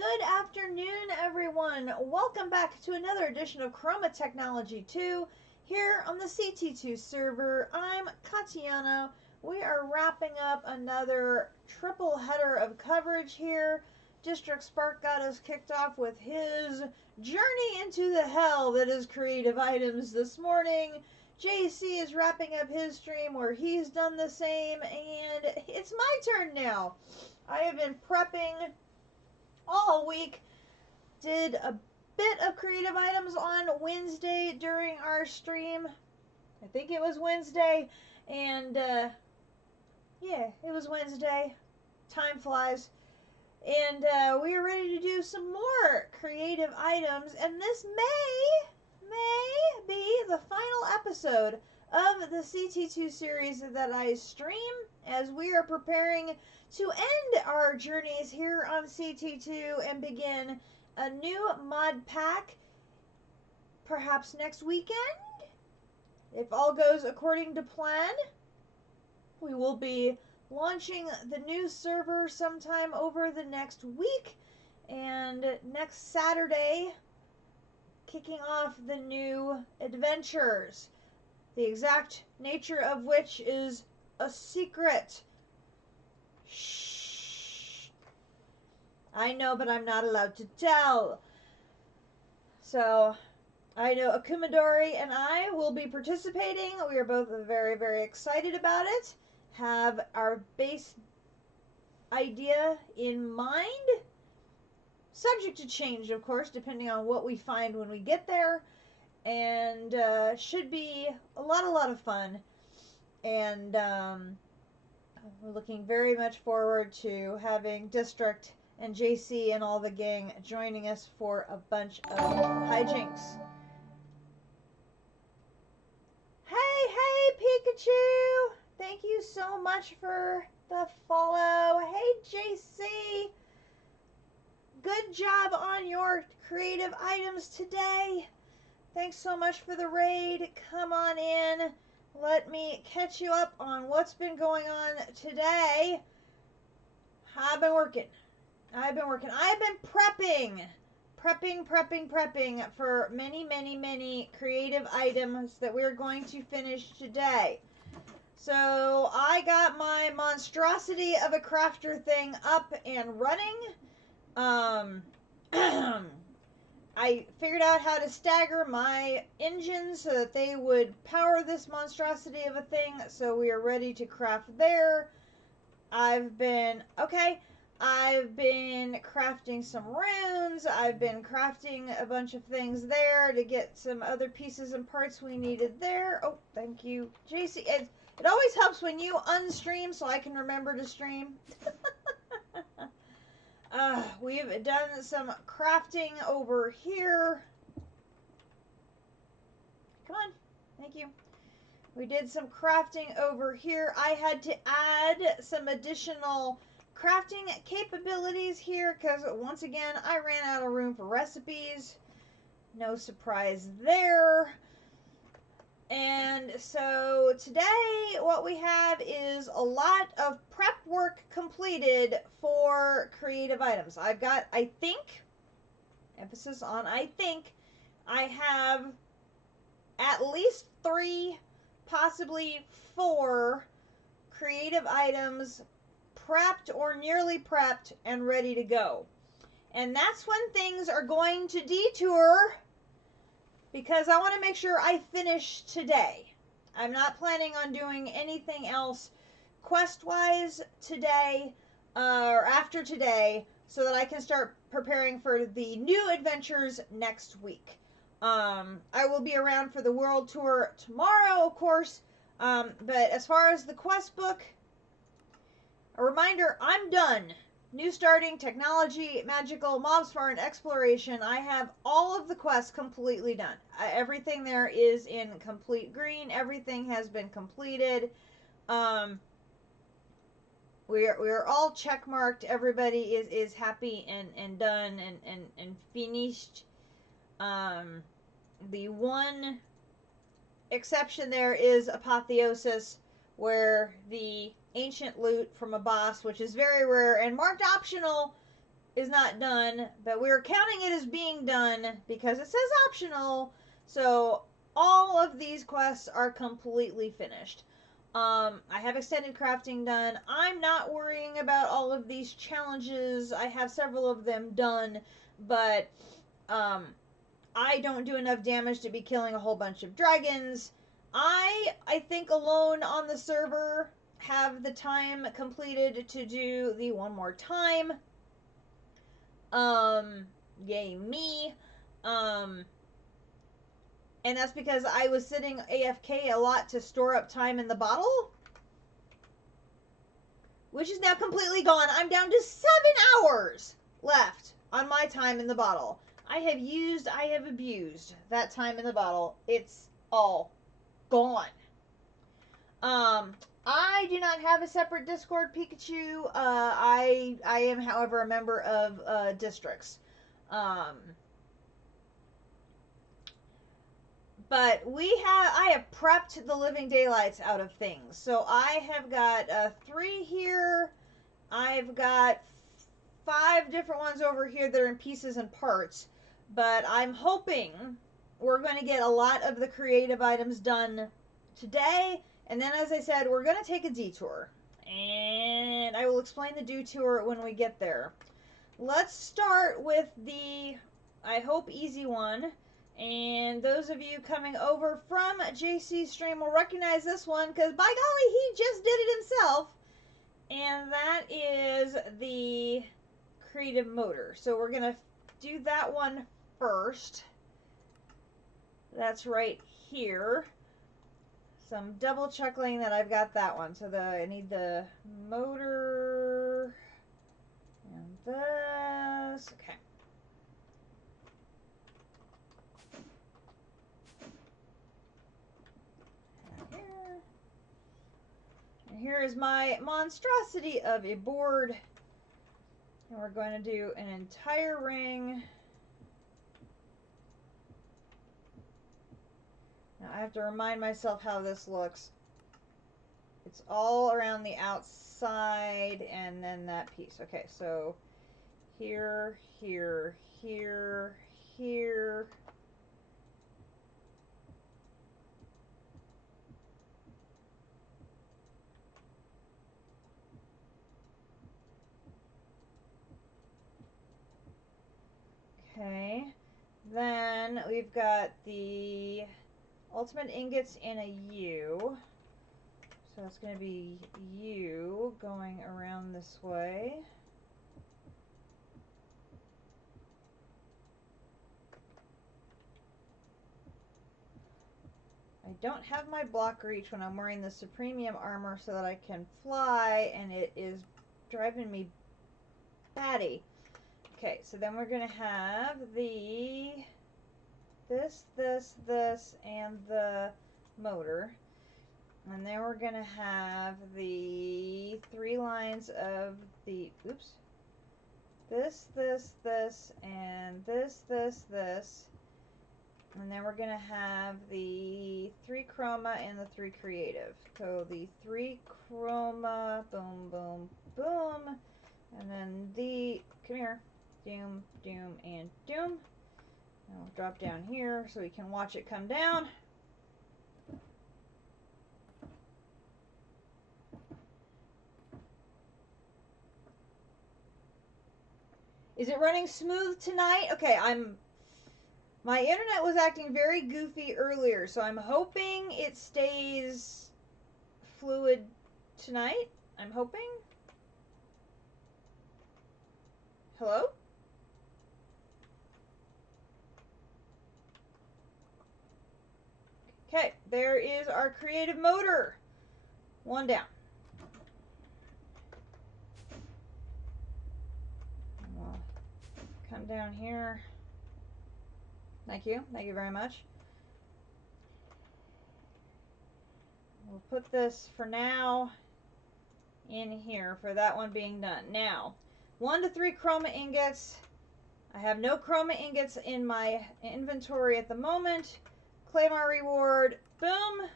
Good afternoon, everyone. Welcome back to another edition of Chroma Technology 2 here on the CT2 server. I'm Katiana. We are wrapping up another triple header of coverage here. District Spark got us kicked off with his journey into the hell that is creative items this morning. JC is wrapping up his stream where he's done the same, and it's my turn now. I have been prepping all week. Did a bit of creative items on Wednesday during our stream. I think it was Wednesday. And yeah, it was Wednesday. Time flies. And we are ready to do some more creative items. And this may be the final episode of the CT2 series that I stream as we are preparing to end our journeys here on CT2 and begin a new mod pack perhaps next weekend. If all goes according to plan, we will be launching the new server sometime over the next week, and next Saturday kicking off the new adventures, the exact nature of which is a secret. Shh. I know, but I'm not allowed to tell. So, I know Akumadori and I will be participating. We are both very, very excited about it. Have our base idea in mind. Subject to change, of course, depending on what we find when we get there. And should be a lot of fun. And we're looking very much forward to having District and JC and all the gang joining us for a bunch of hijinks. Hey, Pikachu! Thank you so much for the follow. Hey, JC! Good job on your creative items today. Thanks so much for the raid. Come on in. Let me catch you up on what's been going on today. I've been working. I've been prepping for many creative items that we're going to finish today. So I got my monstrosity of a crafter thing up and running. I figured out how to stagger my engines so that they would power this monstrosity of a thing, so we are ready to craft there. I've been crafting some runes. I've been crafting a bunch of things there to get some other pieces and parts we needed there. Oh, thank you, JC. It always helps when you unstream so I can remember to stream. We've done some crafting over here. Come on. Thank you. We did some crafting over here. I had to add some additional crafting capabilities here because, once again, I ran out of room for recipes. No surprise there. And so today what we have is a lot of prep work completed for creative items. I've got, I think, emphasis on I think, I have at least 3, possibly 4 creative items prepped or nearly prepped and ready to go. And that's when things are going to detour, because I want to make sure I finish today. I'm not planning on doing anything else quest-wise today or after today, so that I can start preparing for the new adventures next week. I will be around for the world tour tomorrow, of course, but as far as the quest book, a reminder, I'm done. New starting, technology, magical, mobs farm, exploration. I have all of the quests completely done. Everything there is in complete green. Everything has been completed. We are all check marked. Everybody is happy and done and finished. The one exception there is Apotheosis, where the ancient loot from a boss, which is very rare and marked optional, is not done, but we're counting it as being done because it says optional. So all of these quests are completely finished. I have extended crafting done. I'm not worrying about all of these challenges. I have several of them done, but I don't do enough damage to be killing a whole bunch of dragons. I think alone on the server have the time completed to do the one more time. Yay me. And that's because I was sitting AFK a lot to store up time in the bottle, which is now completely gone. I'm down to 7 hours left on my time in the bottle. I have abused that time in the bottle. It's all gone. I do not have a separate Discord Pikachu. I am, however, a member of districts. But I have prepped the living daylights out of things. So I have got 3 here. I've got 5 different ones over here that are in pieces and parts. But I'm hoping we're going to get a lot of the creative items done today. And then, as I said, we're going to take a detour. And I will explain the detour when we get there. Let's start with the, I hope, easy one. And those of you coming over from JC's stream will recognize this one because, by golly, he just did it himself. And that is the creative motor. So we're going to do that one first. That's right here. So I'm double checking that I've got that one. So I need the motor and this. Okay. And here is my monstrosity of a board. And we're going to do an entire ring. Now I have to remind myself how this looks. It's all around the outside and then that piece. Okay, so here, here, here, here. Okay, then we've got the ultimate ingots in a U. So it's going to be U going around this way. I don't have my block reach when I'm wearing the Supremium armor so that I can fly, and it is driving me batty. Okay, so then we're going to have this, and the motor. And then we're going to have the 3 lines of the, oops, this, and this. And then we're going to have the 3 chroma and the 3 creative. So the 3 chroma, boom, boom, boom. And then the, come here, doom, doom, and doom. And we'll drop down here so we can watch it come down. Is it running smooth tonight? Okay, my internet was acting very goofy earlier, so I'm hoping it stays fluid tonight. I'm hoping. Hello? Okay, there is our creative motor. 1 down. We'll come down here. Thank you. Thank you very much. We'll put this for now in here for that one being done. Now, 1 to 3 chroma ingots. I have no chroma ingots in my inventory at the moment. Claim our reward. Boom.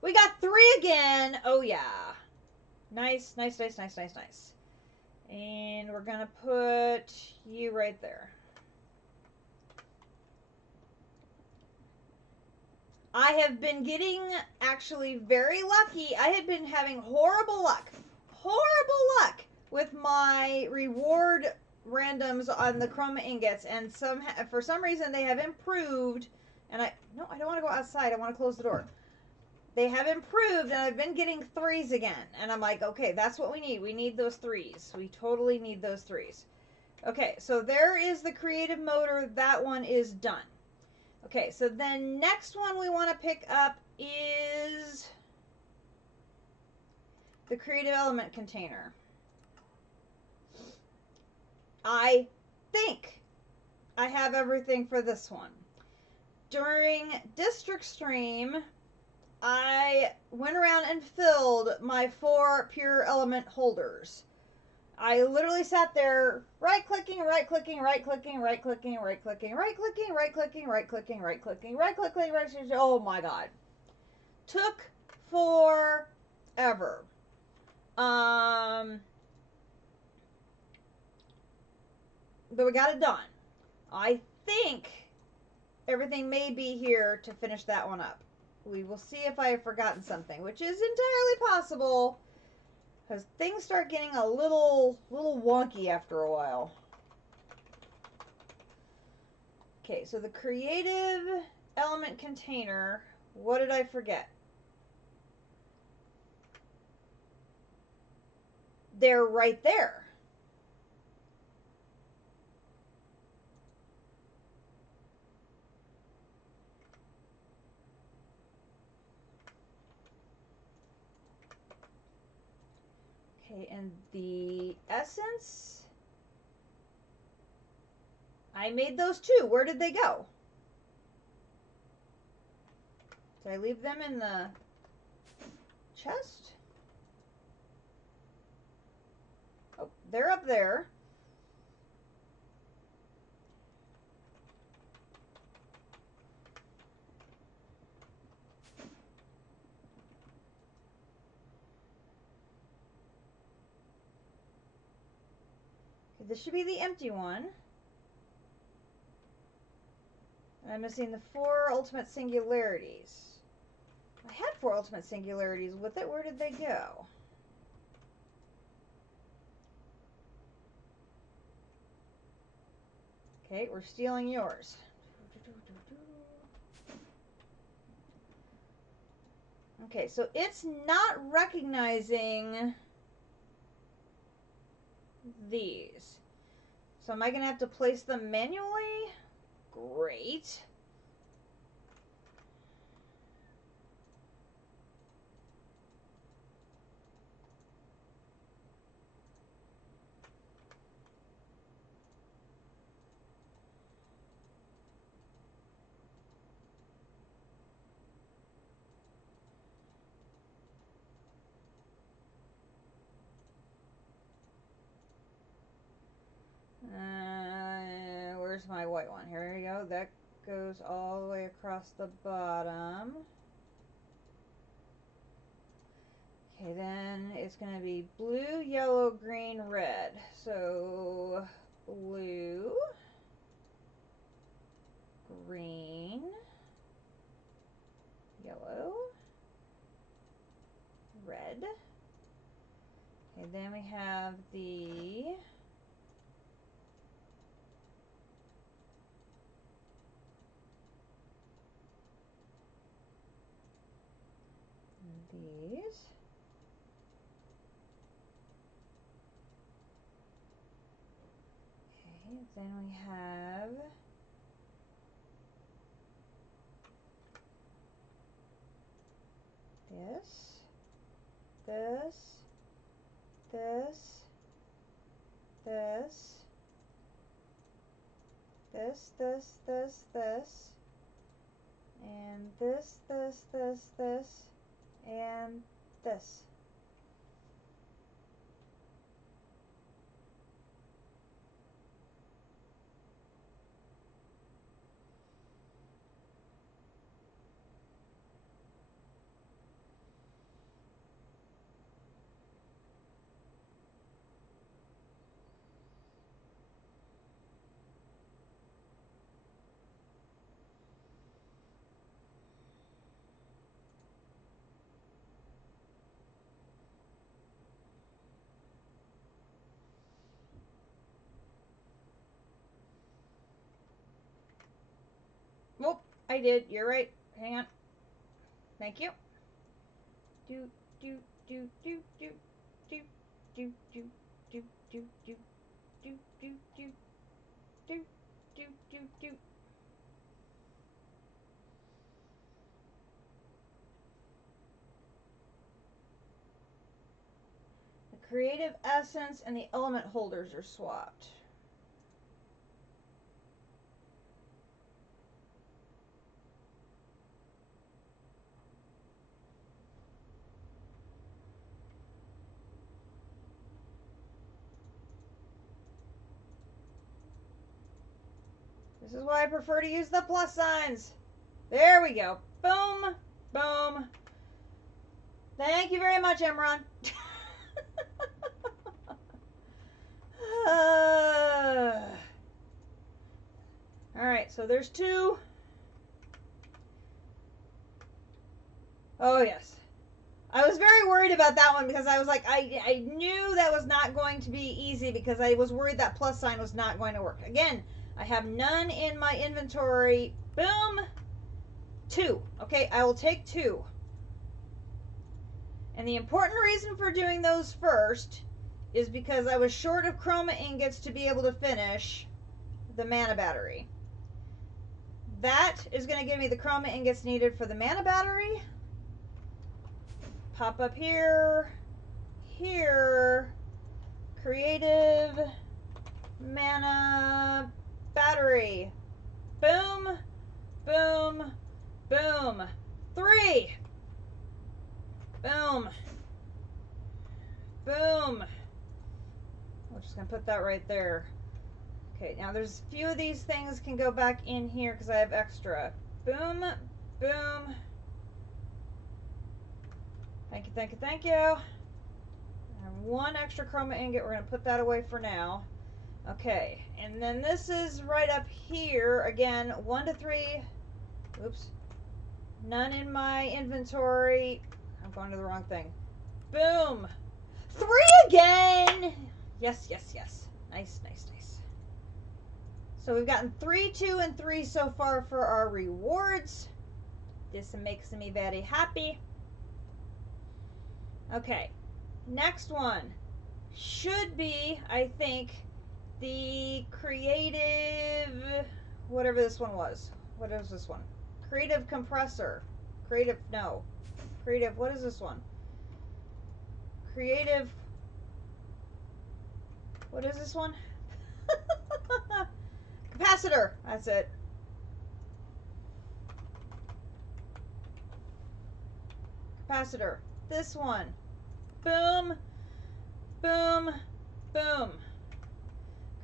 We got 3 again. Oh, yeah. Nice, nice, nice, nice, nice, nice. And we're going to put you right there. I have been getting actually very lucky. I had been having horrible luck with my reward randoms on the Chroma ingots, and for some reason they have improved. And I don't want to go outside. I want to close the door. They have improved, and I've been getting threes again. And I'm like, okay, that's what we need. We need those threes. We totally need those threes. Okay, so there is the creative motor. That one is done. Okay, so then next one we want to pick up is the creative element container. I think I have everything for this one. During district stream, I went around and filled my 4 pure element holders. I literally sat there right-clicking, right-clicking, right-clicking, right-clicking, right-clicking, right-clicking, right-clicking, right-clicking, right-clicking, right-clicking, right-clicking. Oh my God. Took forever. But we got it done. I think everything may be here to finish that one up. We will see if I have forgotten something, which is entirely possible, because things start getting a little wonky after a while. Okay, so the creative element container, what did I forget? They're right there. Okay, and the essence, I made those too. Where did they go? Did I leave them in the chest? Oh, they're up there. Okay, this should be the empty one. And I'm missing the 4 ultimate singularities. I had 4 ultimate singularities with it. Where did they go? Okay, we're stealing yours. Okay, so it's not recognizing these. So am I going to have to place them manually? Great. Where's my white one? Here we go. That goes all the way across the bottom. Okay, then it's going to be blue, yellow, green, red. So blue, green, yellow, red. Okay, then we have these. Okay, then we have this, this, this, this, this, this, and this, and this. I did. You're right. Hang on. Thank you. Do, do, do, do, do, do, do, do, do, do, do, do, do, do, do, do, do, do. The creative essence and the element holders are swapped. This is why I prefer to use the plus signs. There we go. Boom, boom. Thank you very much, Emron. Alright, so there's 2. Oh, yes. I was very worried about that one because I was like, I knew that was not going to be easy because I was worried that plus sign was not going to work. Again, I have none in my inventory. Boom. 2. Okay, I will take 2. And the important reason for doing those first is because I was short of chroma ingots to be able to finish the mana battery. That is going to give me the chroma ingots needed for the mana battery. Pop up here, here, creative, mana, battery. Boom, boom, boom. 3. Boom. Boom. We're just going to put that right there. Okay, now there's a few of these things can go back in here because I have extra. Boom, boom. Thank you, thank you, thank you. And 1 extra chroma ingot. We're going to put that away for now. Okay, and then this is right up here. Again, 1 to 3. Oops. None in my inventory. I'm going to the wrong thing. Boom. 3 again. Yes, yes, yes. Nice, nice, nice. So we've gotten 3, 2, and 3 so far for our rewards. This makes me very happy. Okay, next one should be, I think, the creative, whatever this one was. What is this one? Creative compressor. Creative, no. Creative, what is this one? Creative, what is this one? Capacitor, that's it. Capacitor. This one. Boom, boom, boom.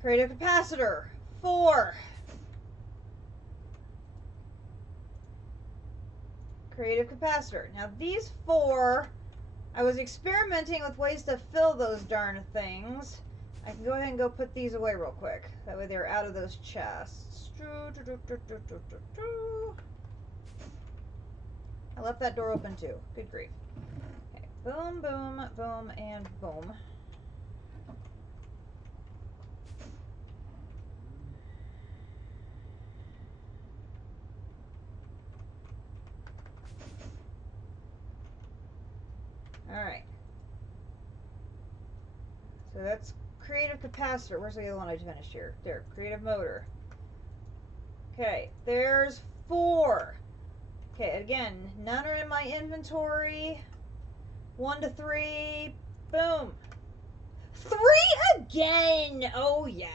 Creative capacitor. 4. Creative capacitor. Now these 4, I was experimenting with ways to fill those darn things. I can go ahead and go put these away real quick. That way they're out of those chests. I left that door open too. Good grief. Okay. Boom, boom, boom, and boom. Alright. So that's creative capacitor. Where's the other one I just finished here? There, creative motor. Okay, there's 4. Okay, again, none are in my inventory. 1 to 3. Boom. 3 again! Oh, yeah.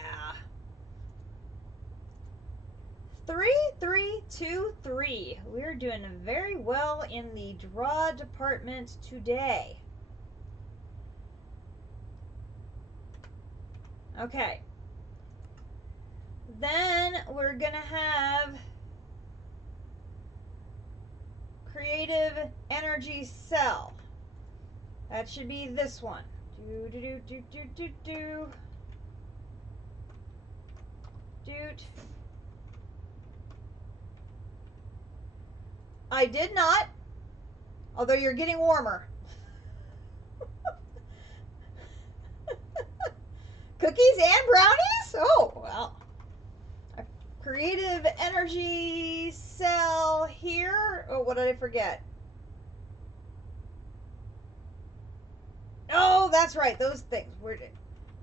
3, 3, 2, 3. We're doing very well in the draw department today. Okay. Then we're going to have creative energy cell. That should be this one. Do, do, do, do, do, do, do. Doot. I did not, although you're getting warmer. Cookies and brownies? Oh, well. A creative energy cell here. Oh, what did I forget? Oh, that's right. Those things. Where did...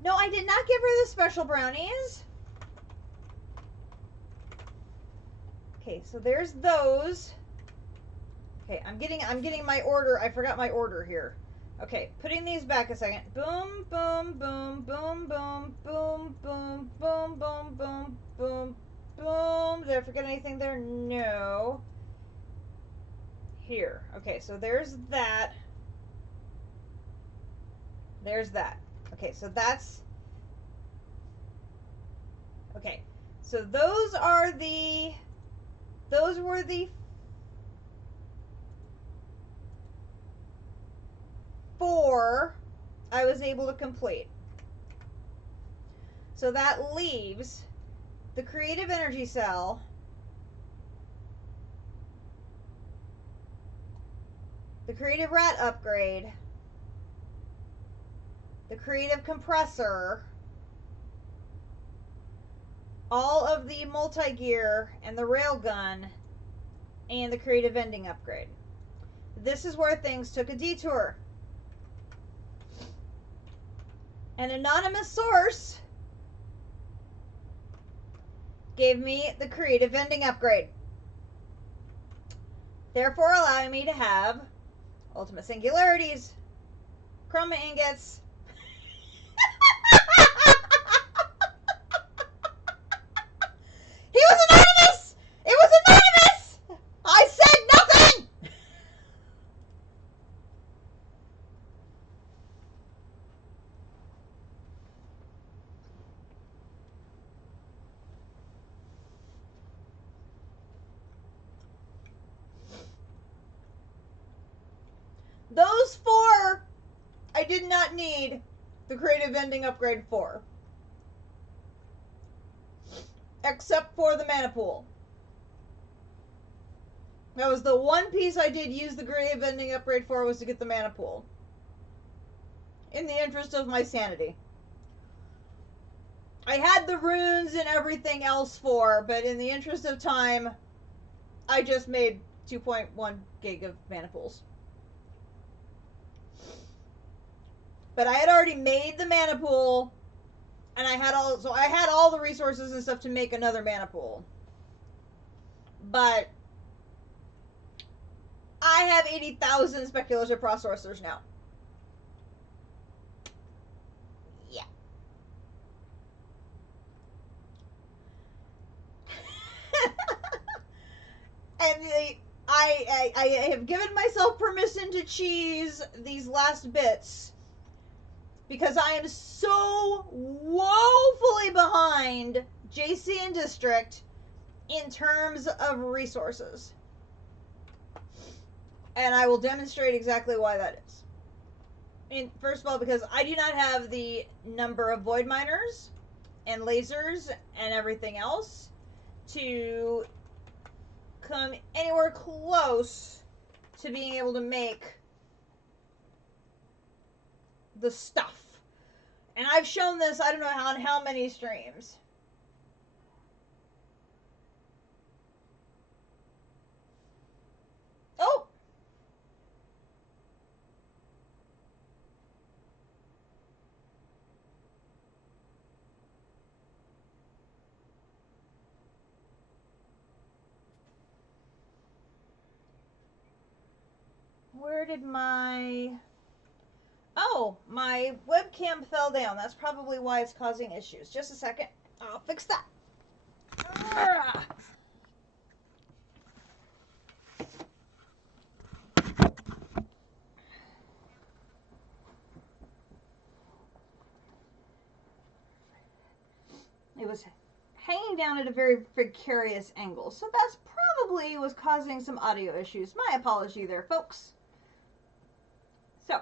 No, I did not give her the special brownies. Okay, so there's those. Okay, I'm getting my order. I forgot my order here. Okay, putting these back a second. Boom, boom, boom, boom, boom, boom, boom, boom, boom, boom, boom, boom. Did I forget anything there? No. Here. Okay, so there's that. There's that. Okay, so that's... Okay, so those are the... Those were the 4 I was able to complete. So that leaves the creative energy cell, the creative rat upgrade, the creative compressor, all of the multi-gear and the railgun, and the creative ending upgrade. This is where things took a detour. An anonymous source gave me the creative ending upgrade, therefore allowing me to have ultimate singularities, chroma ingots, he was anonymous! It was anonymous! I said nothing! Those 4 I did not need the creative ending upgrade for. Except for the mana pool. That was the one piece I did use the creative ending upgrade for, was to get the mana pool. In the interest of my sanity. I had the runes and everything else for, but in the interest of time, I just made 2.1 gig of mana pools. But I had already made the mana pool, and I had all the resources and stuff to make another mana pool. But I have 80,000 speculative processors now. Yeah. And I have given myself permission to cheese these last bits because I am so woefully behind JC and District in terms of resources. And I will demonstrate exactly why that is. And first of all, because I do not have the number of void miners and lasers and everything else to come anywhere close to being able to make the stuff. And I've shown this, I don't know on how many streams. Oh! Where did my... Oh, my webcam fell down. That's probably why it's causing issues. Just a second. I'll fix that. It was hanging down at a very precarious angle, so that's probably was causing some audio issues. My apology there, folks. So,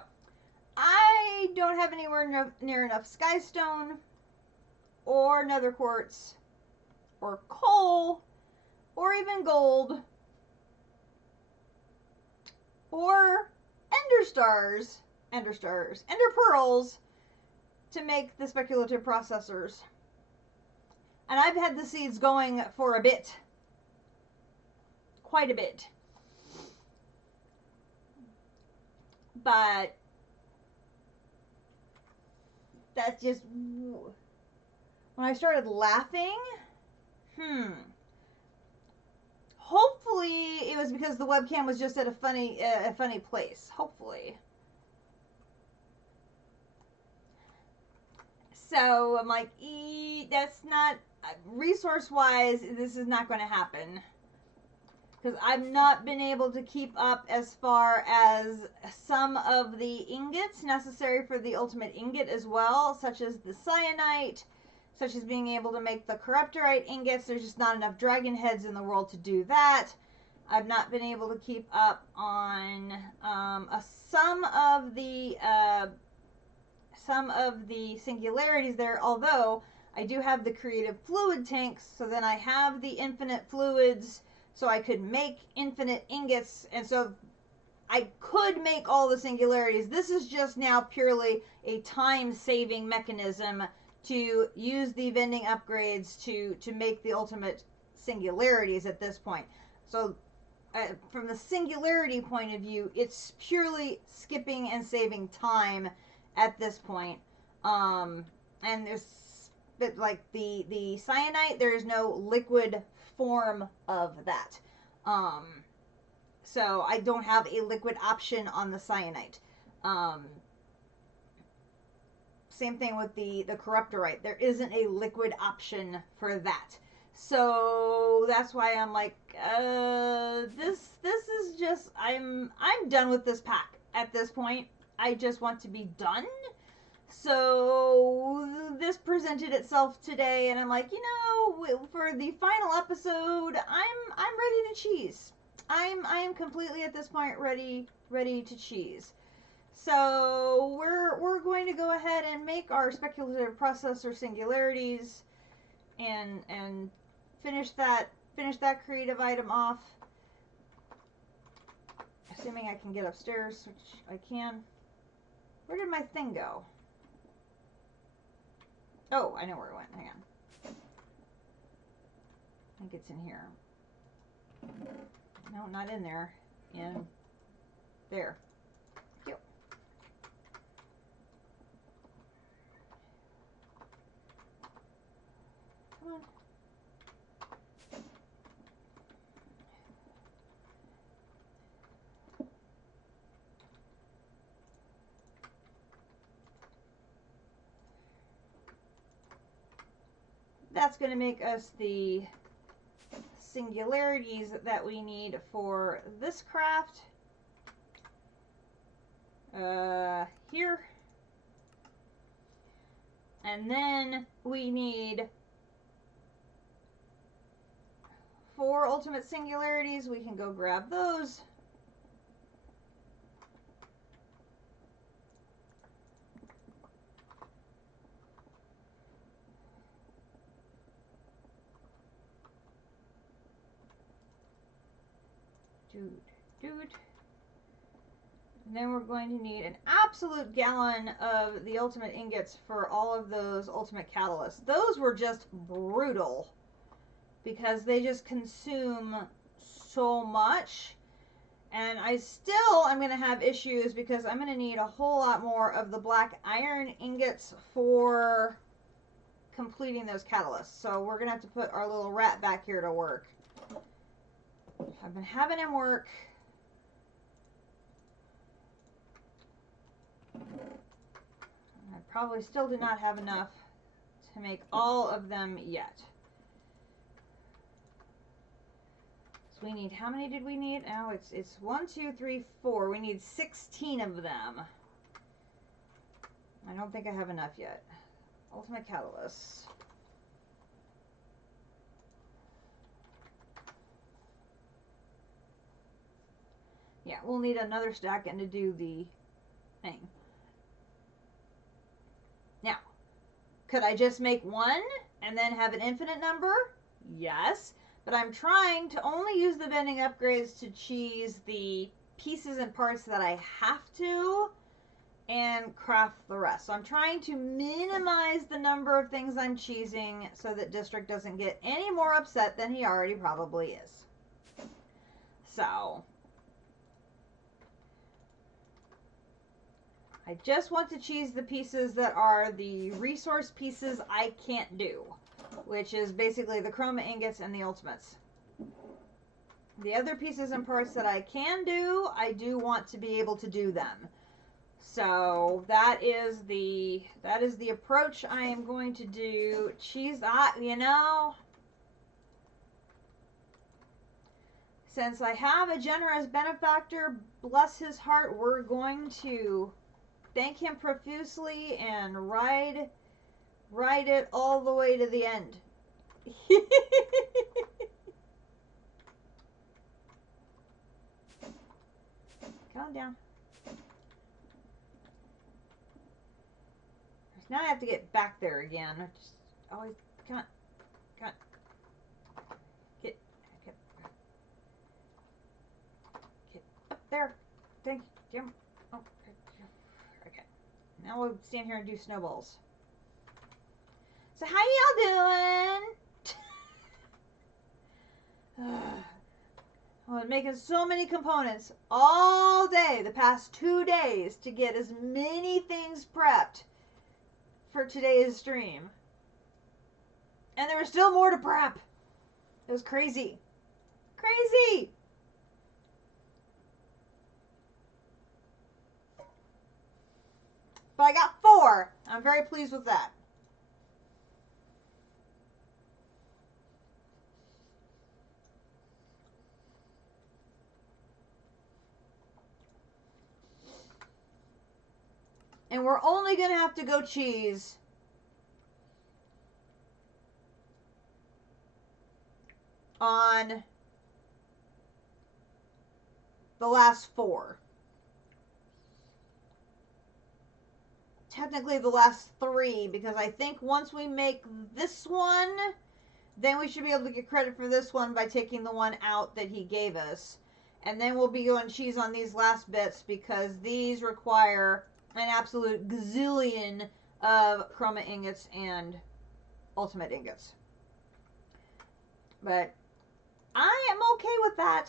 I don't have anywhere near enough skystone, or nether quartz, or coal, or even gold, or ender pearls to make the speculative processors. And I've had the seeds going for a bit. Quite a bit. But that's just, when I started laughing, hopefully it was because the webcam was just at a funny place. Hopefully. So I'm like, that's not, resource-wise, this is not going to happen. Because I've not been able to keep up as far as some of the ingots necessary for the ultimate ingot as well, such as the cyanite, such as being able to make the corruptorite ingots. There's just not enough dragon heads in the world to do that. I've not been able to keep up on some of the singularities there, although I do have the creative fluid tanks, so then I have the infinite fluids, so I could make infinite ingots, and so I could make all the singularities. This is just now purely a time-saving mechanism to use the vending upgrades to make the ultimate singularities at this point. So from the singularity point of view, it's purely skipping and saving time at this point. And there's, but like the cyanite, there is no liquid form of that. So I don't have a liquid option on the cyanite. Same thing with the corruptorite. There isn't a liquid option for that. So that's why I'm like, this is just, I'm done with this pack at this point. I just want to be done. So this presented itself today, and I'm like, you know, for the final episode, I'm ready to cheese. I am completely at this point ready to cheese. So we're going to go ahead and make our speculative processor singularities, and finish that creative item off. Assuming I can get upstairs, which I can. Where did my thing go? Oh, I know where it went. Hang on. I think it's in here. No, not in there. In there. Yep. Come on. That's going to make us the singularities that we need for this craft. Here. And then we need 4 ultimate singularities. We can go grab those. Dude. And then we're going to need an absolute gallon of the ultimate ingots for all of those ultimate catalysts. Those were just brutal because they just consume so much. And I'm going to have issues because I'm going to need a whole lot more of the black iron ingots for completing those catalysts. So we're going to have to put our little rat back here to work. I've been having him work. I probably still do not have enough to make all of them yet. So we need, how many did we need? Oh, it's 1, 2, 3, 4. We need 16 of them. I don't think I have enough yet. Ultimate Catalyst. Yeah, we'll need another stack and to do the thing. Now, could I just make one and then have an infinite number? Yes, but I'm trying to only use the vending upgrades to cheese the pieces and parts that I have to and craft the rest. So I'm trying to minimize the number of things I'm cheesing so that District doesn't get any more upset than he already probably is. So I just want to cheese the pieces that are the resource pieces I can't do, which is basically the chroma ingots and the ultimates. The other pieces and parts that I can do, I do want to be able to do them. So that is the approach I am going to do. Cheese, you know, since I have a generous benefactor, bless his heart, we're going to thank him profusely and ride it all the way to the end. Calm down. Now I have to get back there again. I just always can't get up there. Thank you. Oh, okay. Now we'll stand here and do snowballs. So how y'all doing? I was making so many components all day the past 2 days to get as many things prepped for today's stream. And there was still more to prep. It was crazy. Crazy! But I got 4. I'm very pleased with that. And we're only going to have to go cheese on the last 4. Technically the last 3, because I think once we make this one, then we should be able to get credit for this one by taking the one out that he gave us. And then we'll be going cheese on these last bits because these require an absolute gazillion of chroma ingots and ultimate ingots. But I am okay with that.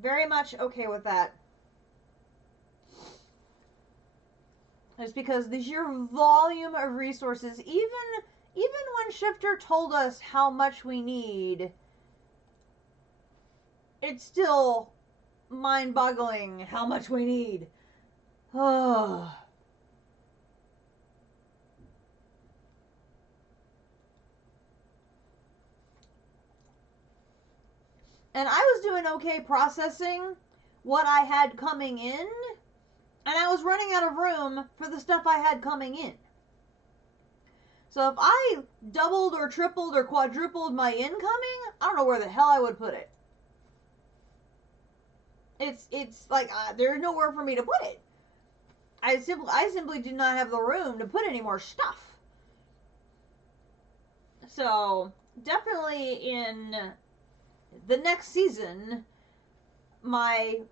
Very much okay with that. It's because the sheer volume of resources, even when Shifter told us how much we need, it's still mind-boggling how much we need. Oh. And I was doing okay processing what I had coming in, and I was running out of room for the stuff I had coming in. So if I doubled or tripled or quadrupled my incoming, I don't know where the hell I would put it. It's like there's nowhere for me to put it. I simply do not have the room to put any more stuff. So definitely in the next season, my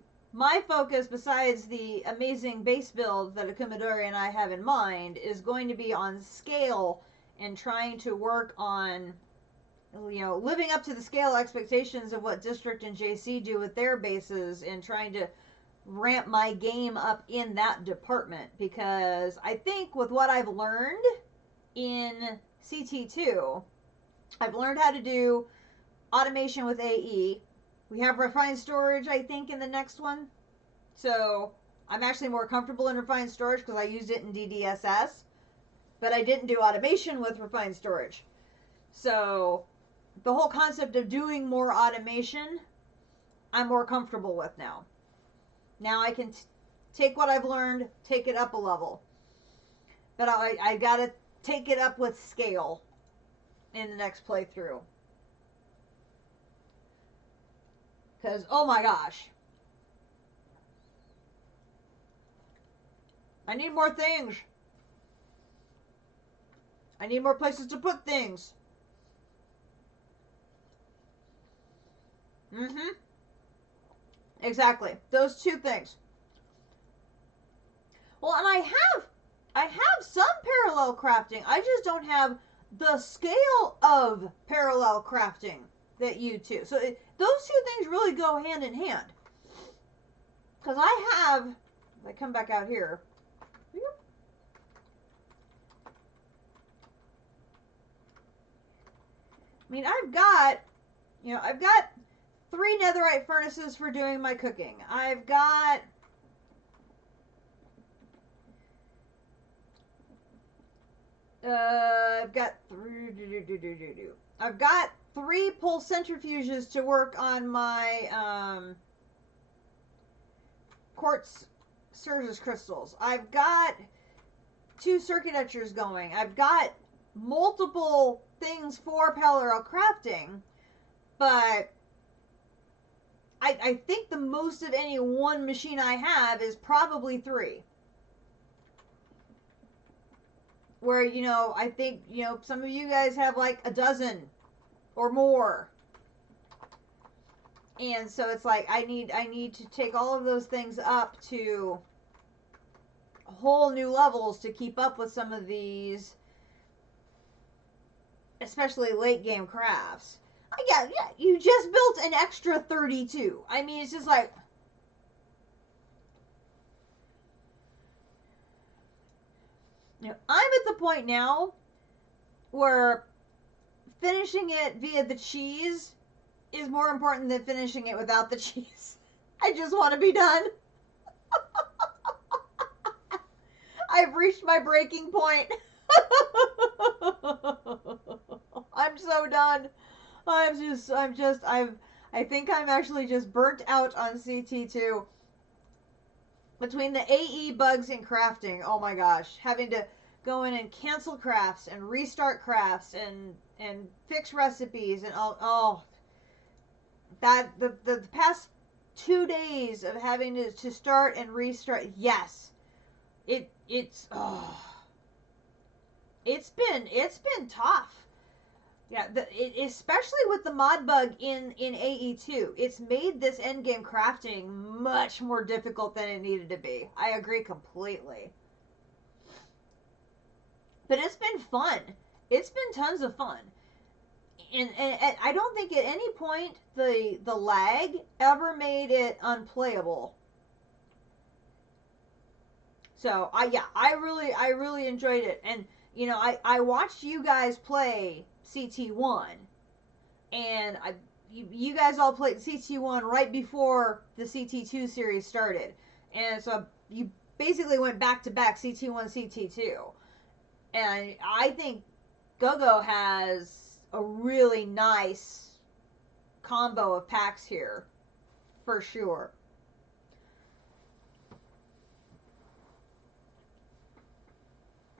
focus, besides the amazing base build that Akumidori and I have in mind, is going to be on scale and trying to work on, you know, living up to the scale expectations of what District and JC do with their bases and trying to ramp my game up in that department, because I think with what I've learned in CT2, I've learned how to do automation with AE. We have refined storage, I think, in the next one. So I'm actually more comfortable in refined storage because I used it in DDSS. But I didn't do automation with refined storage. So the whole concept of doing more automation, I'm more comfortable with now. Now I can take what I've learned, take it up a level. But I got to take it up with scale in the next playthrough. Because, oh my gosh. I need more things. I need more places to put things. Mm-hmm. Exactly. Those 2 things. Well, and I have some parallel crafting. I just don't have the scale of parallel crafting that you do. So those 2 things really go hand in hand. Because I have I come back out here. I mean, I've got 3 netherite furnaces for doing my cooking. I've got I've got 3 pulse centrifuges to work on my quartz Surges crystals. I've got 2 circuit etchers going. I've got multiple things for parallel crafting, but I think the most of any one machine I have is probably 3. Where, I think, some of you guys have like a dozen or more. And so it's like I need to take all of those things up to whole new levels to keep up with some of these, especially late game crafts. Yeah, you just built an extra 32. I mean, it's just like, I'm at the point now where finishing it via the cheese is more important than finishing it without the cheese. I just want to be done. I've reached my breaking point. I'm so done. I think I'm actually just burnt out on CT2. Between the AE bugs and crafting, oh my gosh, having to go in and cancel crafts and restart crafts and fix recipes and that the past 2 days of having to start and restart, yes, it's been tough. Yeah, especially with the mod bug in AE2, it's made this endgame crafting much more difficult than it needed to be. I agree completely. But it's been fun. It's been tons of fun. And I don't think at any point the lag ever made it unplayable. So I really enjoyed it. And I watched you guys play CT1, and you guys all played CT1 right before the CT2 series started, and so you basically went back to back CT1, CT2, and I think GoGo has a really nice combo of packs here, for sure.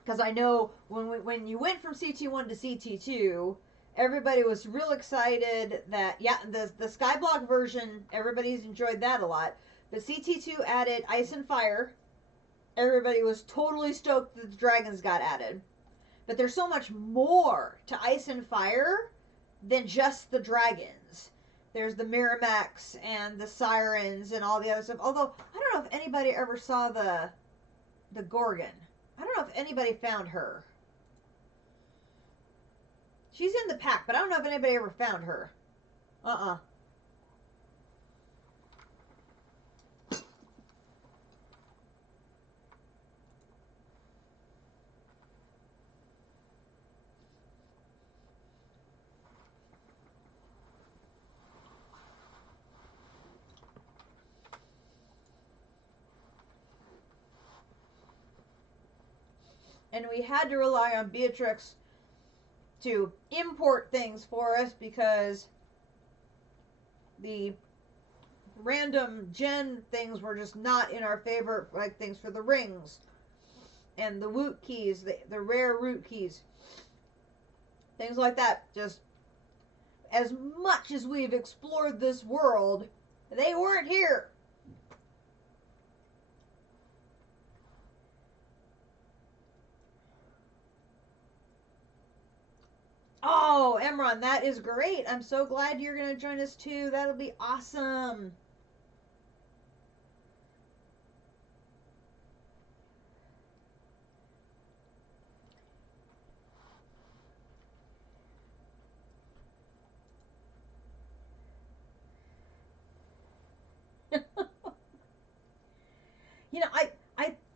Because I know when you went from CT1 to CT2, everybody was real excited that, the Skyblock version, everybody's enjoyed that a lot. But CT2 added Ice and Fire. Everybody was totally stoked that the dragons got added. But there's so much more to Ice and Fire than just the dragons. There's the Miramax and the Sirens and all the other stuff. Although, I don't know if anybody ever saw the Gorgon. I don't know if anybody found her. She's in the pack, but I don't know if anybody ever found her. And we had to rely on Beatrix to import things for us because the random gen things were just not in our favor, like things for the rings and the woot keys, the rare root keys, things like that. Just as much as we've explored this world, they weren't here. Oh, Emron, that is great. I'm so glad you're going to join us too. That'll be awesome.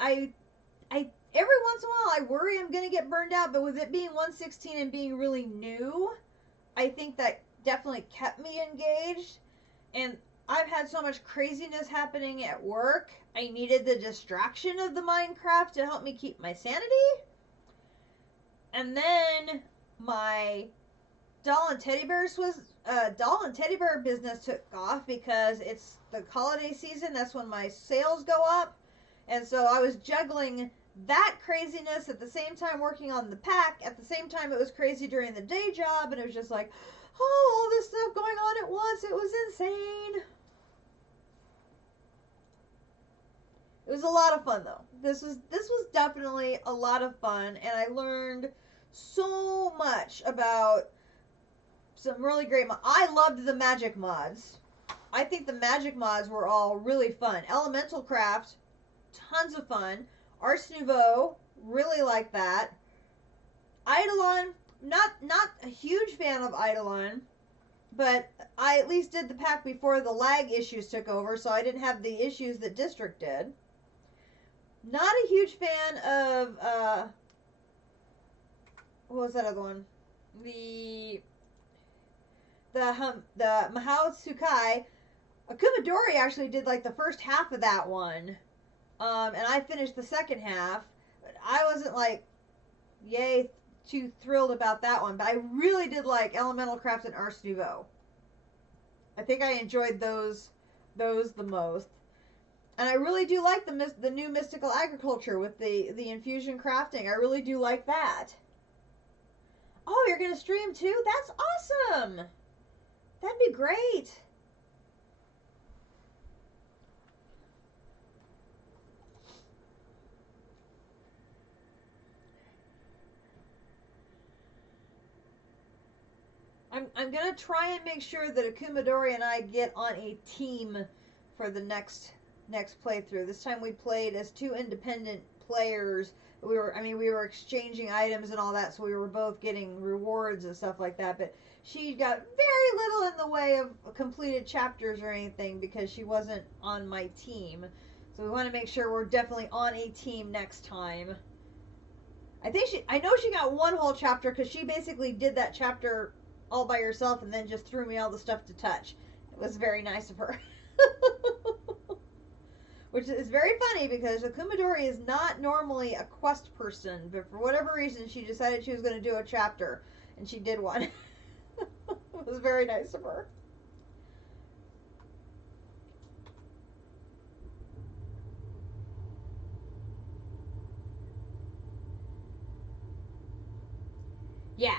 I every once in a while I worry I'm gonna get burned out, but with it being 116 and being really new, I think that definitely kept me engaged. And I've had so much craziness happening at work. I needed the distraction of the Minecraft to help me keep my sanity. And then my doll and teddy bear business took off because it's the holiday season. That's when my sales go up. And so I was juggling that craziness at the same time working on the pack. At the same time, it was crazy during the day job, and it was just like, oh, all this stuff going on at once. It was insane. It was a lot of fun though. This was definitely a lot of fun, and I learned so much about some really great I loved the magic mods. I think the magic mods were all really fun. Elemental Craft, tons of fun. Ars Nouveau, really like that. Eidolon, not a huge fan of Eidolon, but I at least did the pack before the lag issues took over, so I didn't have the issues that District did. Not a huge fan of what was that other one? The Mahao Tsukai. Akumadori actually did like the first half of that one. And I finished the second half. But I wasn't like yay too thrilled about that one, but I really did like Elemental Craft and Ars Nouveau. I think I enjoyed those the most. And I really do like the new Mystical Agriculture with the infusion crafting. I really do like that. Oh, you're going to stream too? That's awesome. That'd be great. I'm gonna try and make sure that Akumadori and I get on a team for the next playthrough. This time we played as two independent players. We were exchanging items and all that, so we were both getting rewards and stuff like that. But she got very little in the way of completed chapters or anything because she wasn't on my team. So we want to make sure we're definitely on a team next time. I know she got one whole chapter because she basically did that chapter all by herself and then just threw me all the stuff to touch. It was very nice of her. Which is very funny because Akumadori is not normally a quest person, but for whatever reason she decided she was going to do a chapter, and she did one. It was very nice of her. Yeah.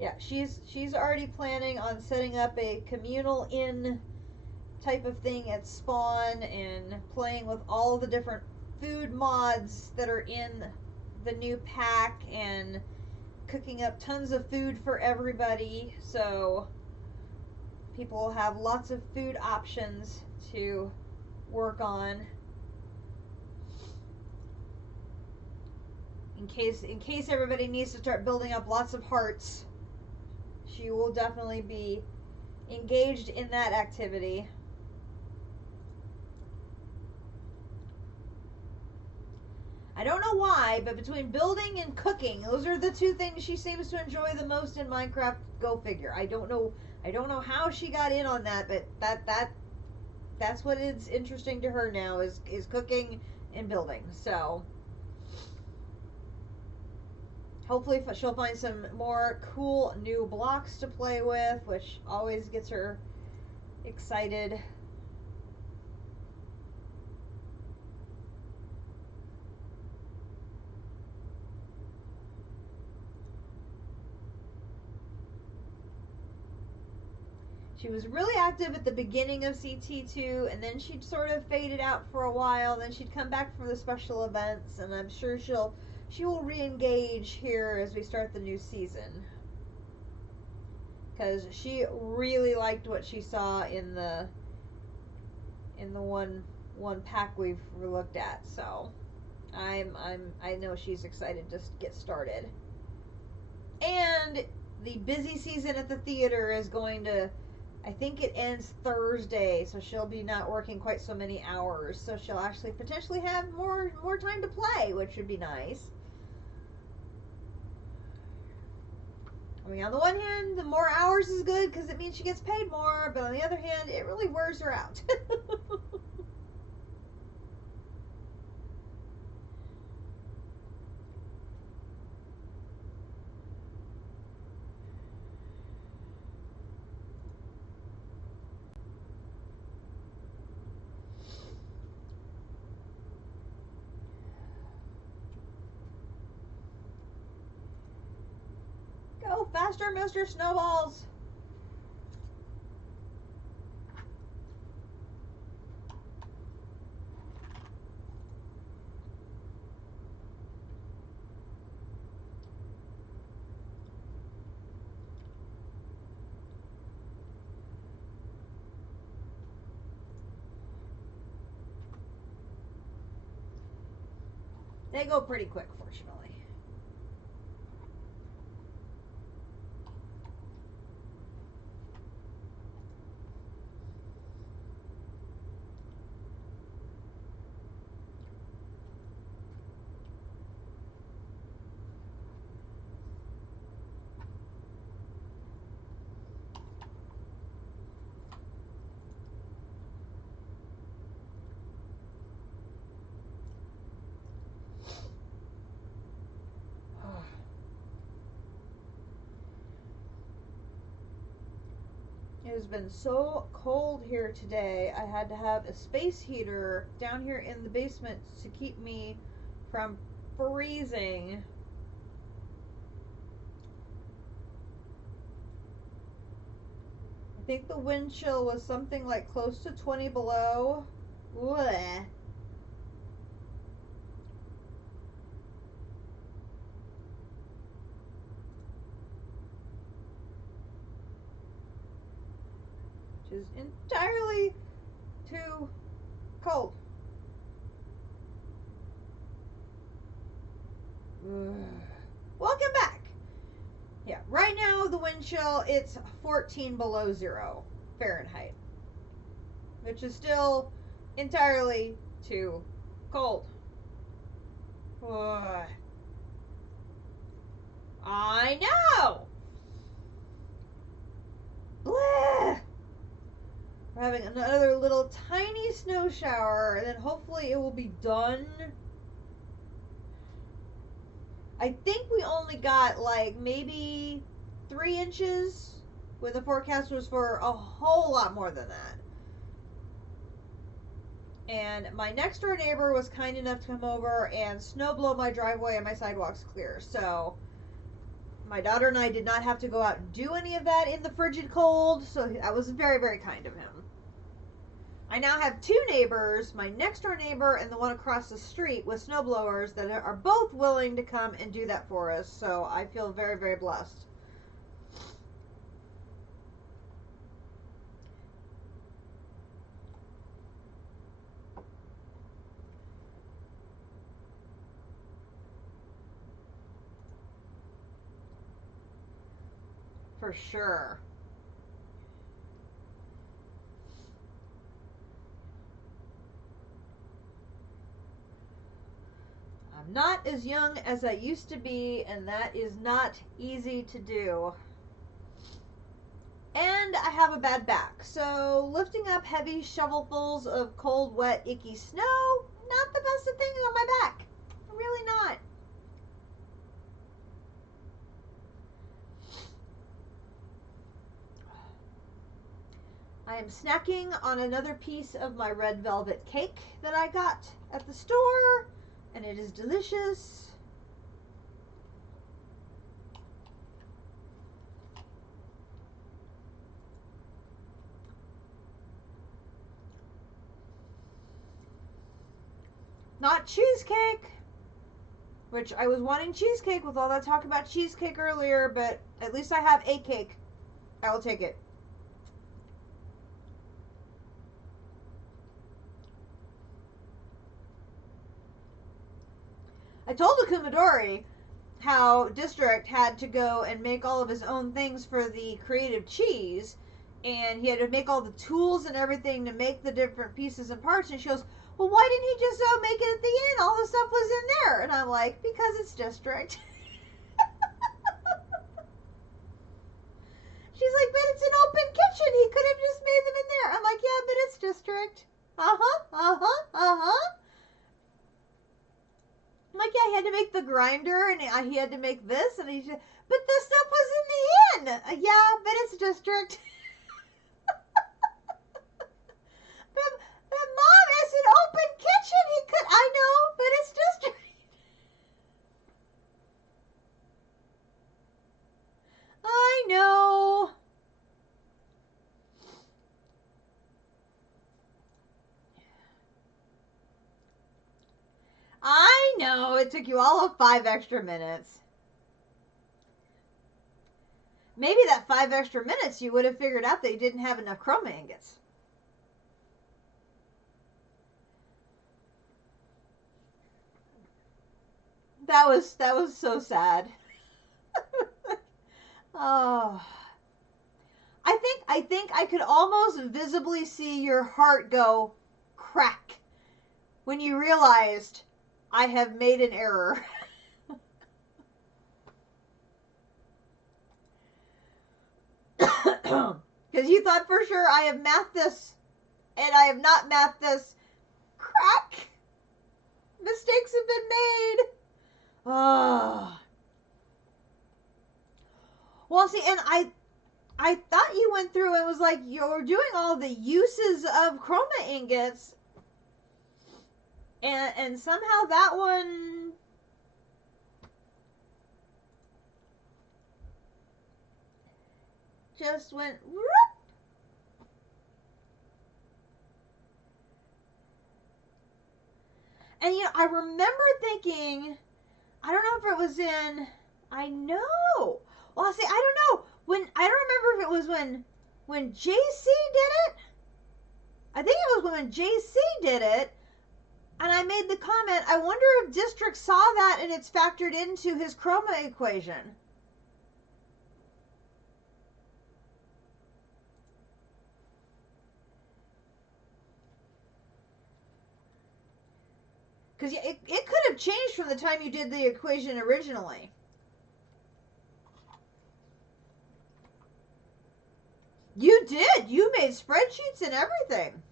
Yeah, she's already planning on setting up a communal inn type of thing at spawn and playing with all the different food mods that are in the new pack and cooking up tons of food for everybody, so people will have lots of food options to work on in case everybody needs to start building up lots of hearts. She will definitely be engaged in that activity. I don't know why, but between building and cooking, those are the two things she seems to enjoy the most in Minecraft. Go figure. I don't know how she got in on that, but that's what is interesting to her now is cooking and building. So hopefully she'll find some more cool new blocks to play with, which always gets her excited. She was really active at the beginning of CT2, and then she'd sort of faded out for a while. Then she'd come back for the special events, and I'm sure she will re-engage here as we start the new season. Because she really liked what she saw in the one pack we've looked at. So I know she's excited to get started. And the busy season at the theater is going to, I think it ends Thursday, so she'll be not working quite so many hours. So she'll actually potentially have more time to play, which would be nice. I mean, on the one hand, the more hours is good because it means she gets paid more, but on the other hand, it really wears her out. Go faster, Mr. Snowballs! They go pretty quick, fortunately. It has been so cold here today. I had to have a space heater down here in the basement to keep me from freezing. I think the wind chill was something like close to 20 below. Blech. Which is entirely too cold. Welcome back. Yeah, right now the wind chill, it's 14 below 0 Fahrenheit, which is still entirely too cold. I know. Bleh. We're having another little tiny snow shower, and then hopefully it will be done. I think we only got like maybe 3 inches when the forecast was for a whole lot more than that. And my next door neighbor was kind enough to come over and snow blow my driveway and my sidewalks clear. So my daughter and I did not have to go out and do any of that in the frigid cold. So that was very, very kind of him. I now have 2 neighbors, my next door neighbor and the one across the street with snowblowers that are both willing to come and do that for us. So I feel very, very blessed. For sure. I'm not as young as I used to be, and that is not easy to do. And I have a bad back, so lifting up heavy shovelfuls of cold, wet, icky snow, not the best of things on my back. Really not. I am snacking on another piece of my red velvet cake that I got at the store, and it is delicious. Not cheesecake, which I was wanting cheesecake with all that talk about cheesecake earlier, but at least I have a cake. I will take it. I told Akumadori how District had to go and make all of his own things for the creative cheese, and he had to make all the tools and everything to make the different pieces and parts. And she goes, "Well, why didn't he just make it at the end? All the stuff was in there." And I'm like, "Because it's District." She's like, "But it's an open kitchen. He could have just made them in there." I'm like, "Yeah, but it's District." I'm like, "Yeah, he had to make the grinder, and he had to make this, and he just, but the stuff was in the end." "Yeah, but it's District." But Mom, it's an open kitchen. He could, I know, but it's District. I know. I know. It took you all of 5 extra minutes. Maybe that 5 extra minutes you would have figured out that you didn't have enough chroma ingots. That was so sad. Oh. I think I could almost visibly see your heart go crack when you realized I have made an error. Because you thought for sure I have mathed this, and I have not mathed this. Crack! Mistakes have been made. Oh. Well, see, and I thought you went through and was like, you're doing all the uses of chroma ingots, and somehow that one just went whoop. And I remember thinking, I don't know if it was in, I know. Well, see, I don't know. I don't remember if it was when JC did it. I think it was when JC did it, and I made the comment, I wonder if District saw that and it's factored into his chroma equation. Because it could have changed from the time you did the equation originally. You did. You made spreadsheets and everything.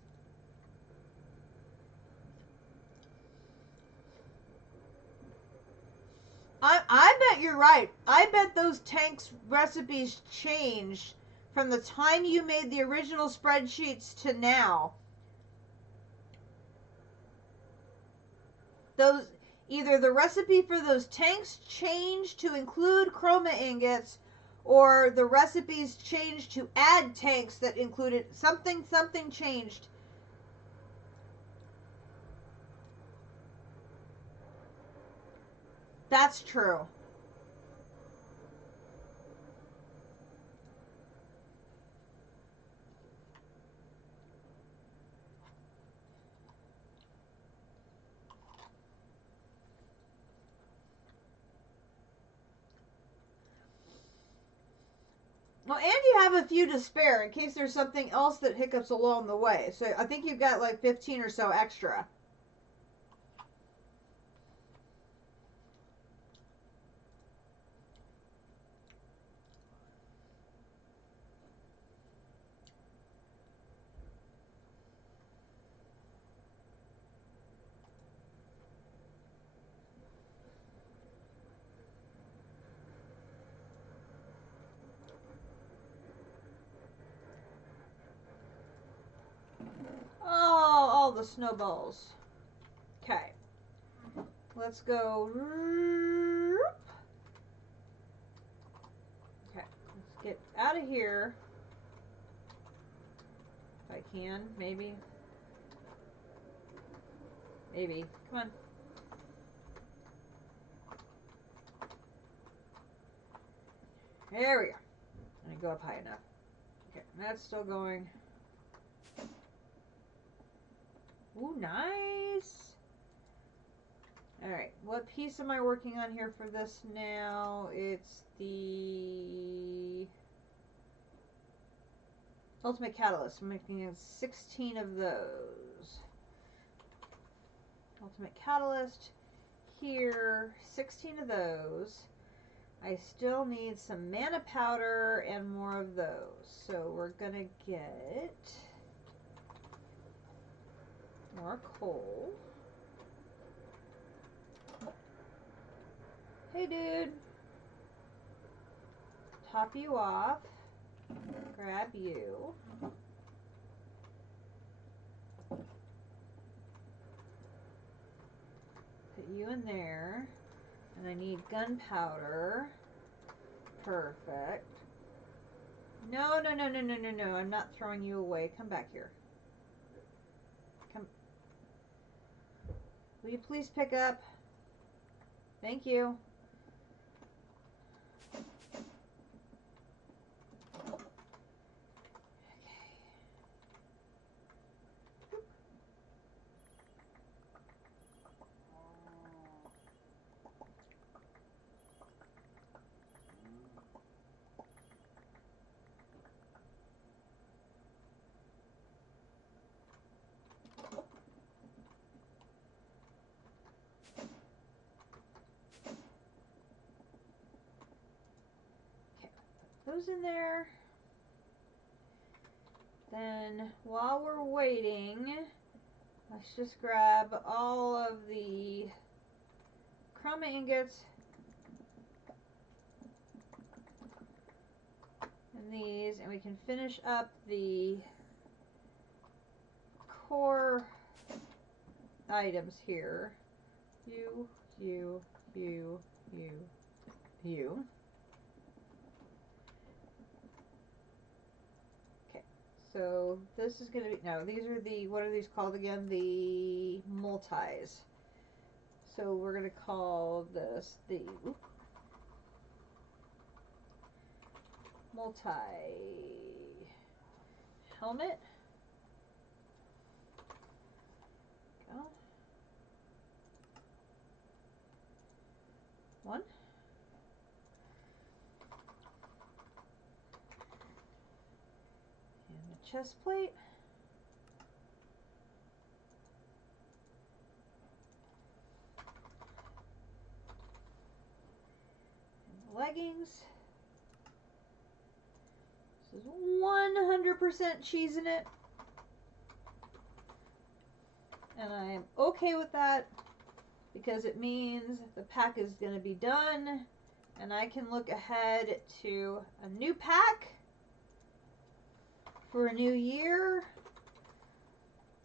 I bet you're right. I bet those tanks recipes changed from the time you made the original spreadsheets to now. Those, either the recipe for those tanks changed to include chroma ingots, or the recipes changed to add tanks that included something changed. That's true. Well, and you have a few to spare in case there's something else that hiccups along the way. So I think you've got like 15 or so extra. Oh, all the snowballs. Okay. Let's go. Okay. Let's get out of here. If I can, maybe. Maybe. Come on. There we go. I'm going to go up high enough. Okay, that's still going. Ooh, nice. Alright, what piece am I working on here for this now? It's the Ultimate Catalyst. I'm making 16 of those. Ultimate Catalyst. Here, 16 of those. I still need some mana powder and more of those. So we're gonna get more coal. Hey dude. Top you off. Grab you. Put you in there. And I need gunpowder. Perfect. No, no, no, no, no, no, no. I'm not throwing you away. Come back here. Come. Will you please pick up? Thank you. Those in there. Then while we're waiting, let's just grab all of the chroma ingots and these, and we can finish up the core items here. You. So this is going to be, no, these are the, what are these called again? The multis. So we're going to call this the multi helmet. Go. One. Chest plate. And leggings. This is 100% cheese in it. And I am okay with that because it means the pack is going to be done and I can look ahead to a new pack for a new year.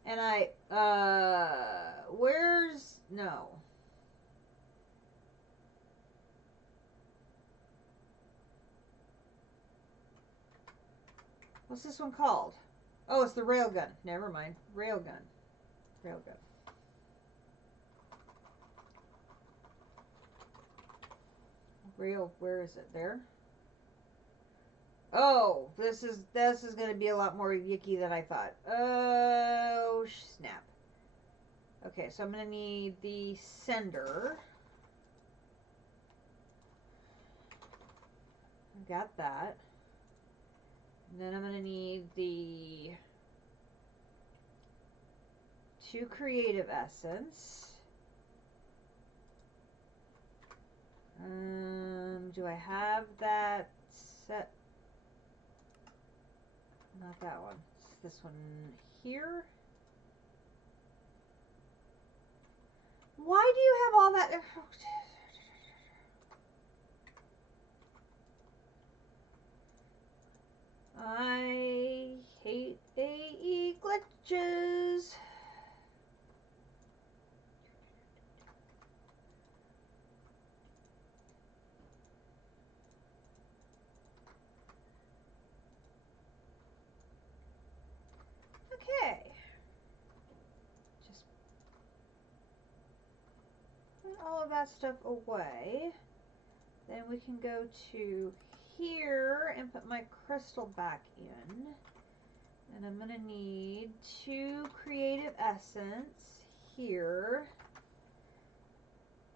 And where's, no. What's this one called? Oh, it's the railgun. Never mind. Railgun. Railgun. Where is it? There? Oh, this is going to be a lot more yicky than I thought. Oh, snap. Okay, so I'm going to need the sender. I got that. And then I'm going to need the 2 creative essence. Do I have that set? Not that one. It's this one here. Why do you have all that? I hate AE glitches. Okay. Just put all of that stuff away. Then we can go to here and put my crystal back in. And I'm going to need 2 creative essence here.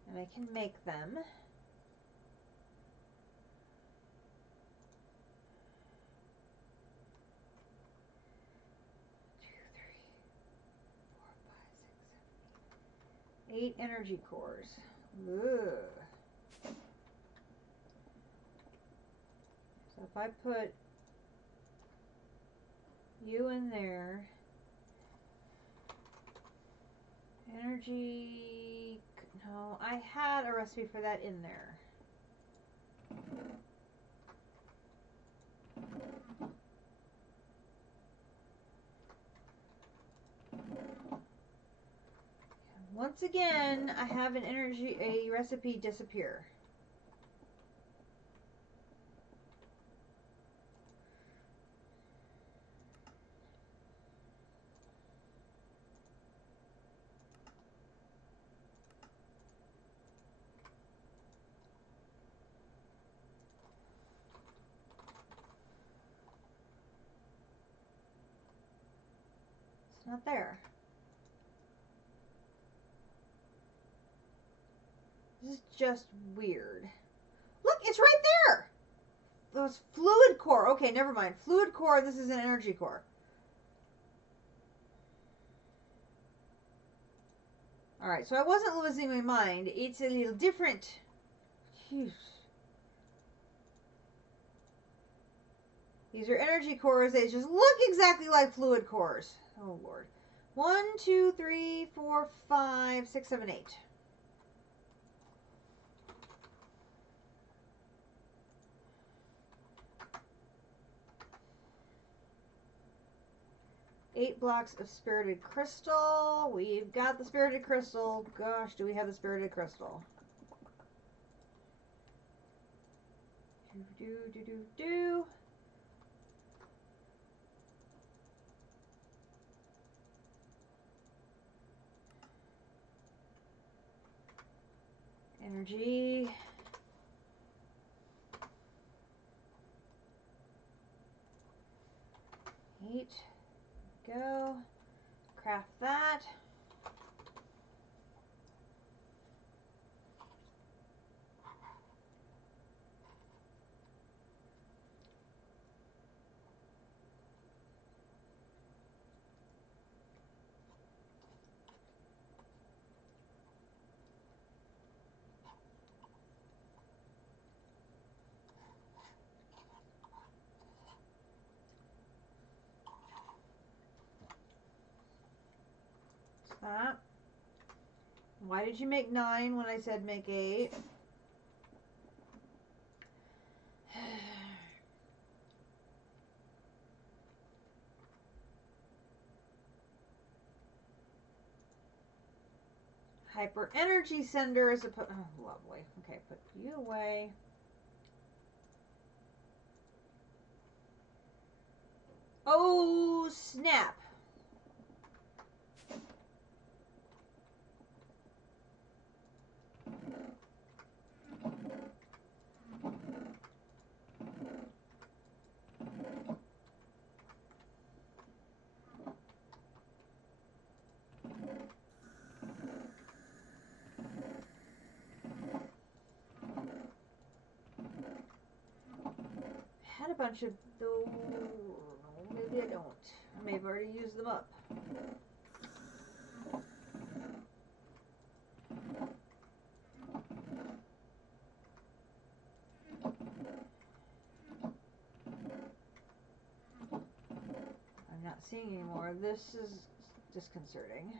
And I can make them. Eight energy cores. Ugh. So if I put you in there, energy, no, I had a recipe for that in there. Once again, I have a recipe disappear. It's not there. This is just weird. Look, it's right there! Those fluid core. Okay, never mind. Fluid core, this is an energy core. Alright, so I wasn't losing my mind. It's a little different. Jeez. These are energy cores. They just look exactly like fluid cores. Oh, Lord. 1, 2, 3, 4, 5, 6, 7, 8. Eight blocks of spirited crystal. We've got the spirited crystal. Gosh, do we have the spirited crystal? Do. Energy. Eight. Go. Craft that. That. Why did you make 9 when I said make 8? Hyper energy sender is a put. Oh, lovely. Okay, put you away. Oh, snap. Had a bunch of those. No, maybe I don't. I may have already used them up. I'm not seeing anymore. This is disconcerting.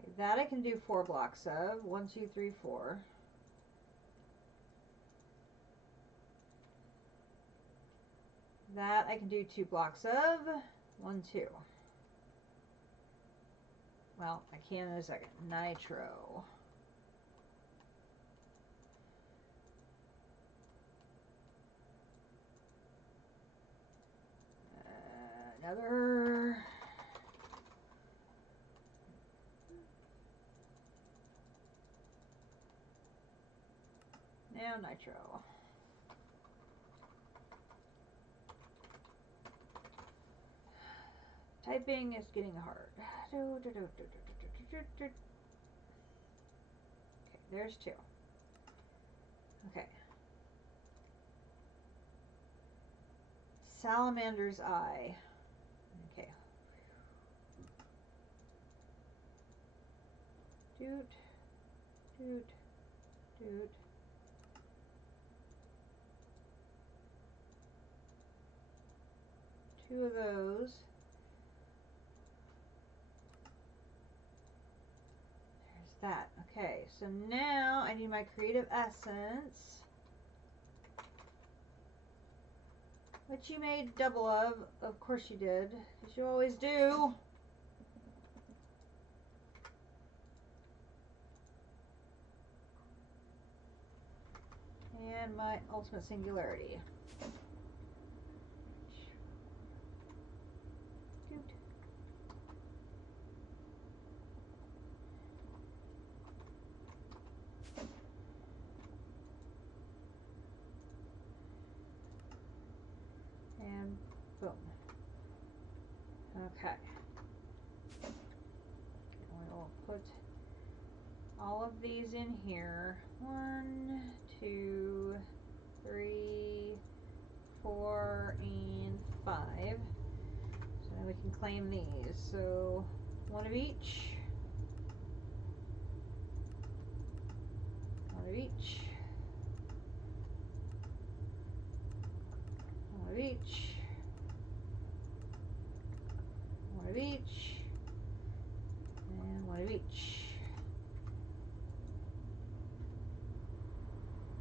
Okay, that I can do 4 blocks of. 1, 2, 3, 4. That I can do 2 blocks of. 1, 2. Well, I can in a second. Nitro. Another. Now nitro. Typing is getting hard. Okay, there's 2. Okay. Salamander's eye. Okay. Doot, doot, doot. Two of those. There's that. Okay, so now I need my creative essence, which you made double of. Of course you did, because you always do. And my ultimate singularity. And boom. Okay. We'll put all of these in here. 1, 2, 3, 4, and 5. So now we can claim these. So 1 of each. 1 of each. 1 of each. 1 of each. And 1 of each.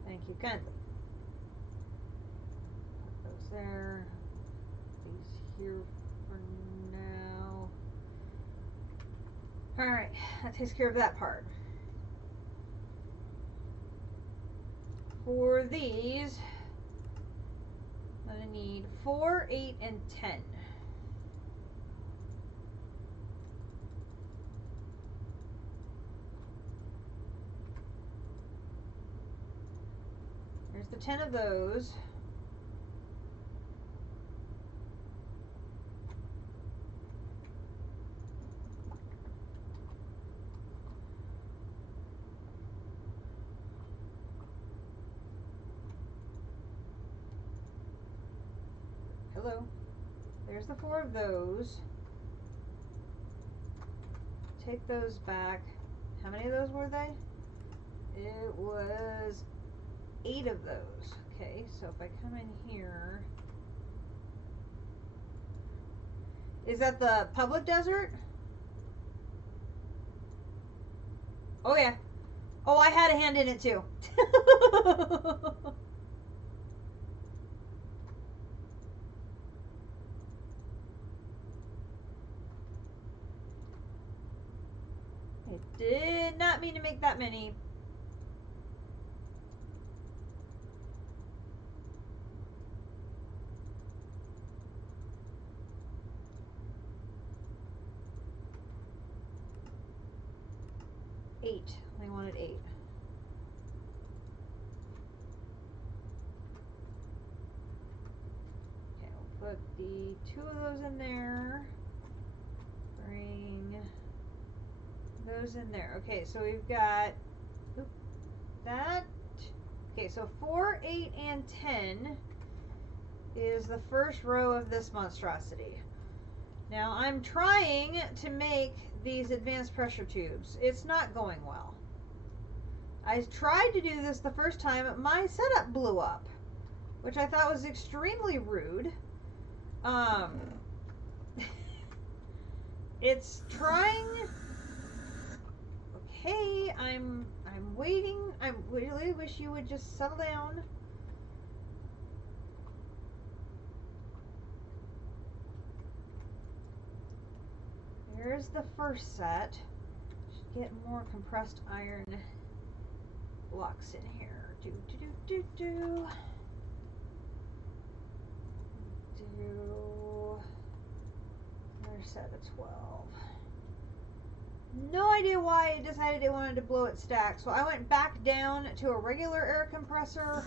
Thank you kindly. Put those there. These here for now. Alright, that takes care of that part. For these, I'm going to need 4, 8, and 10. There's the 10 of those. Hello. There's the 4 of those. Take those back. How many of those were they? It was 8 of those. Okay, so if I come in here. Is that the public desert? Oh yeah. Oh, I had a hand in it too. I did not mean to make that many. Eight. I wanted 8. Okay, we'll put the 2 of those in there. Bring those in there. Okay, so we've got that. Okay, so 4, 8, and 10 is the first row of this monstrosity. Now I'm trying to make these advanced pressure tubes. It's not going well. I tried to do this the first time. My setup blew up, which I thought was extremely rude. It's trying. Okay, I'm waiting. I really wish you would just settle down. There's the first set. Should get more compressed iron blocks in here. Do another set of 12. No idea why it decided it wanted to blow its stack, so I went back down to a regular air compressor.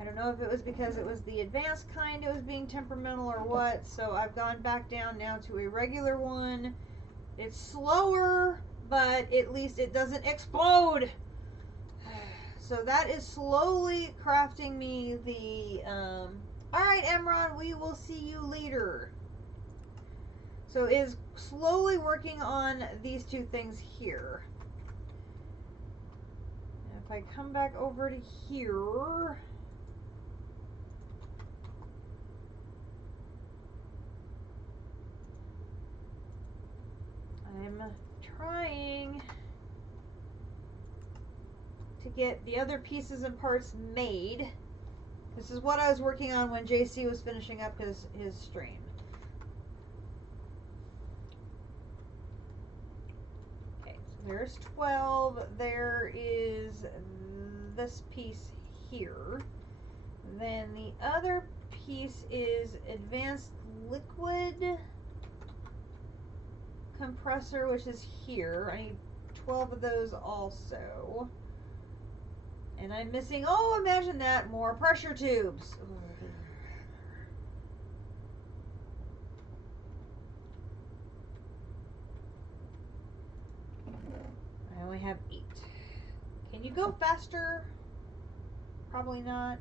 I don't know if it was because it was the advanced kind it was being temperamental or what, so I've gone back down now to a regular one. It's slower, but at least it doesn't explode. So that is slowly crafting me the, alright Emron, we will see you later. So it is slowly working on these two things here. And if I come back over to here, I'm trying to get the other pieces and parts made. This is what I was working on when JC was finishing up his stream. Okay, so there's 12. There is this piece here. Then the other piece is advanced liquid compressor, which is here. I need 12 of those also. And I'm missing, oh, imagine that, more pressure tubes. I only have 8. Can you go faster? Probably not.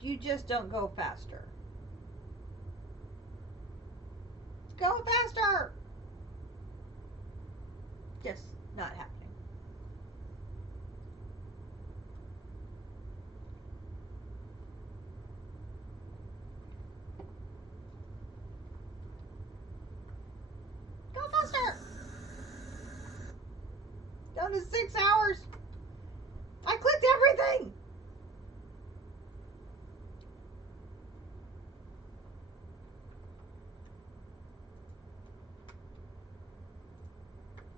You just don't go faster. Go faster! Just not happening. Go faster! Down to 6 hours. I clicked everything!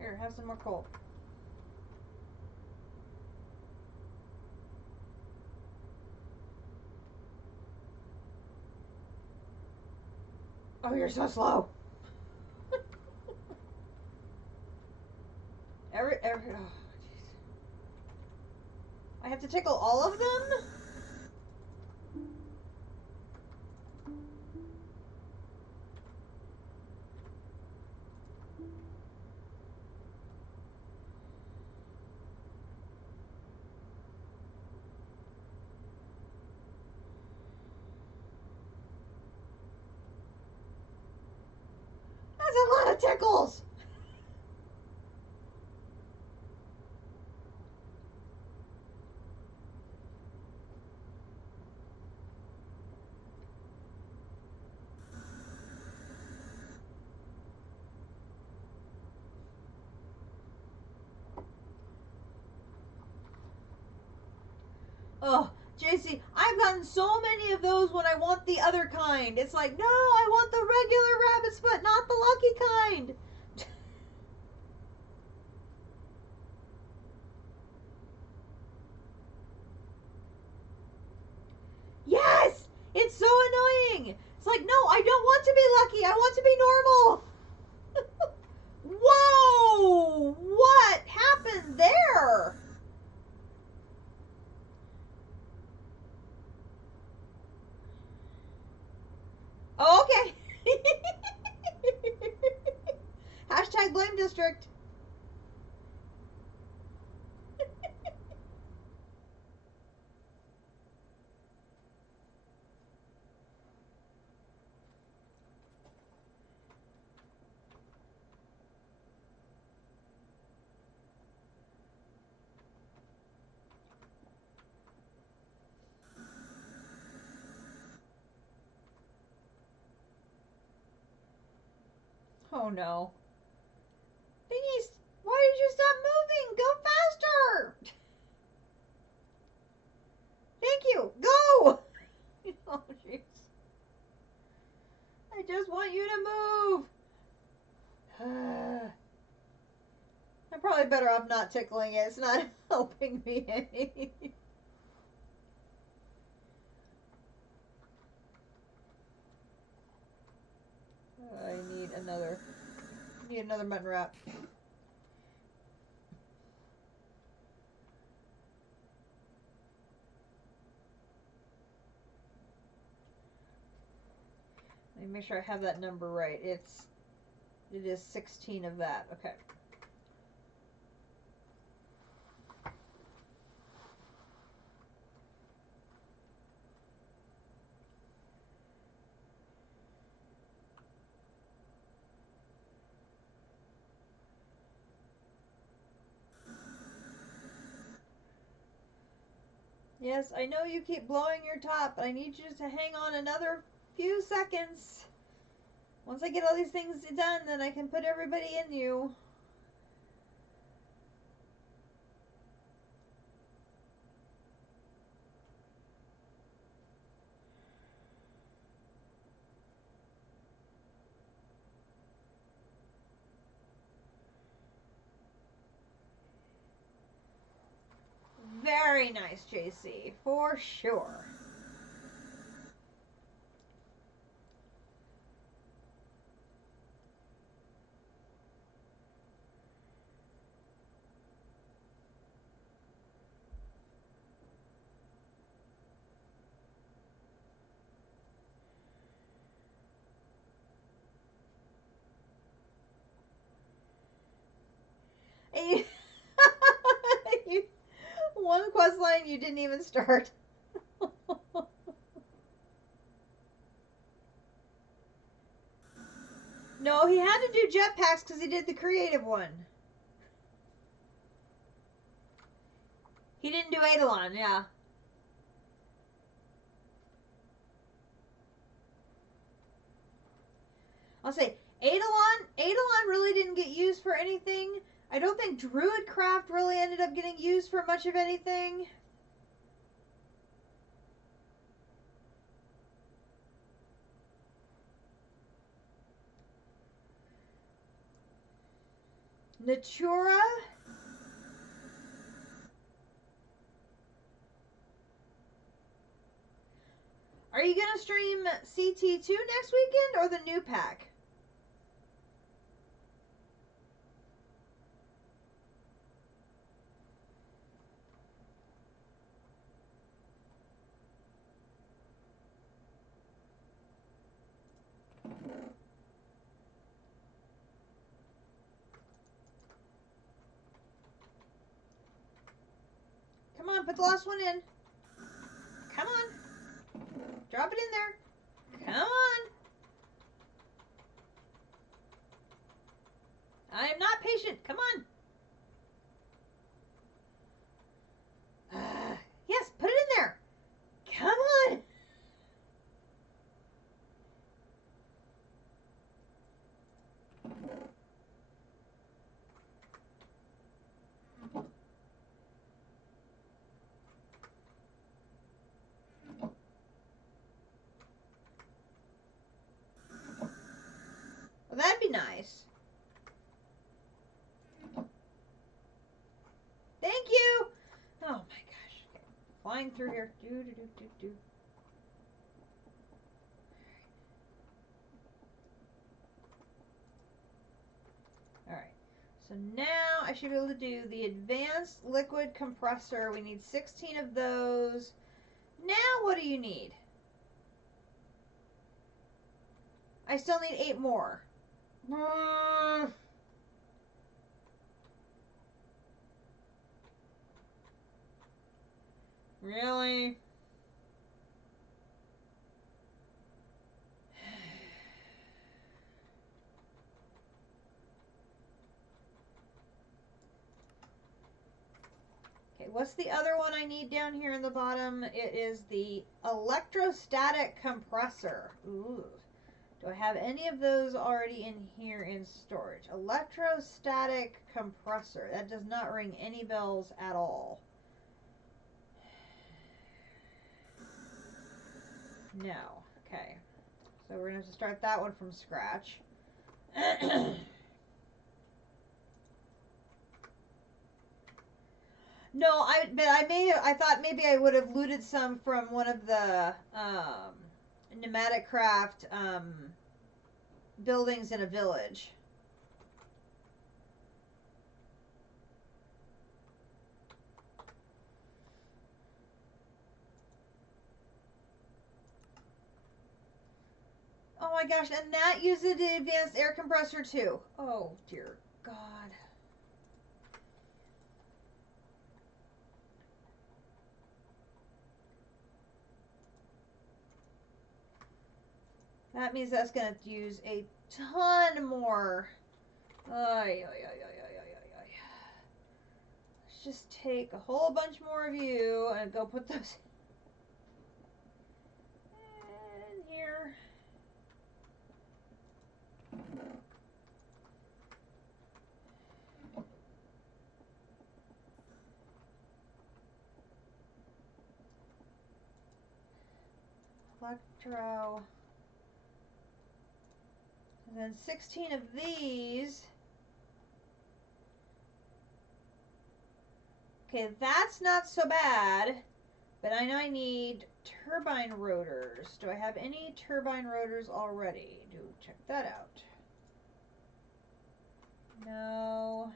Here, have some more coal. Oh, you're so slow. oh, jeez. I have to tickle all of them? That's a lot of tickles. Oh, JC, I've gotten so many of those when I want the other kind. It's like, no, I want the regular rabbit's foot, not the lucky kind. Yes! It's so annoying. It's like, no, I don't want to be lucky. I want to be normal. Whoa! What happened there? Oh, okay. Hashtag blame district. Oh no. Thingies, why did you stop moving? Go faster! Thank you. Go! better off not tickling it. It's not helping me any. I need another mutton wrap. Let me make sure I have that number right. It is 16 of that. Okay. Yes, I know you keep blowing your top, but I need you to hang on another few seconds. Once I get all these things done, then I can put everybody in you. Very nice, JC, for sure. And one quest line you didn't even start. No, he had to do jetpacks because he did the creative one. He didn't do Eidolon, yeah. I'll say Eidolon really didn't get used for anything. I don't think Druidcraft really ended up getting used for much of anything. Natura. Are you going to stream CT2 next weekend or the new pack? Come on, put the last one in. Come on. Drop it in there. Come on. I am not patient. Come on. Yes, put it in there. Come on. Well, that'd be nice. Thank you. Oh my gosh. Okay. Flying through here. Do. Alright. So now I should be able to do the advanced liquid compressor. We need 16 of those. Now what do you need? I still need 8 more. Really? Okay, what's the other one I need down here in the bottom? It is the electrostatic compressor. Ooh. Do I have any of those already in here in storage? Electrostatic compressor. That does not ring any bells at all. No. Okay. So we're going to have to start that one from scratch. No, I thought maybe I would have looted some from one of the pneumatic craft buildings in a village. Oh my gosh, and that uses the advanced air compressor too. Oh dear God. That means that's going to use a ton more. Ay, ay, ay, ay, ay, ay, ay, ay. Let's just take a whole bunch more of you and go put those in here. Electro. And then 16 of these. Okay, that's not so bad. But I know I need turbine rotors. Do I have any turbine rotors already? Do check that out. No.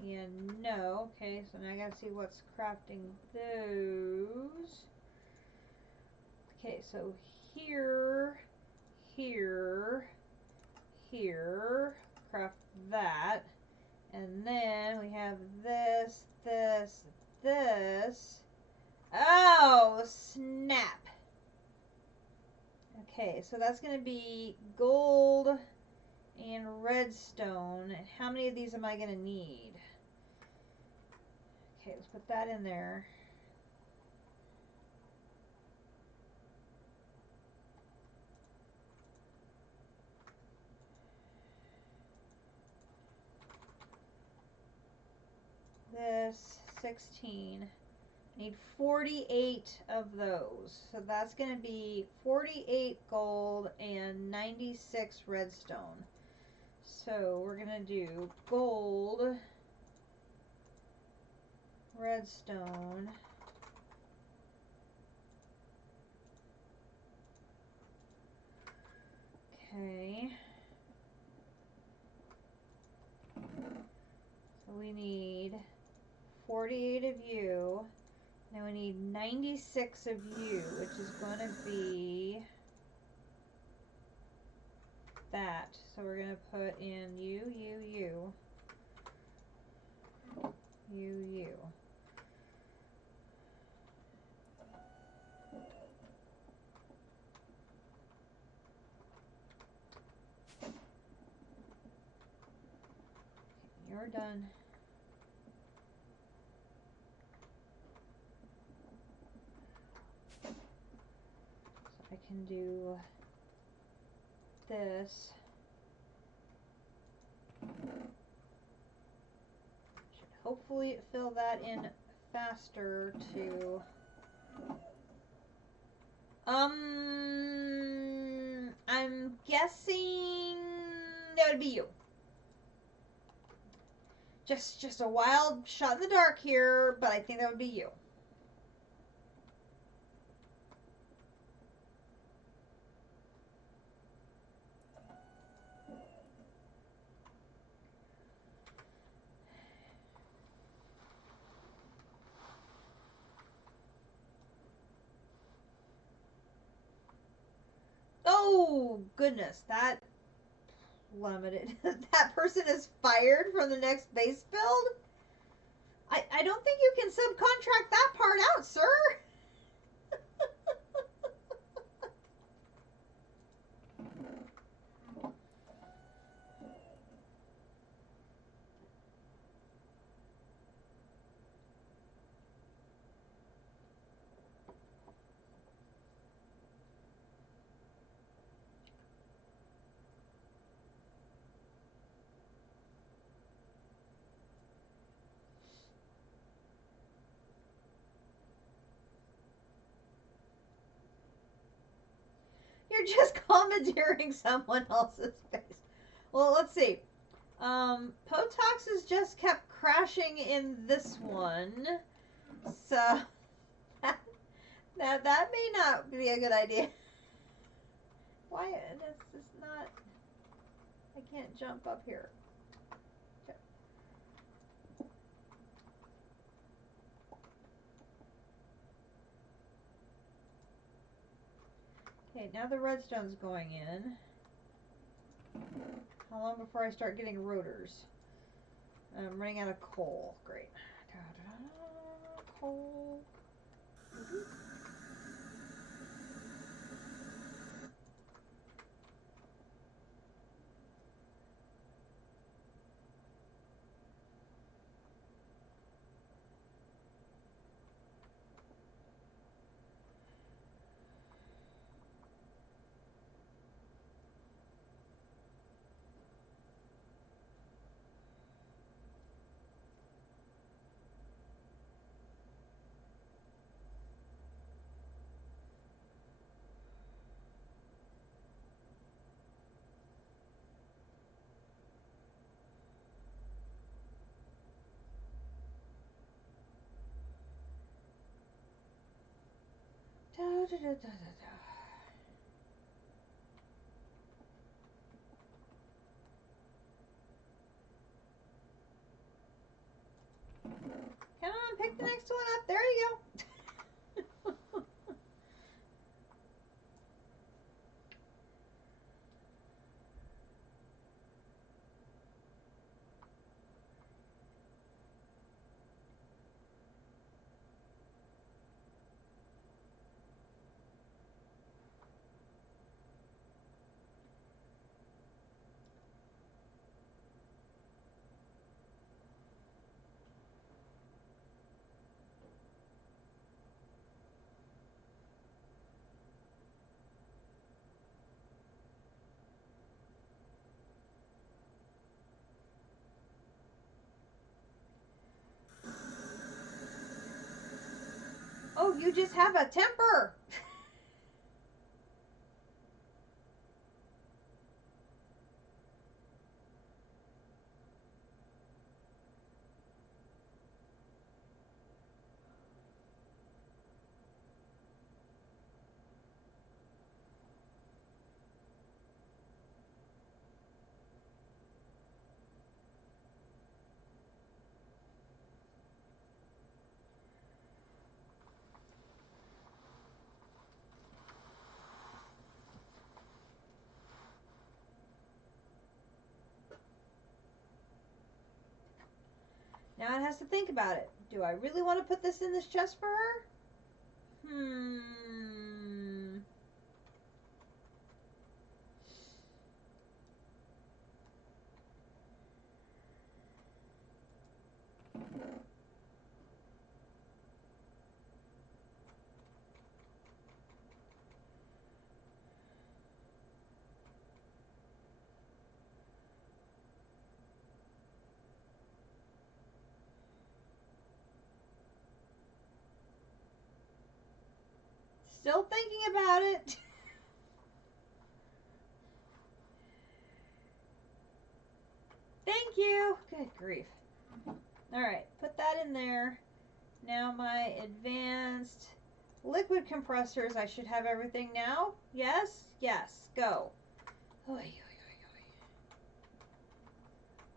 And no. Okay, so now I gotta see what's crafting those. Okay, so here, here, here, craft that. And then we have this, this, this. Oh, snap. Okay, so that's going to be gold and redstone. And how many of these am I going to need? Okay, let's put that in there. This, 16. Need 48 of those. So that's going to be 48 gold and 96 redstone. So we're going to do gold, redstone, okay. So we need 48 of you. Now we need 96 of you, which is going to be that. So we're going to put in you, you, you. You, you. You're done. So I can do this. Should hopefully fill that in faster to I'm guessing that would be you. Just a wild shot in the dark here, but I think that would be you. Oh, goodness, that plummeted. That person is fired from the next base build? I don't think you can subcontract that part out, sir. You're just commandeering someone else's space. Well, let's see. Potoxes just kept crashing in this one. So that may not be a good idea. Why? That's just not. I can't jump up here. Okay, now the redstone's going in. How long before I start getting rotors? I'm running out of coal. Great. Coal. Da, da, da, da, da. Come on, pick the next one up. There you go. Oh, you just have a temper. Now it has to think about it. Do I really want to put this in this chest for her? Still thinking about it. Thank you. Good grief. Alright, put that in there. Now my advanced liquid compressors, I should have everything now. Yes? Yes. Go.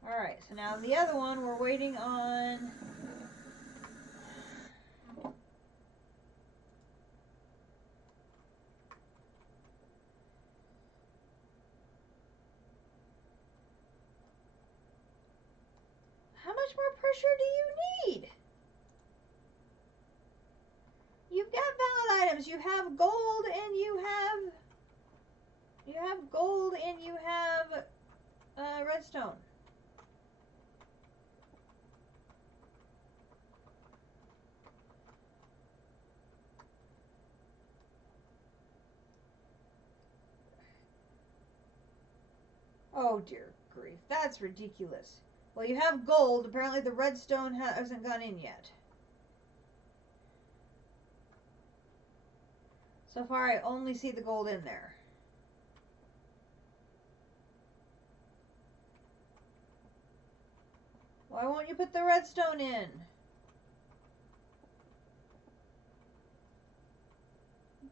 Alright, so now the other one we're waiting on. How much more pressure do you need? You've got valid items. You have gold and you have gold and you have redstone. Oh dear grief, that's ridiculous. Well, you have gold. Apparently the redstone hasn't gone in yet. So far I only see the gold in there. Why won't you put the redstone in?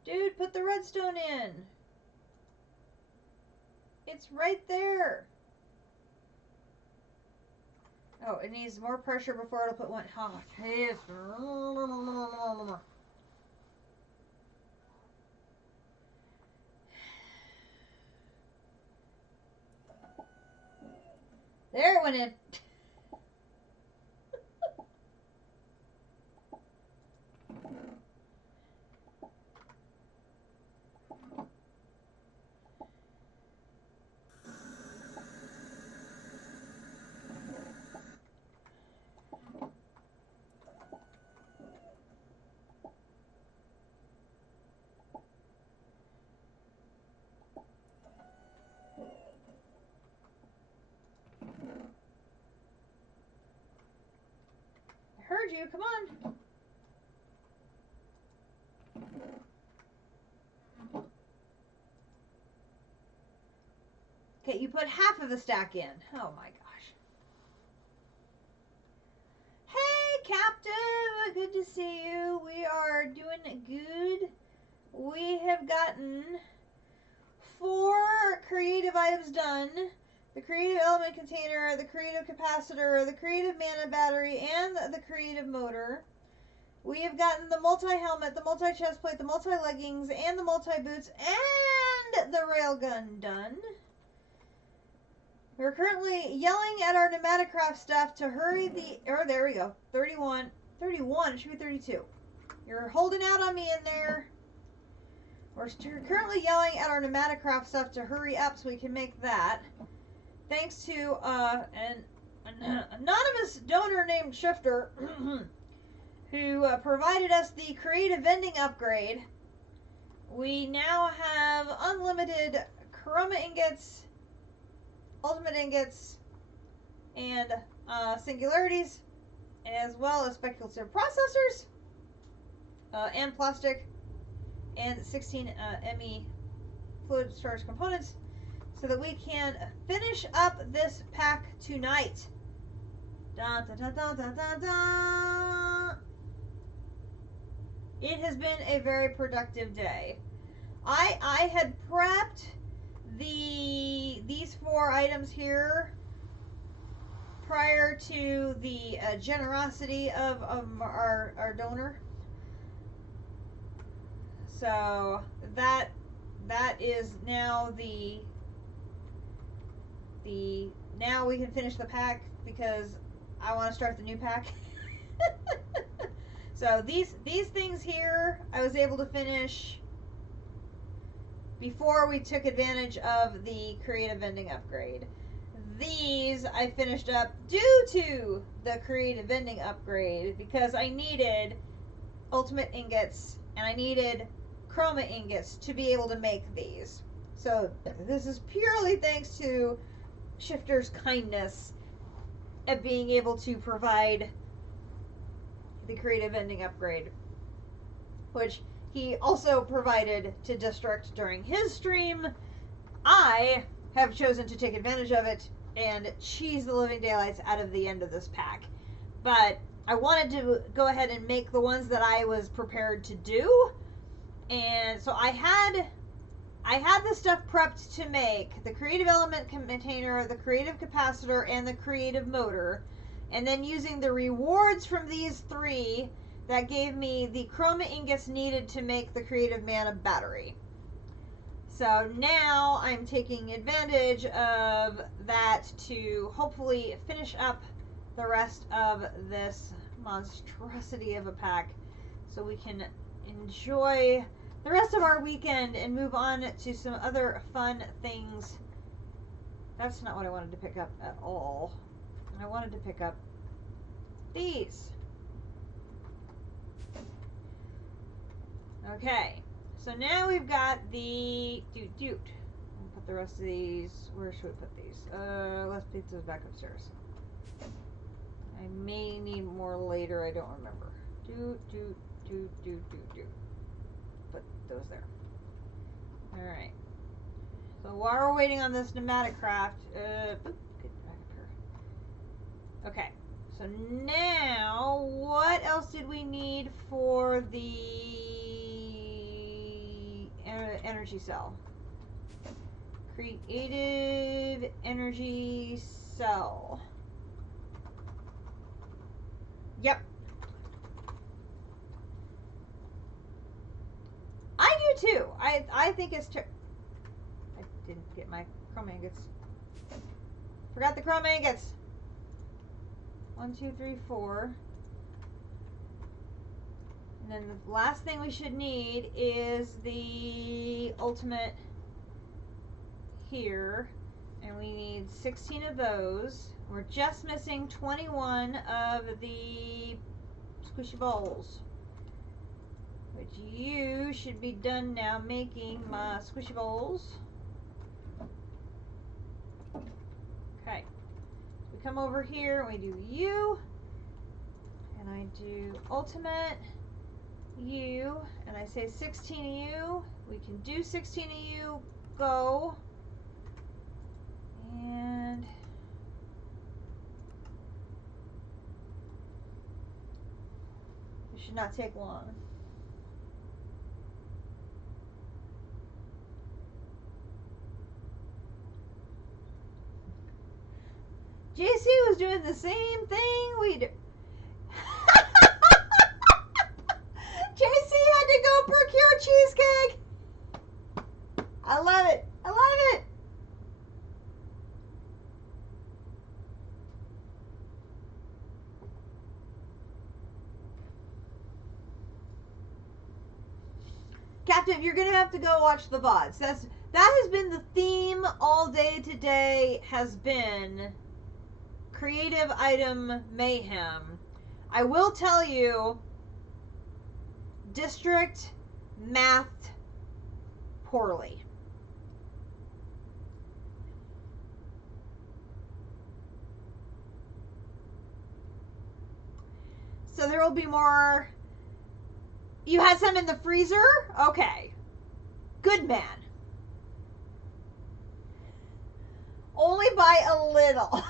Dude, put the redstone in. It's right there. Oh, it needs more pressure before it'll put one. Oh, jeez. There it went in. I heard you. Come on. Okay, you put half of the stack in. Oh my gosh. Hey, Captain. Good to see you. We are doing good. We have gotten 4 creative items done. The creative element container, the creative capacitor, the creative mana battery, and the creative motor. We have gotten the multi-helmet, the multi-chest plate, the multi-leggings, and the multi-boots, and the railgun done. We're currently yelling at our pneumaticraft staff to hurry the... Oh, there we go. 31. 31. It should be 32. You're holding out on me in there. We're currently yelling at our pneumaticraft staff to hurry up so we can make that. Thanks to an anonymous donor named Shifter who provided us the creative vending upgrade. We now have unlimited Chroma ingots, ultimate ingots, and singularities, as well as speculative processors, and plastic, and 16 ME fluid storage components, so that we can finish up this pack tonight. Dun, dun, dun, dun, dun, dun, dun. It has been a very productive day. I had prepped these 4 items here prior to the generosity of our donor. So that is now now we can finish the pack because I want to start the new pack. So these things here I was able to finish before we took advantage of the creative vending upgrade. These I finished up due to the creative vending upgrade because I needed ultimate ingots and I needed Chroma ingots to be able to make these. So this is purely thanks to Shifter's kindness at being able to provide the creative vending upgrade, which he also provided to Destruct during his stream. I have chosen to take advantage of it and cheese the living daylights out of the end of this pack. But I wanted to go ahead and make the ones that I was prepared to do. And so I had the stuff prepped to make the creative element container, the creative capacitor, and the creative motor. And then using the rewards from these 3, that gave me the Chroma ingots needed to make the creative mana battery. So now I'm taking advantage of that to hopefully finish up the rest of this monstrosity of a pack so we can enjoy the rest of our weekend and move on to some other fun things. That's not what I wanted to pick up at all. I wanted to pick up these. Okay, so now we've got the I'll put the rest of these. Where should we put these? Let's put those back upstairs. I may need more later. I don't remember. Put those there. All right. So while we're waiting on this pneumatic craft, get back up here. Okay. So now, what else did we need for the energy cell? Creative energy cell. Yep. I do too. I think it's I didn't get my chrome ingots. Forgot the chrome ingots. 1, 2, 3, 4. And then the last thing we should need is the ultimate here. And we need 16 of those. We're just missing 21 of the squishy balls. Which you should be done now making my squishy balls. Okay. We come over here and we do you. And I do ultimate you. And I say 16 of you. We can do 16 of you. Go. And it should not take long. JC was doing the same thing we do. JC had to go procure cheesecake. I love it. I love it. Captain, you're gonna have to go watch the VODs. That has been the theme all day today. Has been creative item mayhem. I will tell you, District mathed poorly. So there will be more. You had some in the freezer? Okay. Good man. Only by a little.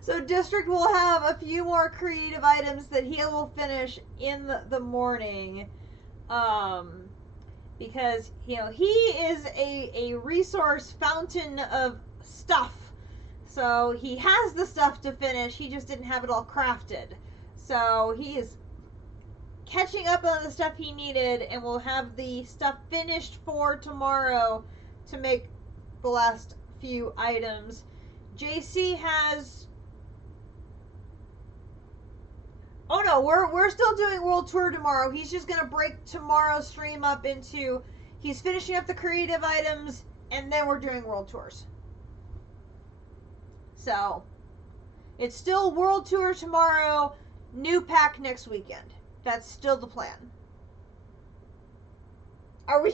So District will have a few more creative items that he will finish in the morning. Because, you know, he is a resource fountain of stuff. So he has the stuff to finish. He just didn't have it all crafted. So he is catching up on the stuff he needed and will have the stuff finished for tomorrow to make the last few items. JC has... Oh no, we're still doing World Tour tomorrow. He's just going to break tomorrow's stream up into... He's finishing up the creative items and then we're doing World Tours. So, it's still World Tour tomorrow, new pack next weekend. That's still the plan. Are we...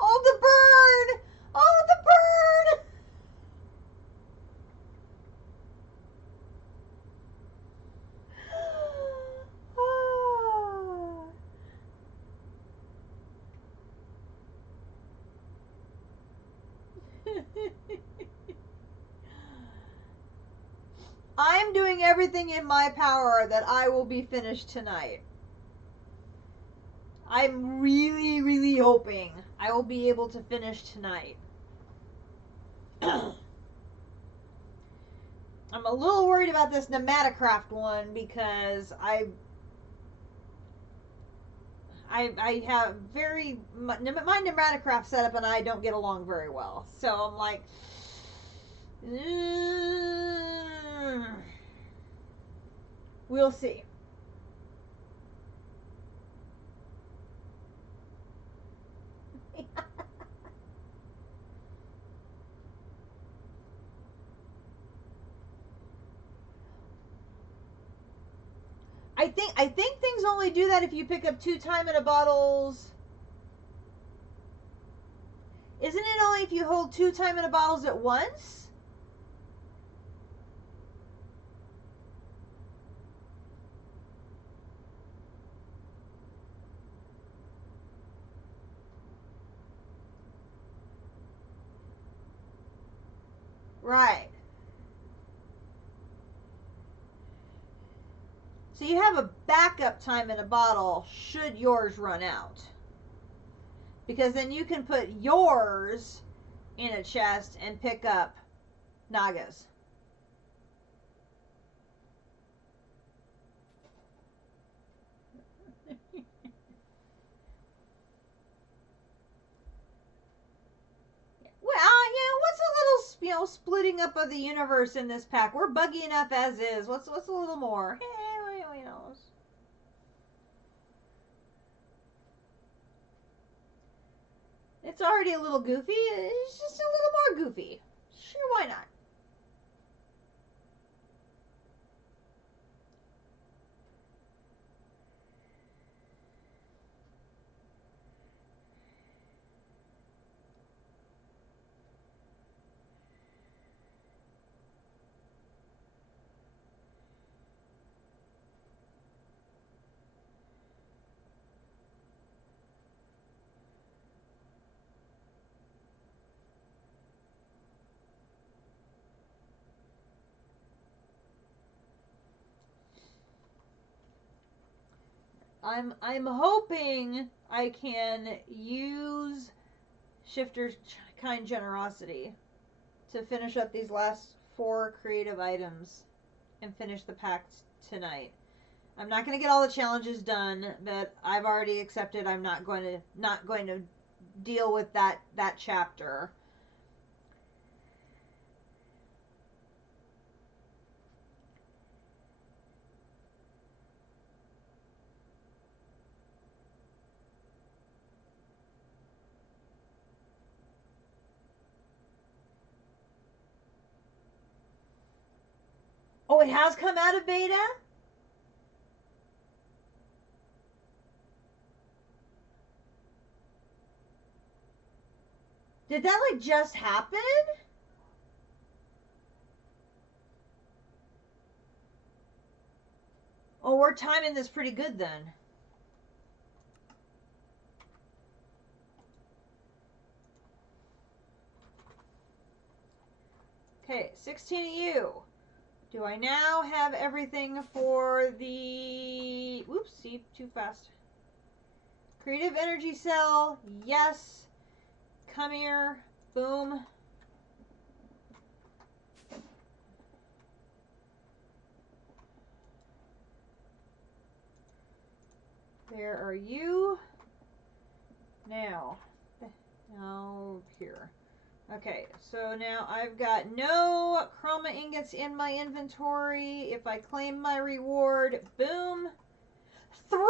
Oh, the burn! Oh, the burn! I'm doing everything in my power that I will be finished tonight. I'm really, really hoping I will be able to finish tonight. I'm a little worried about this Nematocraft one because I have my Nematocraft setup and I don't get along very well. So I'm like... We'll see. I think things only do that if you pick up 2 time in a bottles. Isn't it only if you hold 2 time in a bottles at once? Right. So you have a backup time in a bottle should yours run out. Because then you can put yours in a chest and pick up Naga's. Well, yeah, what's a little, splitting up of the universe in this pack? We're buggy enough as is. What's a little more? Hey, it's already a little goofy. It's just a little more goofy. Sure, why not? I'm hoping I can use Shifter's kind generosity to finish up these last 4 creative items and finish the pack tonight. I'm not going to get all the challenges done, but I've already accepted I'm not going to deal with that chapter. Oh, it has come out of beta? Did that like just happen? Oh, we're timing this pretty good then. Okay, 16 of you. Do I now have everything for the... Whoops, see, too fast. Creative energy cell, yes. Come here, boom. There are you. Now here. Okay, so now I've got no chroma ingots in my inventory. If I claim my reward, boom. 3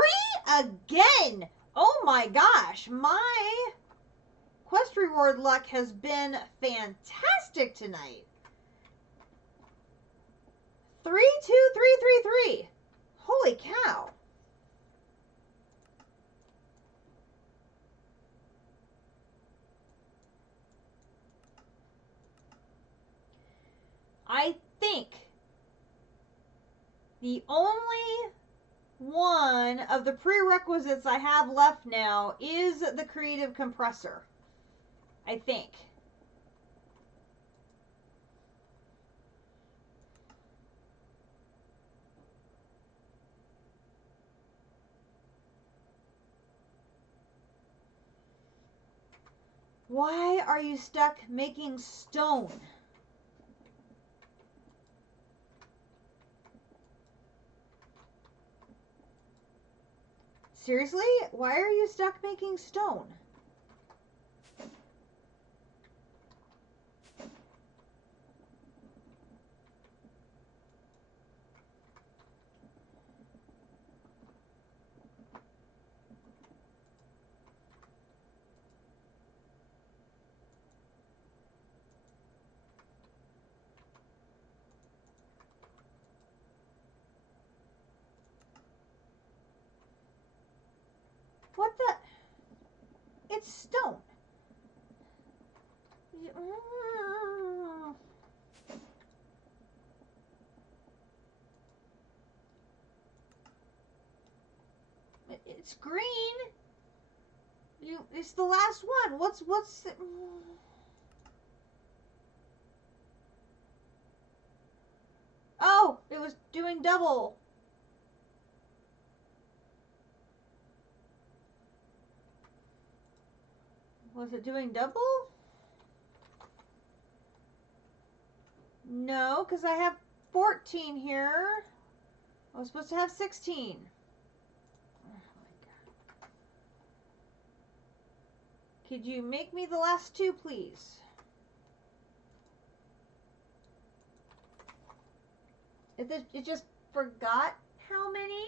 again! Oh my gosh, my quest reward luck has been fantastic tonight. 3, 2, 3, 3, 3. Holy cow. I think the only one of the prerequisites I have left now is the creative compressor. I think. Why are you stuck making stone? Seriously? Why are you stuck making stone? What the? It's stone. It's green. It's the last one. What's the... doing double? Was it doing double? No, because I have 14 here. I was supposed to have 16. Oh my God. Could you make me the last two, please? It just forgot how many?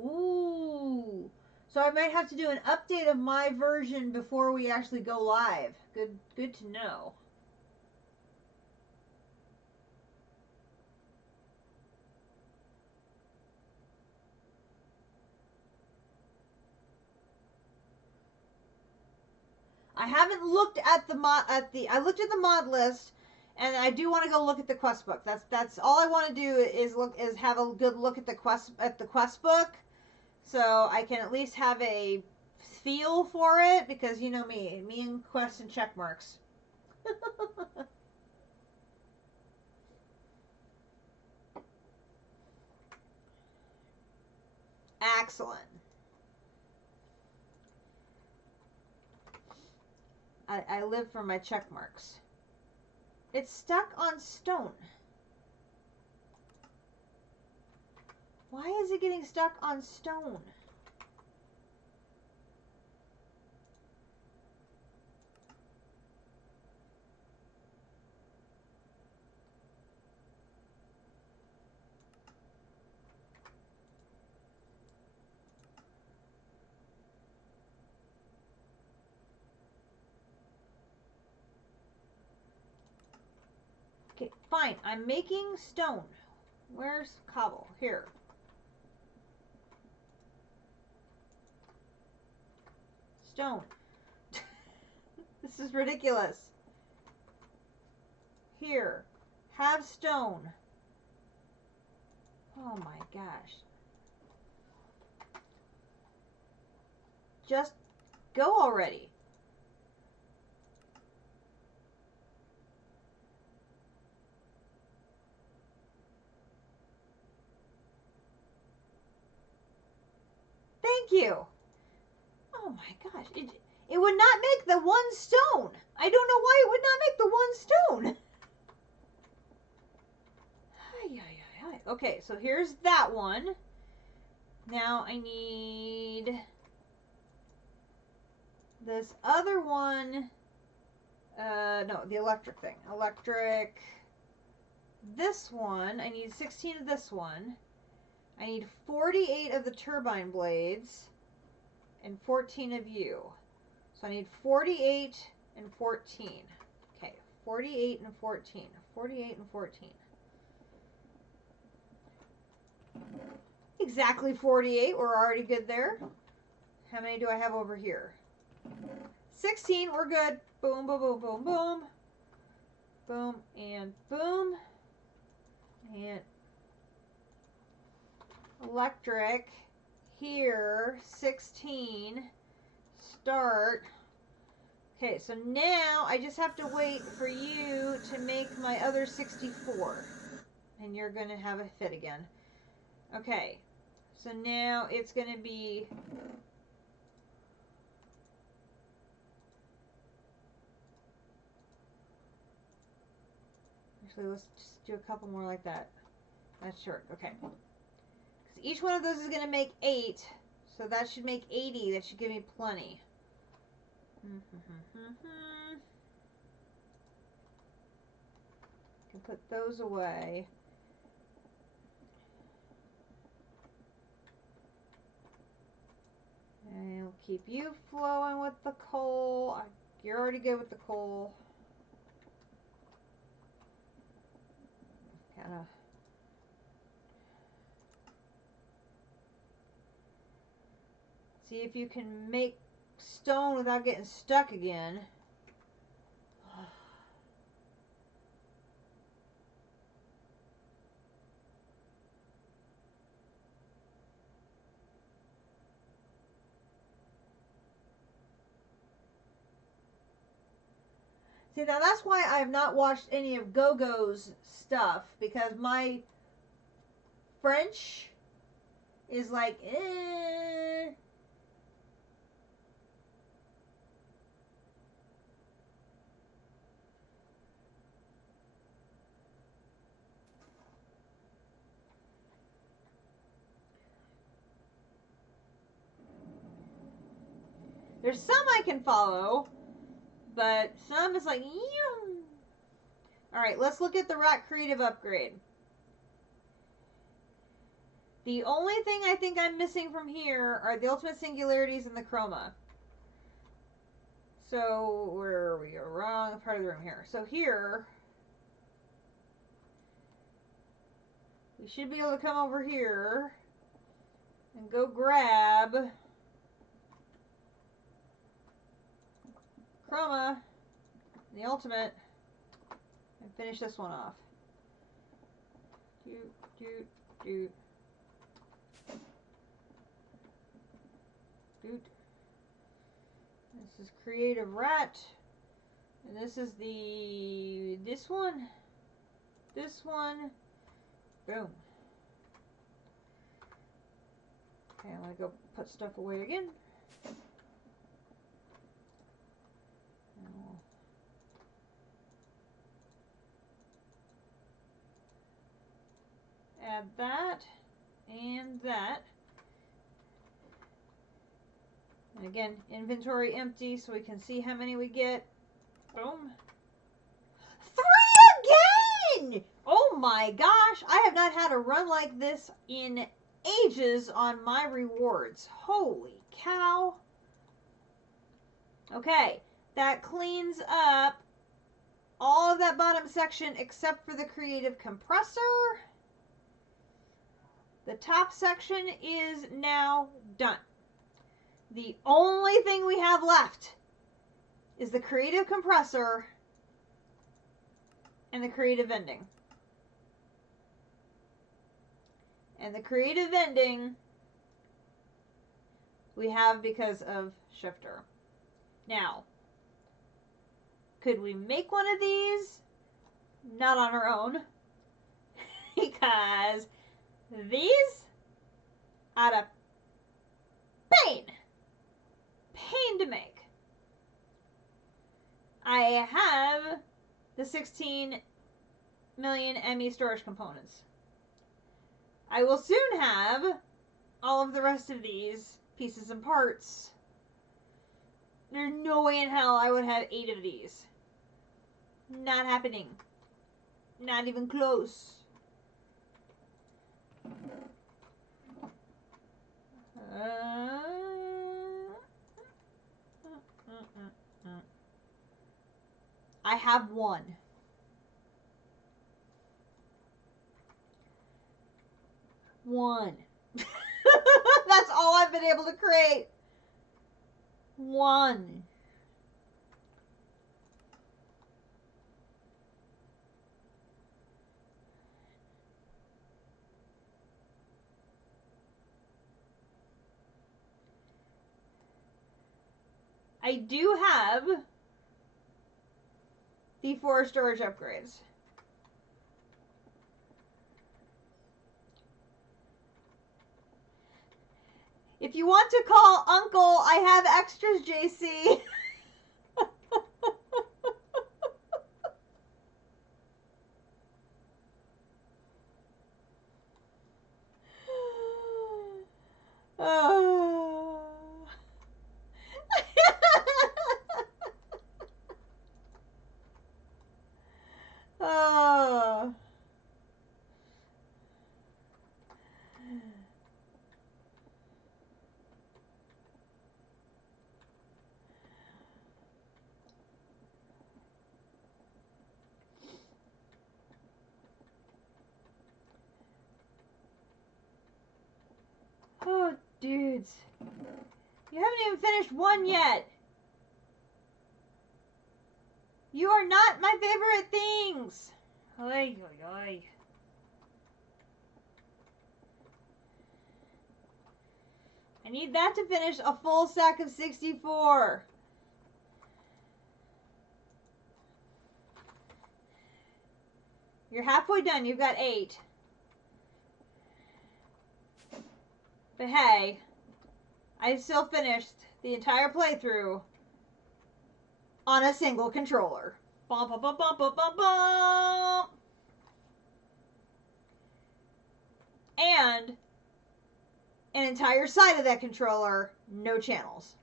Ooh. So I might have to do an update of my version before we actually go live. Good to know. I haven't looked at the I looked at the mod list, and I do want to go look at the quest book. That's all I want to do is have a good look at the quest book, so I can at least have a feel for it, because you know me and quests and check marks. Excellent. I live for my check marks. It's stuck on stone. Why is it getting stuck on stone? Okay, fine. I'm making stone. Where's cobble? Here. Stone. This is ridiculous. Here. Have stone. Oh my gosh. Just go already. Thank you. Oh my gosh. It would not make the one stone. I don't know why it would not make the one stone. Okay, so here's that one. Now I need this other one. No, the electric thing. Electric. This one, I need 16 of this one. I need 48 of the turbine blades and 14 of you. So I need 48 and 14. Okay, 48 and 14. 48 and 14. Exactly 48. We're already good there. How many do I have over here? 16. We're good. Boom, boom, boom, boom, boom. Boom and boom. And electric here, 16. Start. Okay, so now I just have to wait for you to make my other 64. And you're going to have a fit again. Okay, so now it's going to be... Actually, let's just do a couple more like that. That's short. Okay. Because each one of those is going to make 8. So that should make 80. That should give me plenty. Can put those away. And I'll keep you flowing with the coal. You're already good with the coal. Okay, See if you can make stone without getting stuck again. See, now that's why I have not watched any of GoGo's stuff, because my French is like, eh. There's some I can follow, but some is like, ew. All right, let's look at the Rat Creative upgrade. The only thing I think I'm missing from here are the Ultimate Singularities and the Chroma. So, where are we? Wrong part of the room here. So here, we should be able to come over here and go grab Chroma, the Ultimate, and finish this one off. Doot, doot, doot. Doot. This is Creative Rat. And this is this one. Boom. Okay, I'm going to go put stuff away again. Add that and that. And again, inventory empty so we can see how many we get. Boom. 3 again! Oh my gosh, I have not had a run like this in ages on my rewards. Holy cow. Okay, that cleans up all of that bottom section except for the creative compressor. The top section is now done. The only thing we have left is the creative compressor and the creative vending. And the creative vending we have because of Shifter. Now, could we make one of these? Not on our own. Because these, out of pain to make. I have the 16 million ME storage components. I will soon have all of the rest of these pieces and parts. There's no way in hell I would have 8 of these. Not happening. Not even close. I have 1. That's all I've been able to create. 1. I do have the 4 storage upgrades. If you want to call Uncle, I have extras, JC. Oh. Oh. It's... You haven't even finished one yet. You are not my favorite things. Oy, oy, oy. I need that to finish a full stack of 64. You're halfway done. You've got 8. But hey, I still finished the entire playthrough on a single controller. Bum, bum, bum, bum, bum, bum, bum. And an entire side of that controller, no channels.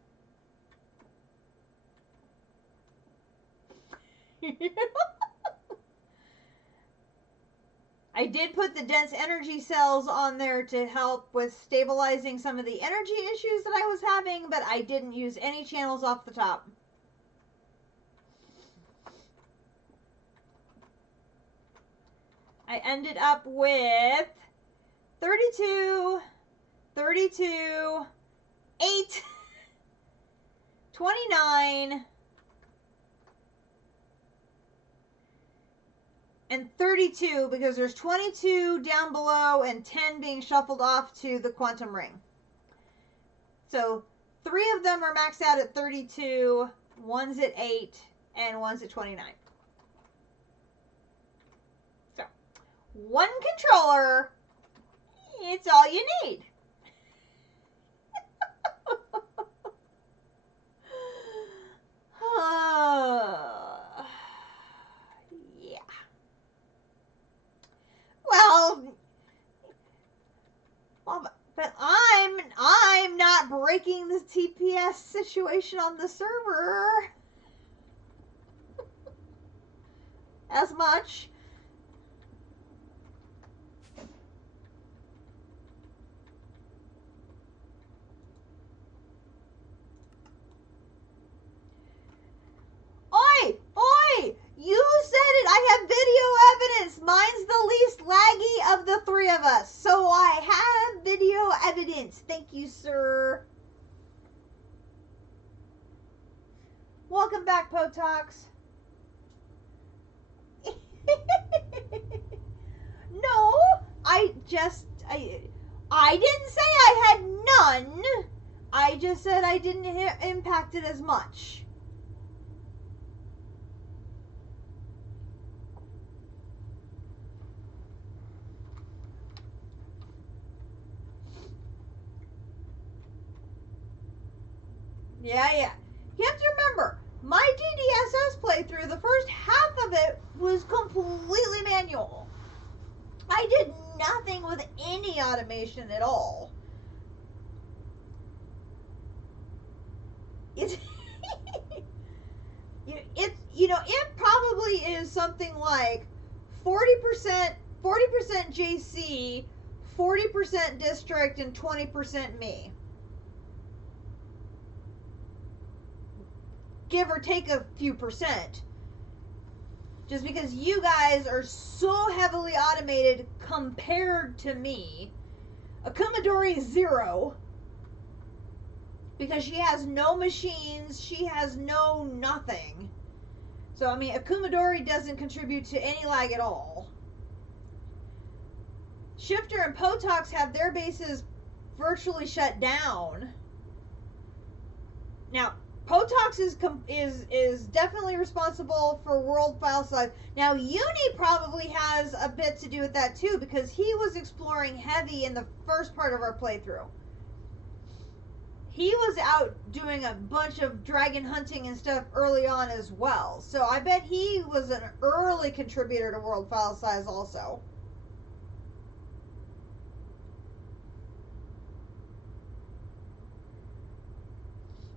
I did put the dense energy cells on there to help with stabilizing some of the energy issues that I was having, but I didn't use any channels off the top. I ended up with 32, 32, 8, 29, and 32 because there's 22 down below and 10 being shuffled off to the quantum ring. So 3 of them are maxed out at 32, one's at 8, and one's at 29. So, one controller, it's all you need. Yeah. Well, but I'm not breaking the TPS situation on the server as much. Oi! Oi! You said it! I have video evidence! Mine's the least laggy of the 3 of us. So I have video evidence. Thank you, sir. Welcome back, Potox. No, I didn't say I had none. I just said I didn't impact it as much. Yeah. You have to remember, my GDSS playthrough, the first half of it was completely manual. I did nothing with any automation at all. It probably is something like 40% JC, 40% district, and 20% me. Give or take a few percent. Just because you guys are so heavily automated compared to me. Akumadori is 0. Because she has no machines, she has no nothing. So, I mean, Akumadori doesn't contribute to any lag at all. Shifter and Potox have their bases virtually shut down. Now, Potox is definitely responsible for world file size. Now, Uni probably has a bit to do with that too, because he was exploring heavy in the first part of our playthrough. He was out doing a bunch of dragon hunting and stuff early on as well. So I bet he was an early contributor to world file size also.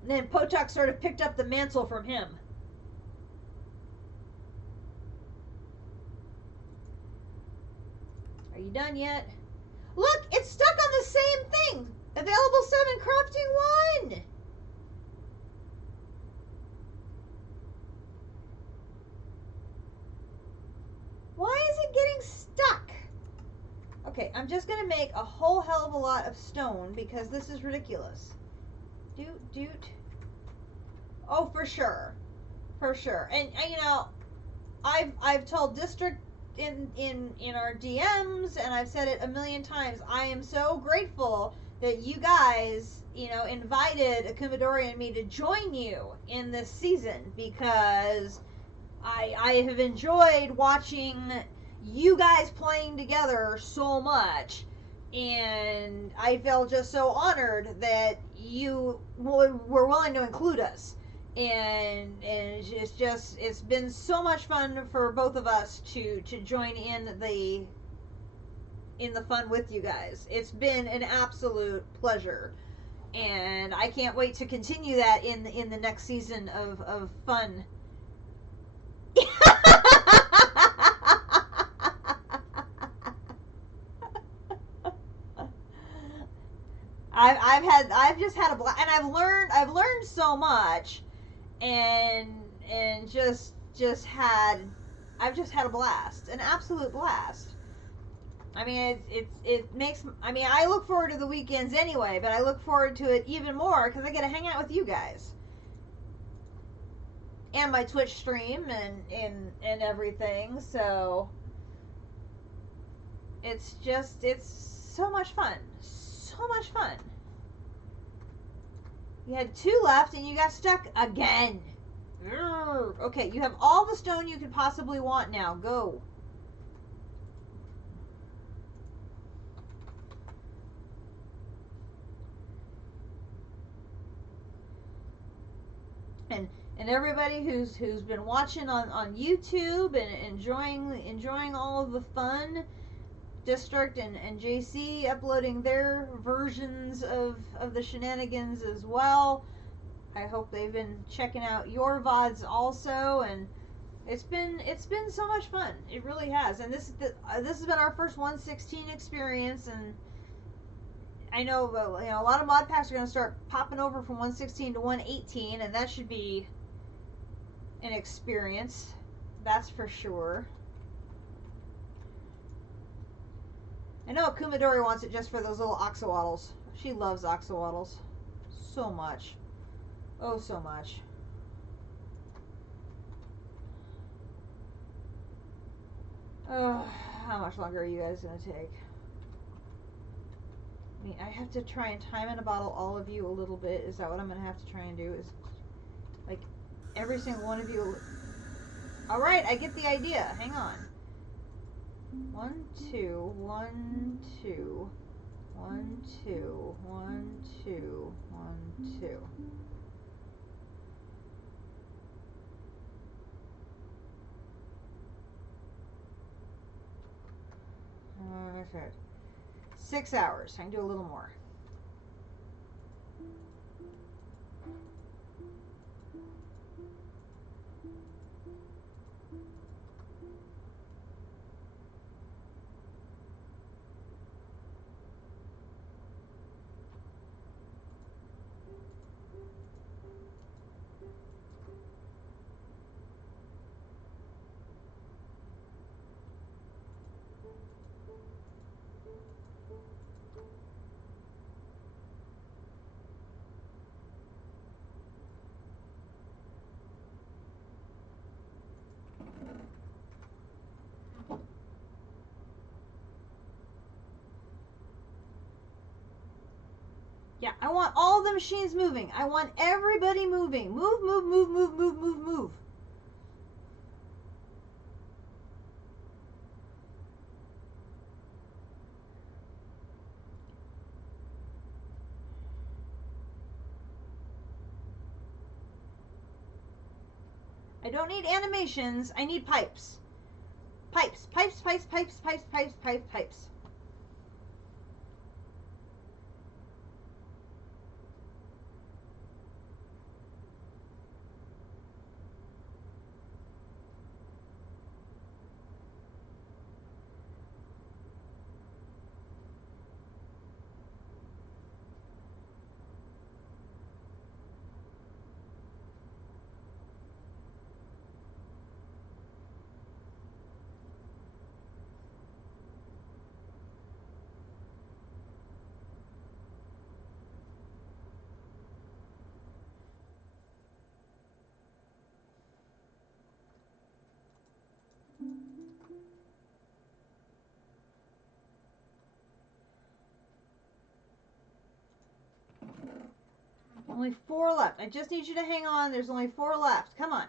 And then Potok sort of picked up the mantle from him. Are you done yet? Look, it's stuck on the same thing. Available 7, crafting 1. Why is it getting stuck? Okay, I'm just going to make a whole hell of a lot of stone because this is ridiculous. Doot, doot. Oh, for sure. For sure. And you know, I've told District in our DMs, and I've said it a million times. I am so grateful that you guys, you know, invited Akumadori and me to join you in this season, because I have enjoyed watching you guys playing together so much, and I felt just so honored that you were willing to include us. It's been so much fun for both of us to join in the fun with you guys. It's been an absolute pleasure, and I can't wait to continue that in the next season of fun. I've just had a blast, and I've learned so much, and I've just had a blast, an absolute blast. I mean, it makes, I mean, I look forward to the weekends anyway, but I look forward to it even more because I get to hang out with you guys. And my Twitch stream and everything, so it's so much fun. So much fun. You had 2 left and you got stuck again. Urgh. Okay, you have all the stone you could possibly want now. Go. And everybody who's been watching on YouTube and enjoying all of the fun, District and JC uploading their versions of the shenanigans as well. I hope they've been checking out your VODs also, and it's been so much fun. It really has. And this has been our first 116 experience, and I know, you know, a lot of mod packs are going to start popping over from 116 to 118, and that should be an experience, that's for sure. I know Akumadori wants it just for those little oxawaddles. She loves oxawaddles so much. Oh, so much. Oh, how much longer are you guys going to take? I mean, I have to try and time in a bottle all of you a little bit. Is that what I'm going to have to try and do? Is, like, every single one of you... Alright, I get the idea. Hang on. 1, 2, 1, 2. 1, 2, 1, 2, 1, 2. Okay. 6 hours. I can do a little more. Yeah, I want all the machines moving. I want everybody moving. Move, move, move, move, move, move, move. I don't need animations. I need pipes. Pipes, pipes, pipes, pipes, pipes, pipes, pipes, pipes. Only 4 left. I just need you to hang on. There's only 4 left. Come on.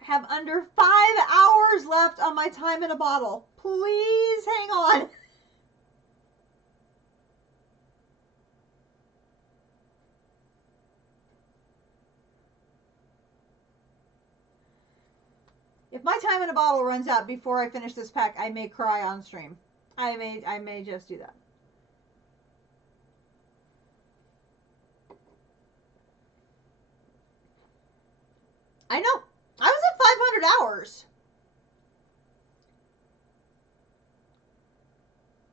I have under 5 hours left on my time in a bottle. Please hang on. If my time in a bottle runs out before I finish this pack, I may cry on stream. I may just do that. I know. I was at 500 hours.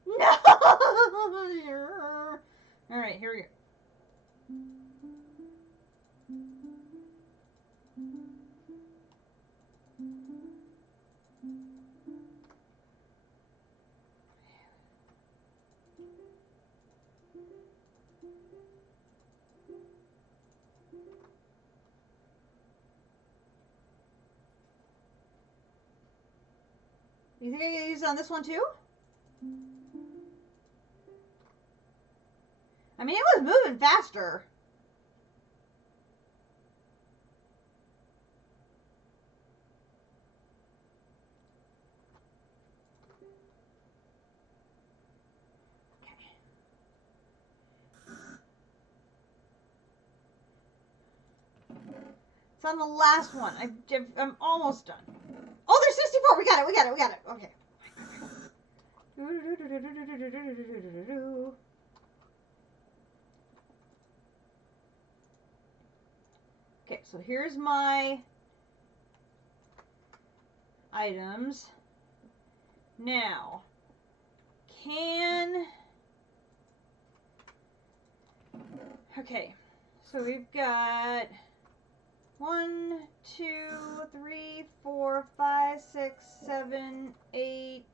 No. All right, here we go. You think I can use it on this one too? I mean, it was moving faster. Okay. It's on the last one. I'm almost done. Oh, there's 64. We got it. We got it. We got it. Okay. Okay, so here's my items. Now, okay, so we've got 1, 2, 3, 4, 5, 6, 7, 8,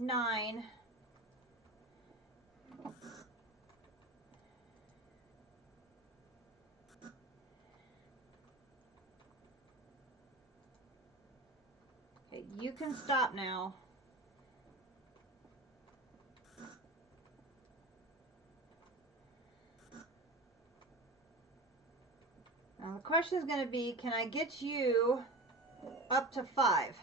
9. Okay, you can stop now. Now the question is going to be, can I get you up to 5?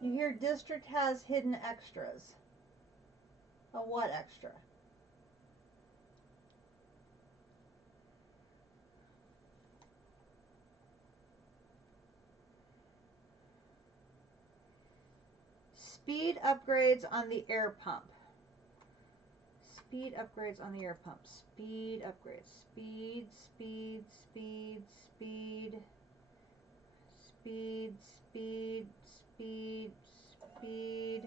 You hear district has hidden extras. A what extra? Speed upgrades on the air pump. Speed upgrades on the air pump. Speed upgrades. Speed, speed, speed, speed. Speed, speed, speed, speed.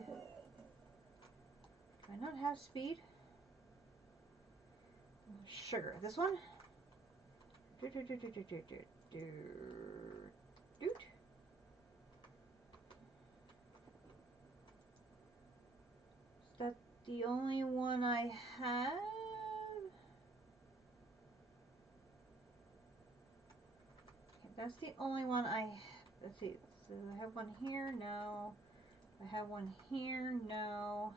Do I not have speed? Sugar. This one? Doot. Is that the only one I have? Okay, that's the only one I... Let's see. So I have one here? No. I have one here? No.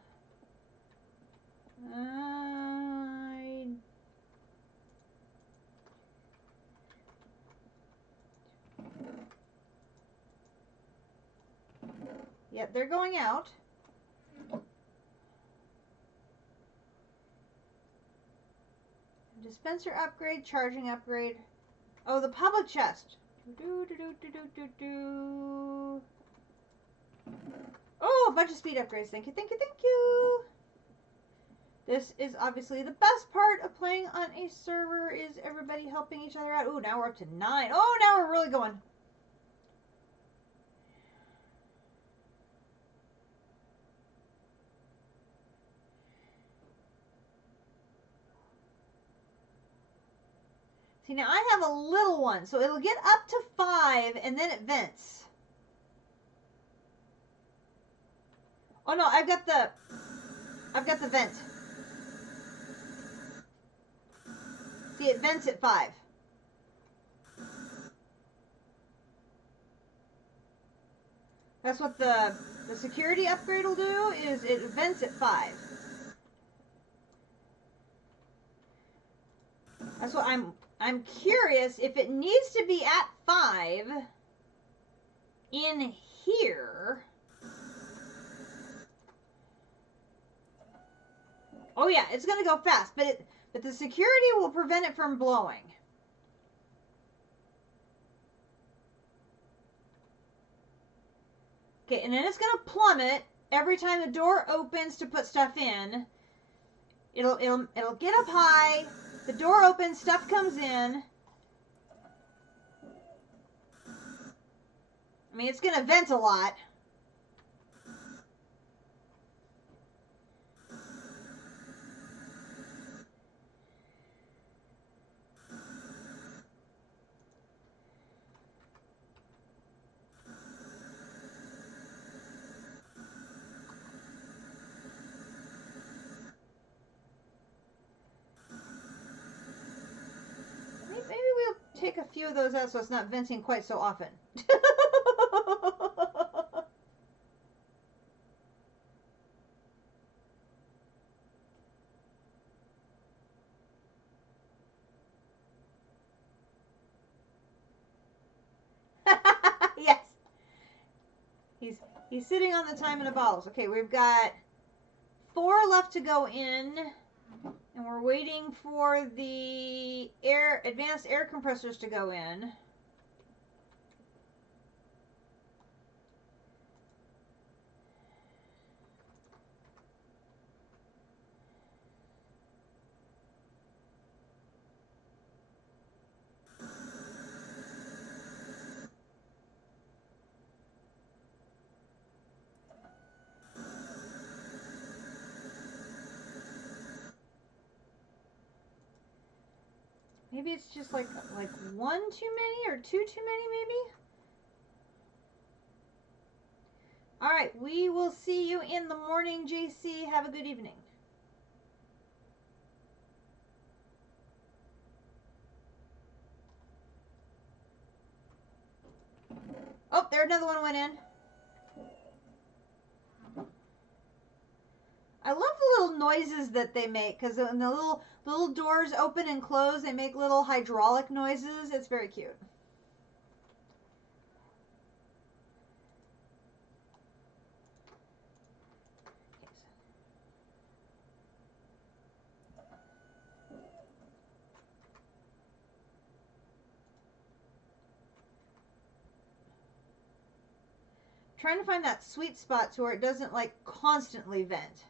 Yep, they're going out. Dispenser upgrade, charging upgrade. Oh, the public chest. Oh, a bunch of speed upgrades. Thank you, thank you, thank you. This is obviously the best part of playing on a server, is everybody helping each other out. Oh, now we're up to 9. Oh, now we're really going. See, now I have a little one, so it'll get up to 5 and then it vents. Oh no, I've got the vent. See, it vents at 5. That's what the security upgrade will do, is it vents at 5. That's what I'm curious if it needs to be at 5 in here. Oh yeah, it's gonna go fast, but the security will prevent it from blowing. Okay, and then it's gonna plummet every time the door opens to put stuff in. It'll get up high. The door opens, stuff comes in. I mean, it's gonna vent a lot. Maybe we'll take a few of those out so it's not venting quite so often. Yes. He's sitting on the time in the bottles. Okay, we've got 4 left to go in, and we're waiting for the advanced air compressors to go in. Maybe it's just like 1 too many or 2 too many, maybe? All right, we will see you in the morning, JC. Have a good evening. Oh, there another one went in. I love the little noises that they make, because when the little doors open and close, they make little hydraulic noises. It's very cute. Trying to find that sweet spot to where it doesn't like constantly vent.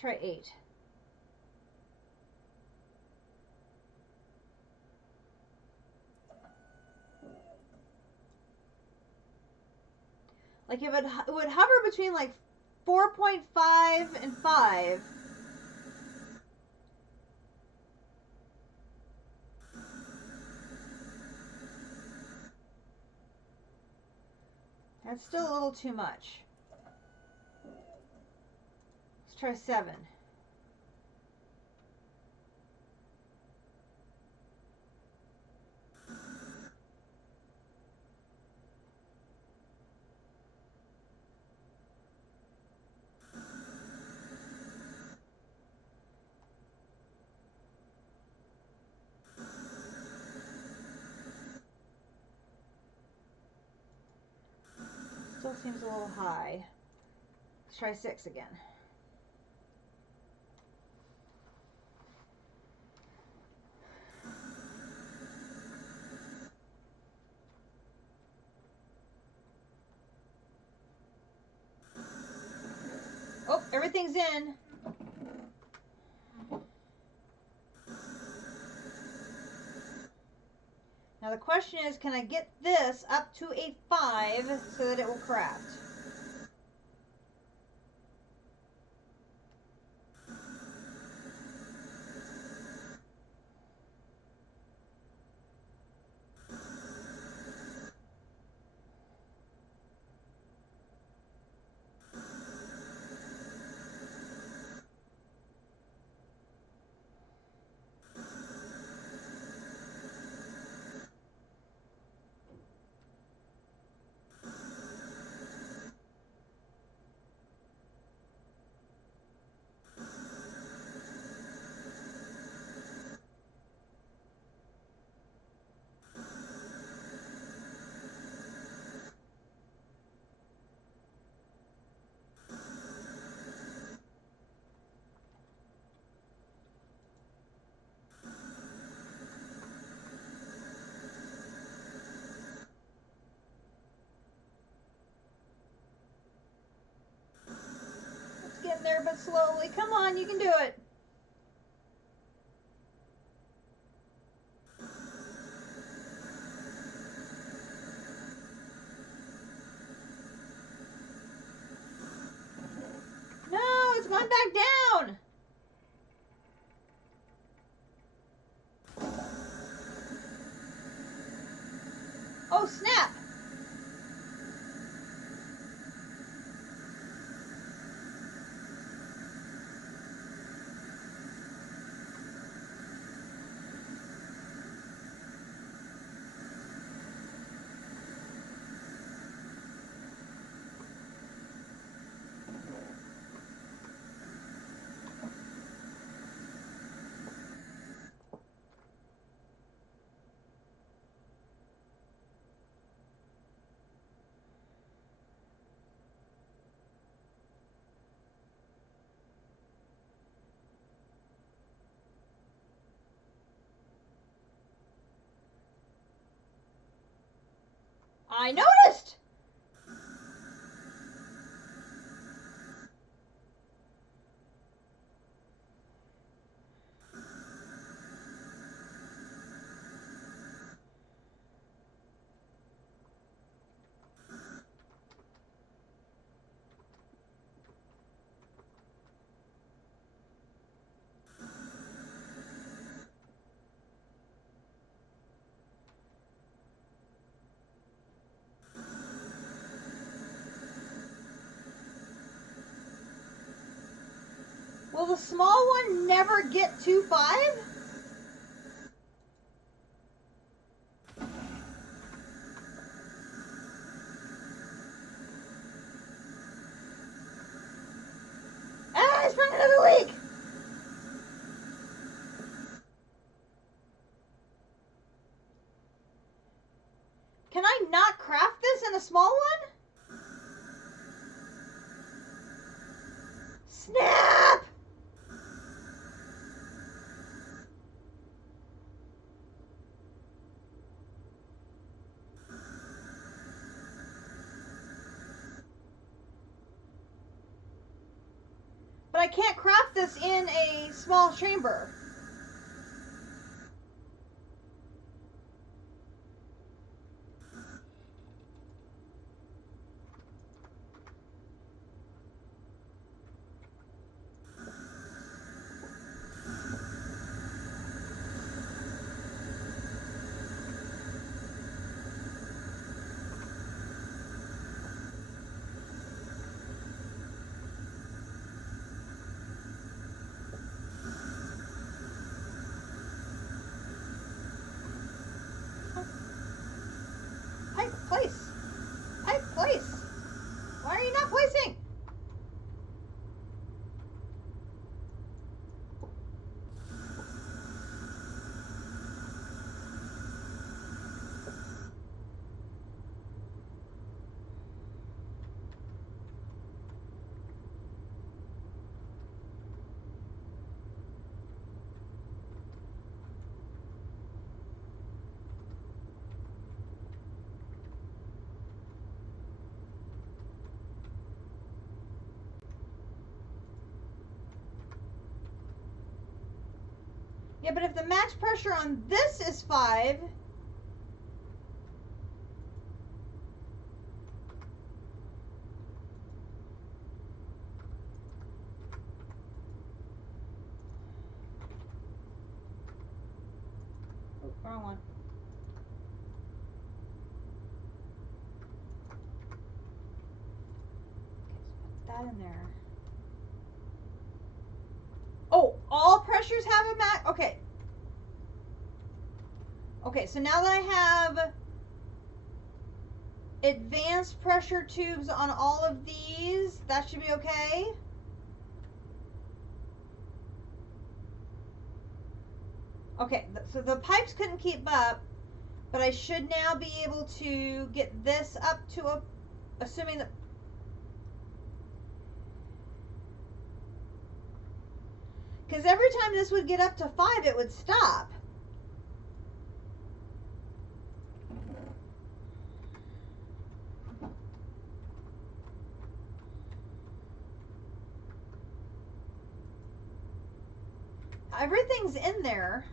Let's try 8. Like if it would hover between like 4.5 and 5. That's still a little too much. Let's try 7. still seems a little high. Let's try 6 again. Oh, everything's in. Now the question is, can I get this up to a 5 so that it will craft? Getting there, but slowly. Come on, you can do it. No, it's going back down. Oh, snap. I noticed. Will the small one never get to 5? Ah, I sprung another leak. Can I not craft this in a small one? Snap! But I can't craft this in a small chamber. Place. Why are you not placing? Yeah, but if the max pressure on this is 5, oh, wrong one. Okay, so put that in there. Oh, all pressures have a max? Okay. Okay, so now that I have advanced pressure tubes on all of these, that should be okay. Okay, so the pipes couldn't keep up, but I should now be able to get this up to a, assuming that, because every time this would get up to 5, it would stop. Everything's in there.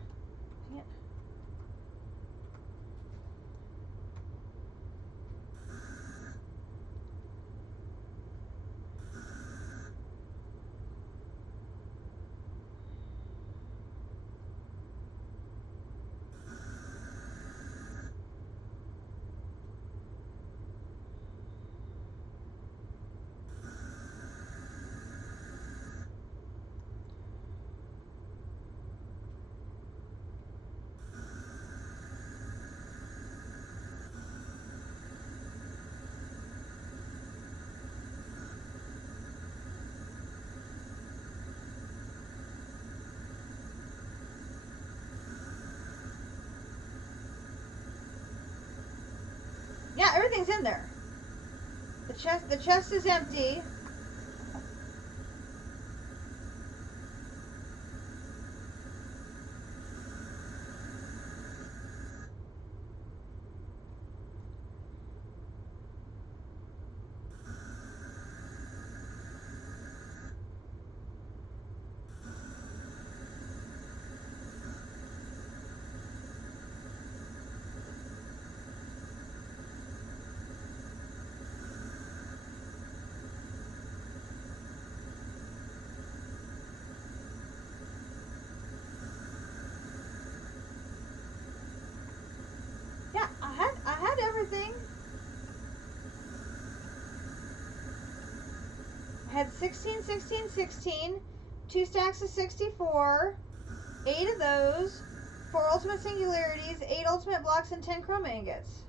Yeah, everything's in there. The chest is empty. Yeah, I had everything. I had 16, 16, 16, 2 stacks of 64, 8 of those, 4 ultimate singularities, 8 ultimate blocks, and 10 chroma ingots.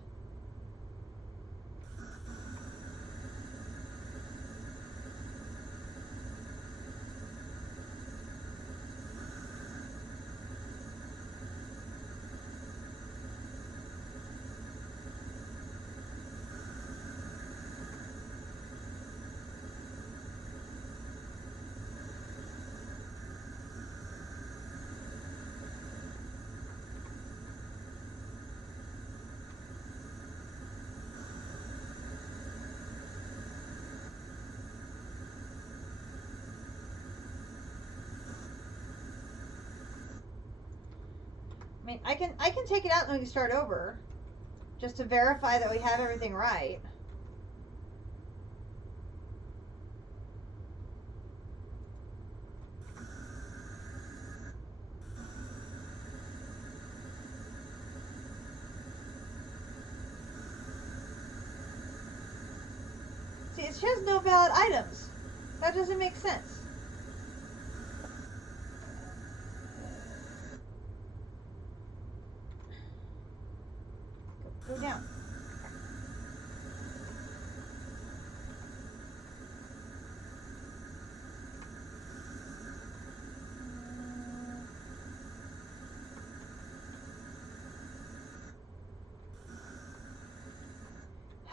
I mean, I can take it out and we can start over, just to verify that we have everything right. See, it says no valid items. That doesn't make sense. Go down.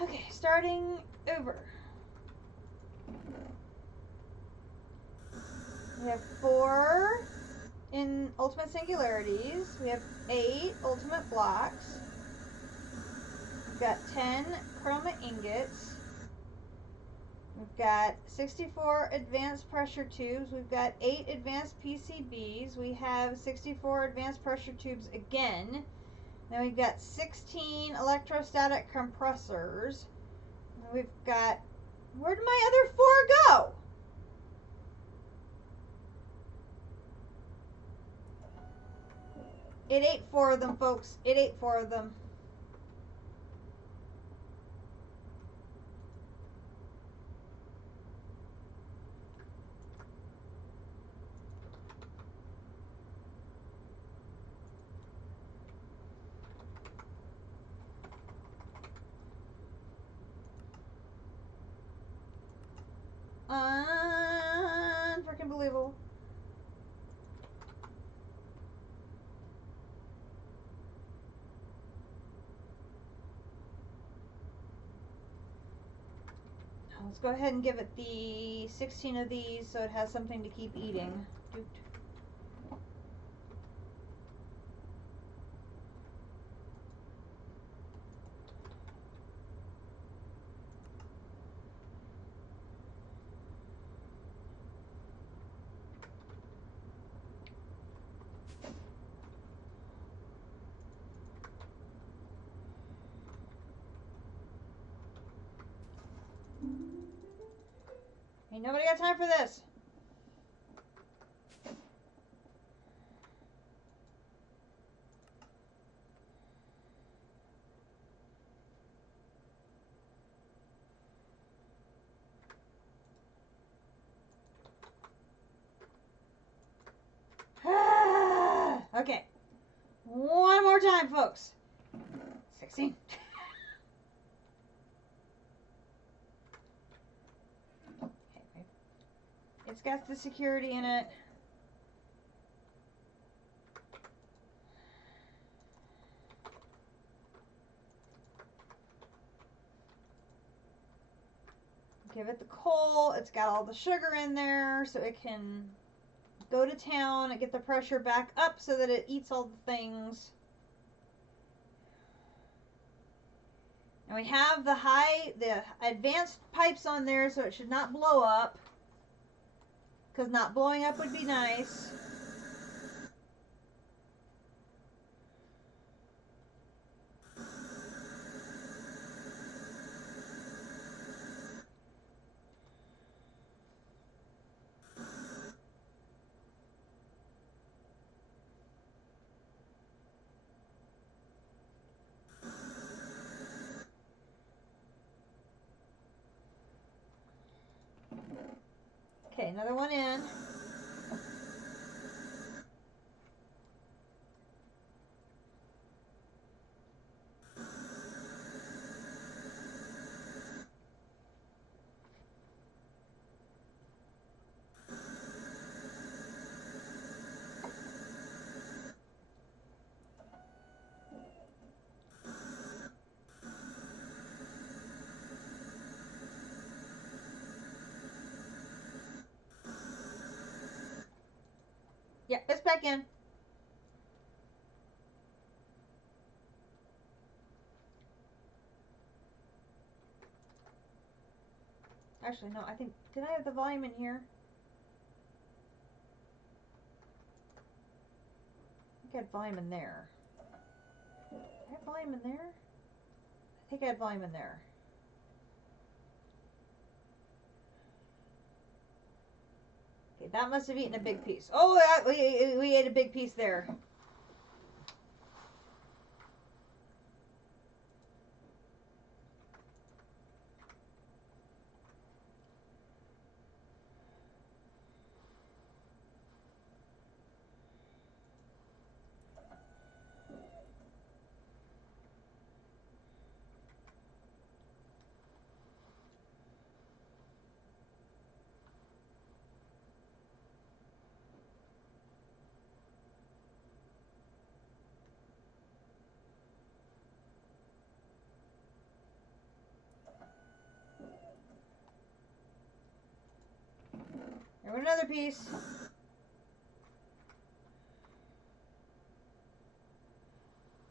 Okay, starting over. We have 4 in ultimate singularities. We have 8 ultimate blocks. We've got 10 chroma ingots. We've got 64 advanced pressure tubes. We've got 8 advanced PCBs. We have 64 advanced pressure tubes again. Then we've got 16 electrostatic compressors. And we've got, where did my other 4 go? It ate 4 of them, folks. It ate 4 of them. Unfreaking believable. Let's go ahead and give it the 16 of these so it has something to keep eating. Doot. Ain't nobody got time for this. Okay. One more time, folks. 16. Okay. It's got the security in it. Give it the coal. It's got all the sugar in there so it can go to town and get the pressure back up so that it eats all the things. And we have the advanced pipes on there so it should not blow up. Because not blowing up would be nice. Okay, another one in. Yeah, it's back in. Actually, no, I think, did I have the volume in here? I think I had volume in there. Did I have volume in there? I think I had volume in there. Okay, that must have eaten a big piece. Oh, we ate a big piece there. There went another piece.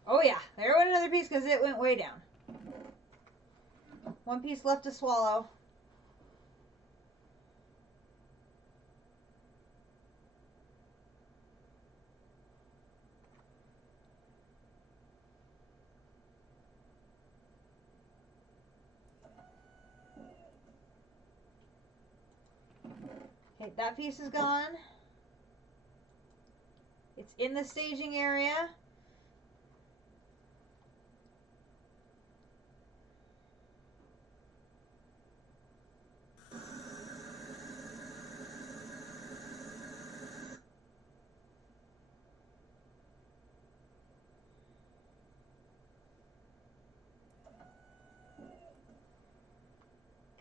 Oh yeah, there went another piece because it went way down. One piece left to swallow. Okay, that piece is gone. It's in the staging area.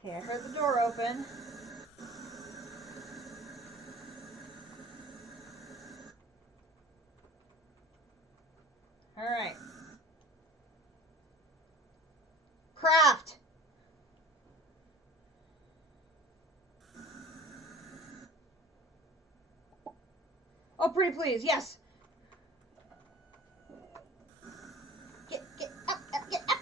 Okay, I heard the door open. All right. Craft. Oh, pretty please, yes. Get up, get up.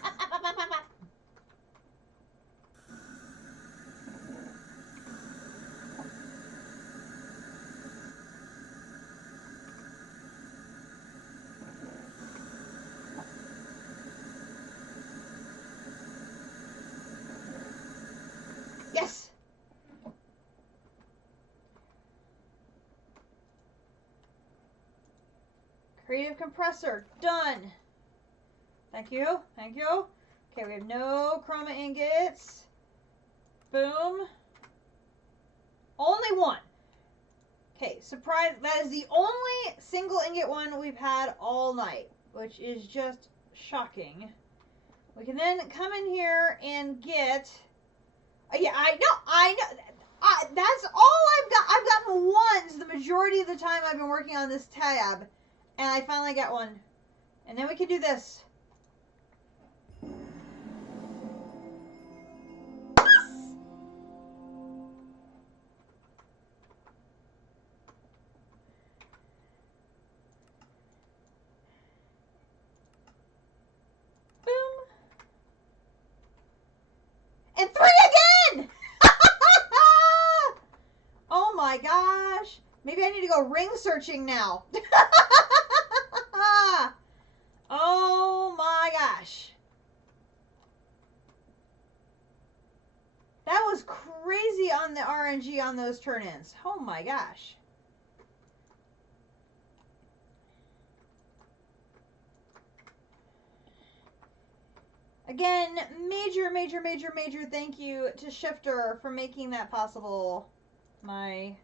Yes. Creative compressor, done. Thank you, thank you. Okay, we have no chroma ingots. Boom. Only one. Okay, surprise, that is the only single ingot one we've had all night, which is just shocking. We can then come in here and get, yeah, I know, that's all I've got. I've gotten ones the majority of the time I've been working on this tab, and I finally got one. And then we can do this. Boom. And 3 again! Oh my gosh. Maybe I need to go ring searching now. Oh my gosh. That was crazy on the RNG on those turn-ins. Oh my gosh. Again, major thank you to Shifter for making that possible. My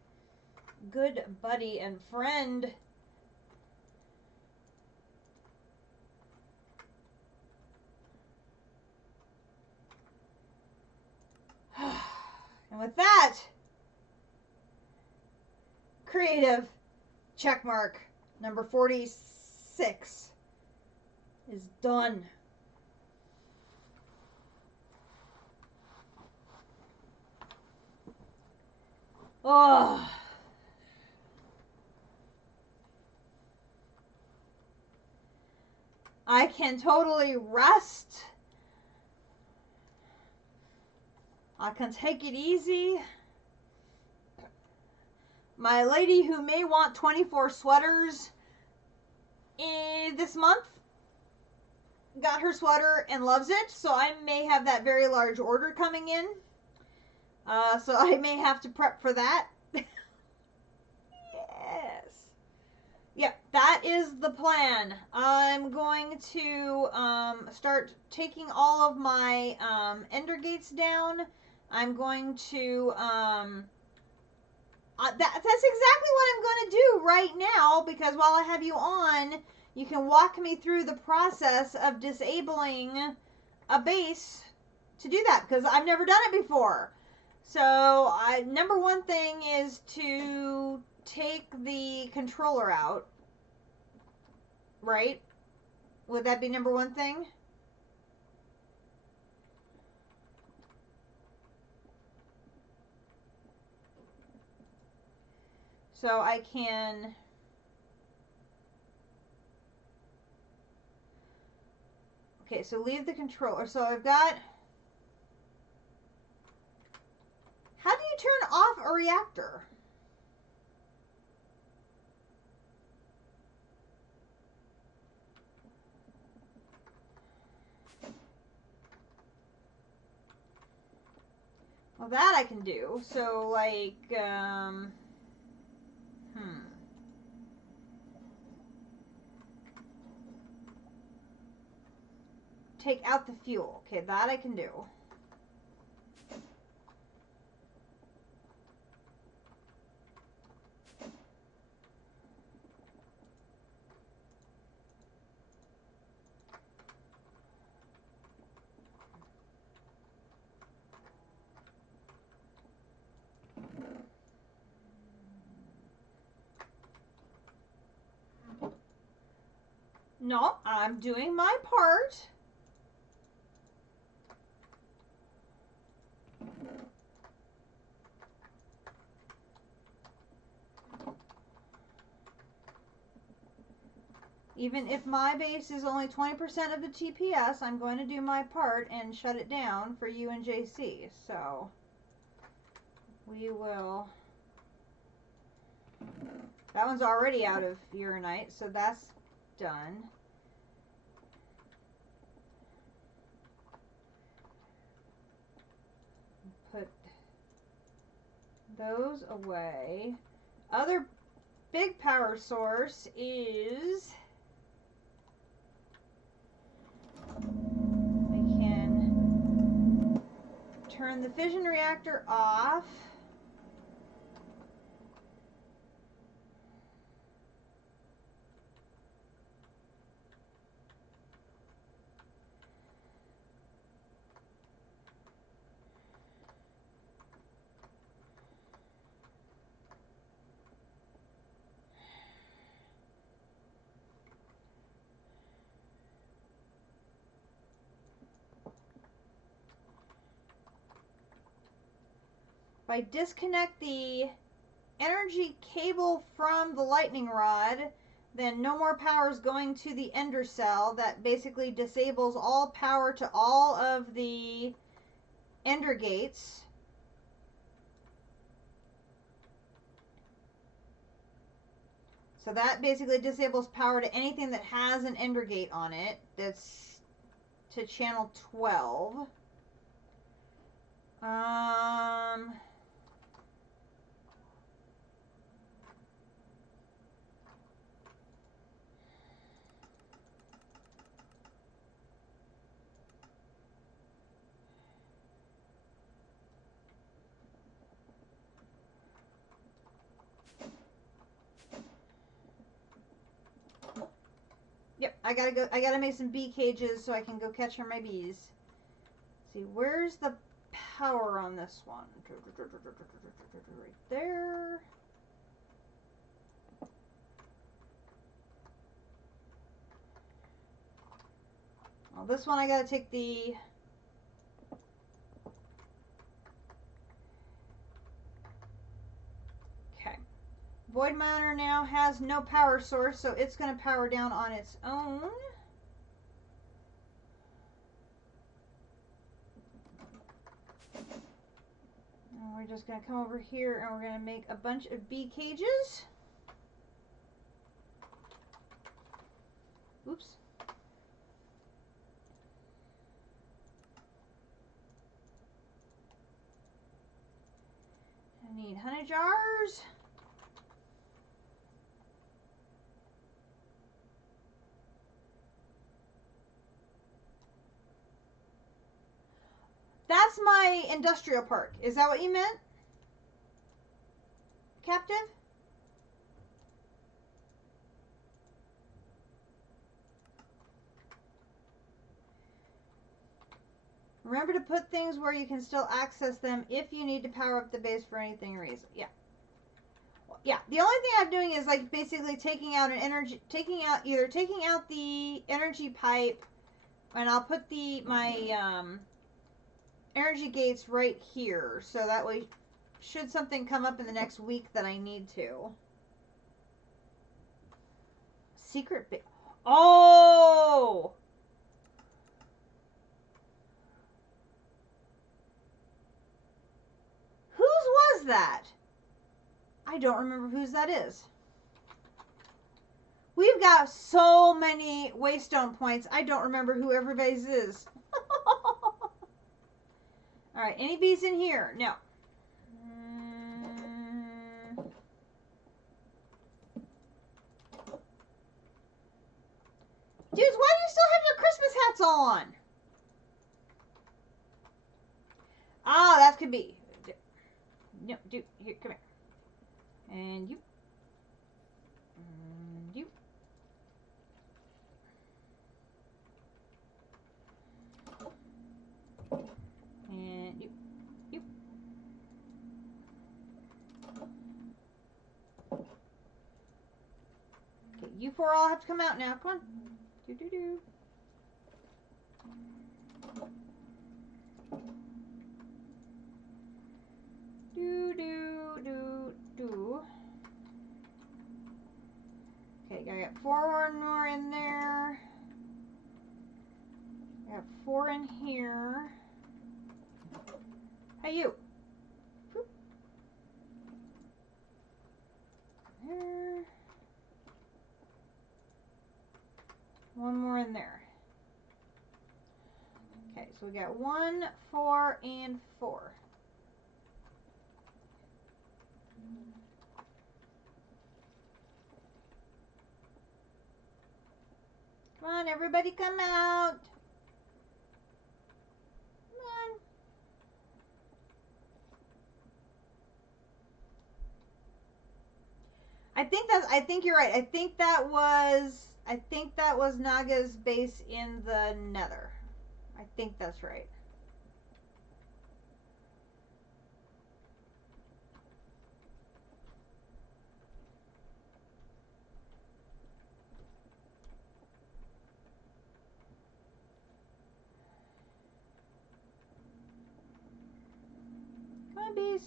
good buddy and friend. And with that, creative checkmark number 46 is done. Oh. I can totally rest. I can take it easy. My lady who may want 24 sweaters this month got her sweater and loves it, so I may have that very large order coming in. So I may have to prep for that. Yes. Yep, that is the plan. I'm going to start taking all of my ender gates down. I'm going to that's exactly what I'm going to do right now, because while I have you on, you can walk me through the process of disabling a base to do that, because I've never done it before. So, number one thing is to take the controller out, right? Would that be number one thing? So I can... Okay, so leave the controller. So I've got... How do you turn off a reactor? Well, that I can do. So, like, take out the fuel. Okay, that I can do. No, I'm doing my part. Even if my base is only 20% of the TPS, I'm going to do my part and shut it down for you and JC. So we will. That one's already out of uranite, so that's done. Put those away. Other big power source is I can turn the fission reactor off. If I disconnect the energy cable from the lightning rod, then no more power is going to the ender cell. That basically disables all power to all of the ender gates. So that basically disables power to anything that has an ender gate on it. That's to channel 12. Yep, I gotta make some bee cages so I can go catch my bees. See, where's the power on this one? Right there. Well, this one I gotta take the Void Miner now has no power source, so it's going to power down on its own. And we're just going to come over here and we're going to make a bunch of bee cages. Oops. I need honey jars. That's my industrial park. Is that what you meant? Captive? Remember to put things where you can still access them if you need to power up the base for anything reason. Yeah. Yeah, the only thing I'm doing is like basically taking out either taking out the energy pipe, and I'll put my energy gates right here, so that way should something come up in the next week that I need to. Secret base. Oh! Whose was that? I don't remember whose that is. We've got so many waystone points, I don't remember who everybody's is. Alright, any bees in here? No. Dudes, why do you still have your Christmas hats on? Ah, that could be. No, dude, here, come here. And you. And you. And you. You. Okay, you four all have to come out now. Come on. Do do do. Do do do do. Okay, I got 4 more in there. I got 4 in here. Hey, you. Boop. There. 1 more in there. Okay, so we got 1, 4, and 4. Come on, everybody come out. Come on. I think you're right. I think that was Naga's base in the Nether. I think that's right. Come on, bees.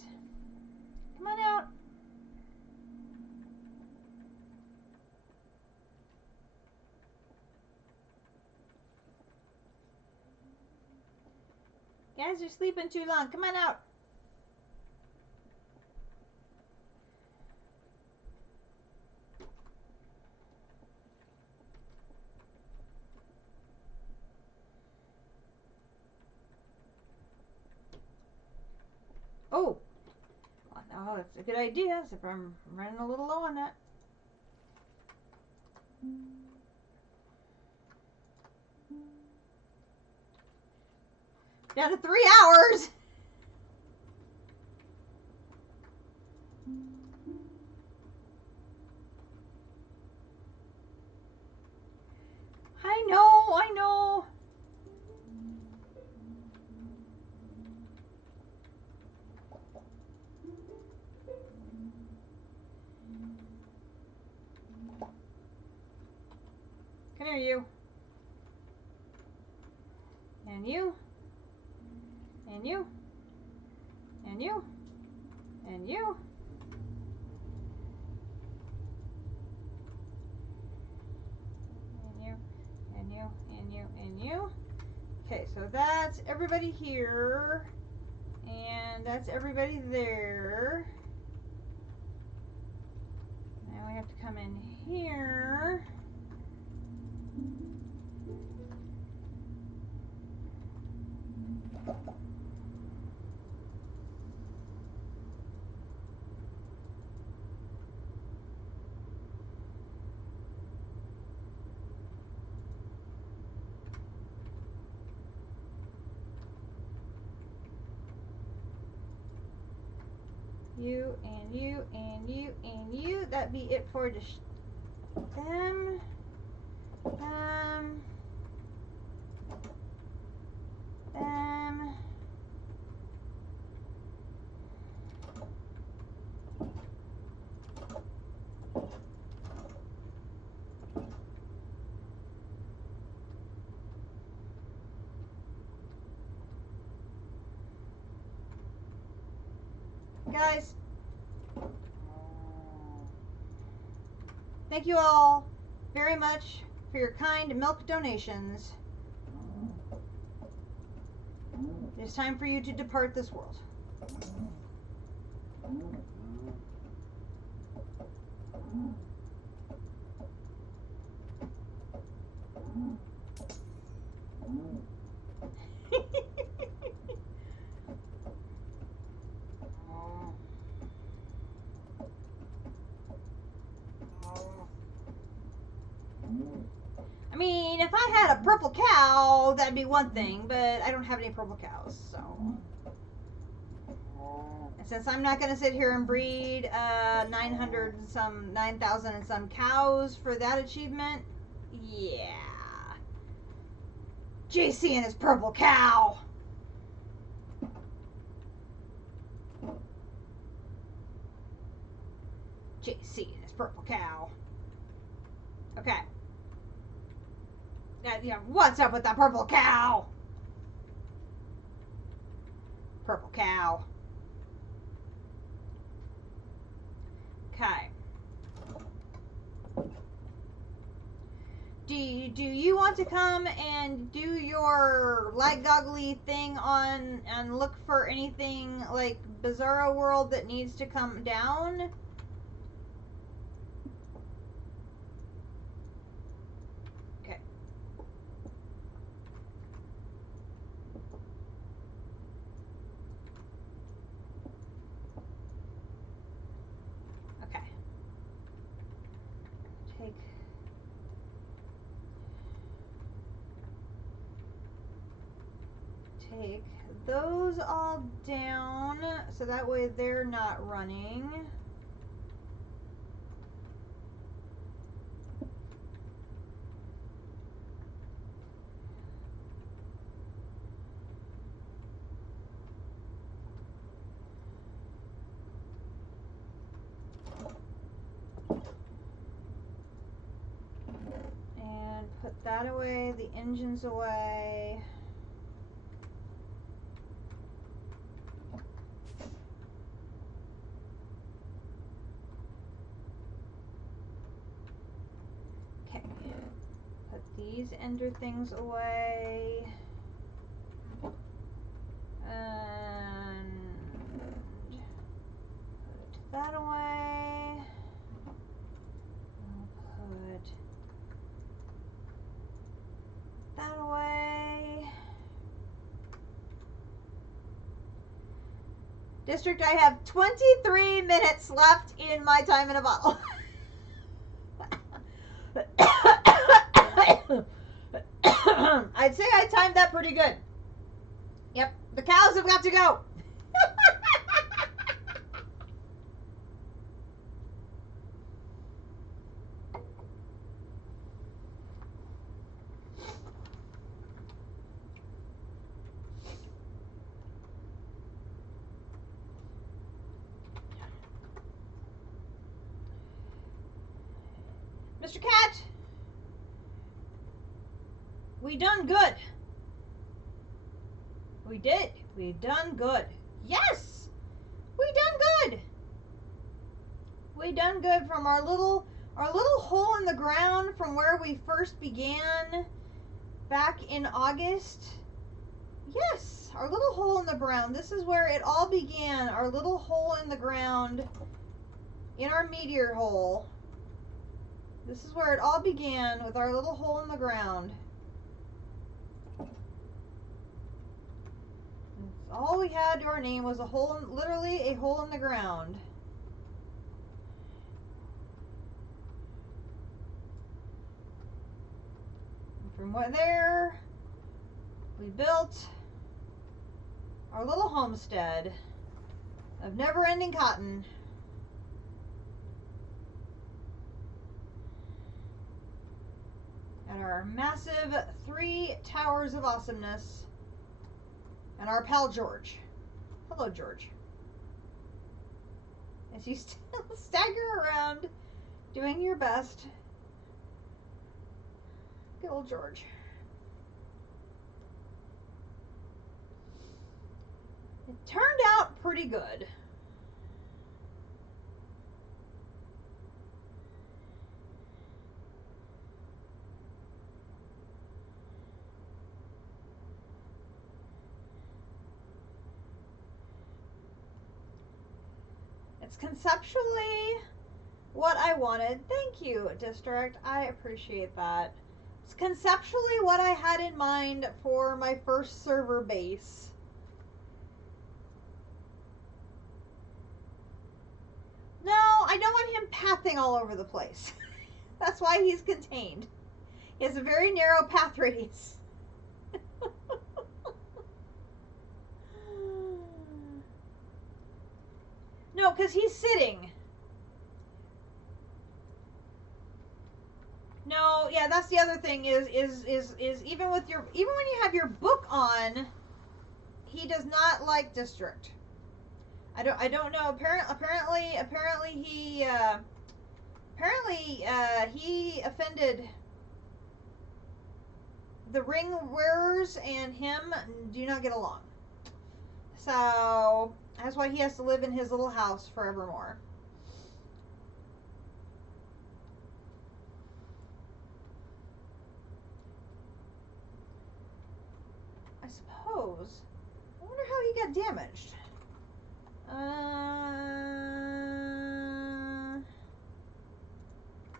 Come on out. Guys, you're sleeping too long. Come on out. Oh. Oh, that's a good idea. Except I'm running a little low on that. Down to 3 hours. I know, I know. Come here, you. And you. And you. And you. And you. And you. And you. And you. And you. Okay, so that's everybody here. And that's everybody there. Now we have to come in here. You and you and you and you. That'd be it for them. Them. Guys, thank you all very much for your kind milk donations. It is time for you to depart this world. if I had a purple cow, that'd be one thing, but I don't have any purple cows, so. And since I'm not going to sit here and breed 900 and some, 9,000 and some cows for that achievement, yeah. JC and his purple cow. JC and his purple cow. Okay. Yeah, what's up with the purple cow? Purple cow. Okay. Do you want to come and do your light goggly thing on and look for anything like Bizarro World that needs to come down? Okay. Okay. Take those all down so that way they're not running. And put that away, the engines away. These ender things away. And put that away. I'll put that away. District, I have 23 minutes left in my time in a bottle. I'd say I timed that pretty good. Yep, the cows have got to go. Mr. Cat, we done good. We did. We done good. Yes, we done good. We done good from our little hole in the ground from where we first began back in August. Yes, our little hole in the ground. This is where it all began. Our little hole in the ground in our meteor hole. This is where it all began, with our little hole in the ground. All we had to our name was a hole in, literally a hole in the ground. And from there, we built our little homestead of never-ending cotton. And our massive 3 towers of awesomeness. And our pal George. Hello, George. As you still stagger around, doing your best. Good old George. It turned out pretty good. It's conceptually what I wanted. Thank you, District. I appreciate that. It's conceptually what I had in mind for my first server base. No, I don't want him pathing all over the place. That's why he's contained. It's a very narrow path radius. No, because he's sitting. No, yeah, that's the other thing is even with your even when you have your book on, he does not like district. I don't know. Apparently he offended the ring wearers, and him do not get along. So that's why he has to live in his little house forevermore. I suppose. I wonder how he got damaged.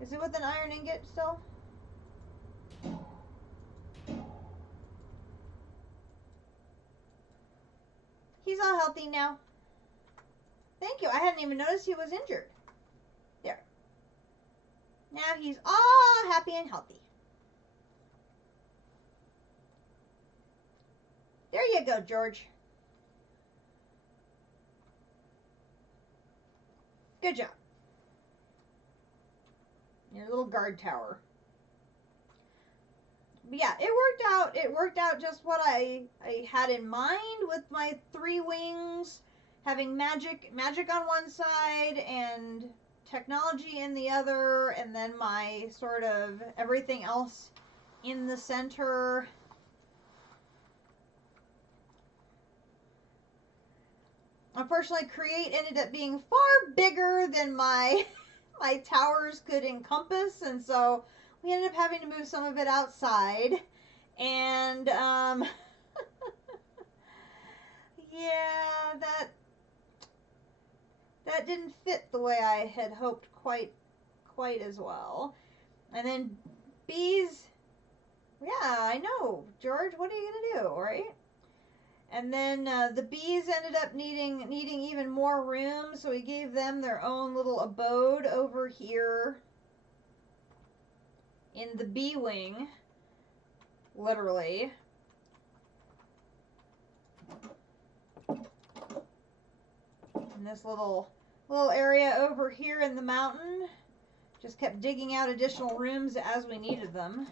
Is it with an iron ingot still? He's all healthy now. Thank you. I hadn't even noticed he was injured. There. Now he's all happy and healthy. There you go, George. Good job. Your little guard tower. But yeah, it worked out just what I had in mind with my 3 wings, having magic on one side and technology in the other, and then my sort of everything else in the center. Unfortunately, Create ended up being far bigger than my my towers could encompass, and so we ended up having to move some of it outside. And yeah, that didn't fit the way I had hoped quite as well. And then bees, yeah, I know, George, what are you gonna do, right? And then the bees ended up needing even more room, so we gave them their own little abode over here in the bee wing, literally. And this little area over here in the mountain, just kept digging out additional rooms as we needed them.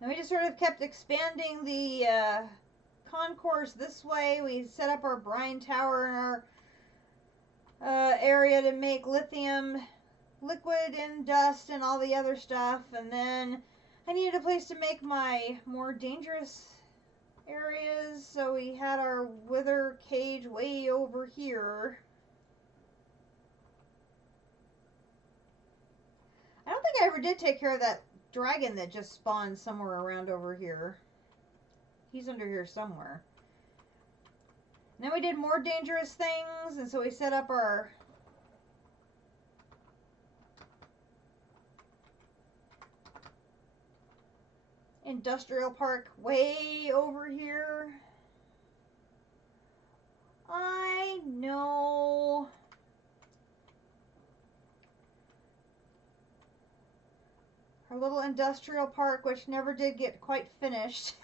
And we just sort of kept expanding the concourse this way. We set up our brine tower in our area to make lithium liquid and dust and all the other stuff. And then I needed a place to make my more dangerous areas, so we had our wither cage way over here. I don't think I ever did take care of that dragon that just spawned somewhere around over here. He's under here somewhere. And then we did more dangerous things, and so we set up our industrial park way over here. I know. Our little industrial park, which never did get quite finished.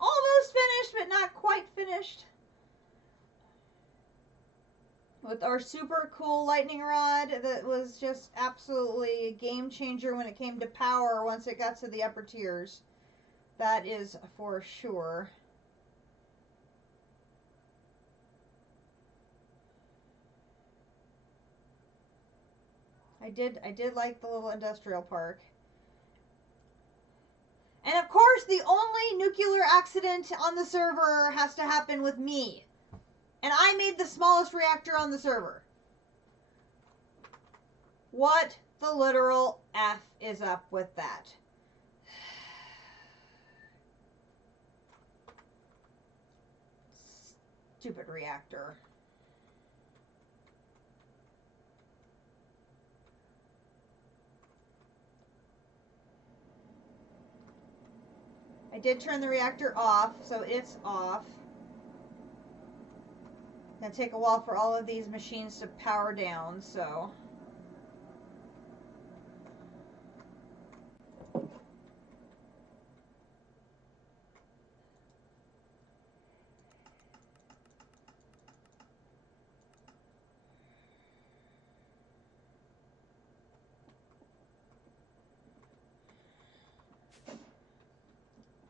Almost finished, but not quite finished. With our super cool lightning rod that was just absolutely a game changer when it came to power once it got to the upper tiers. That is for sure. I did like the little industrial park. And of course, the only nuclear accident on the server has to happen with me. And I made the smallest reactor on the server. What the literal F is up with that? Stupid reactor. I did turn the reactor off, so it's off. gonna take a while for all of these machines to power down, so.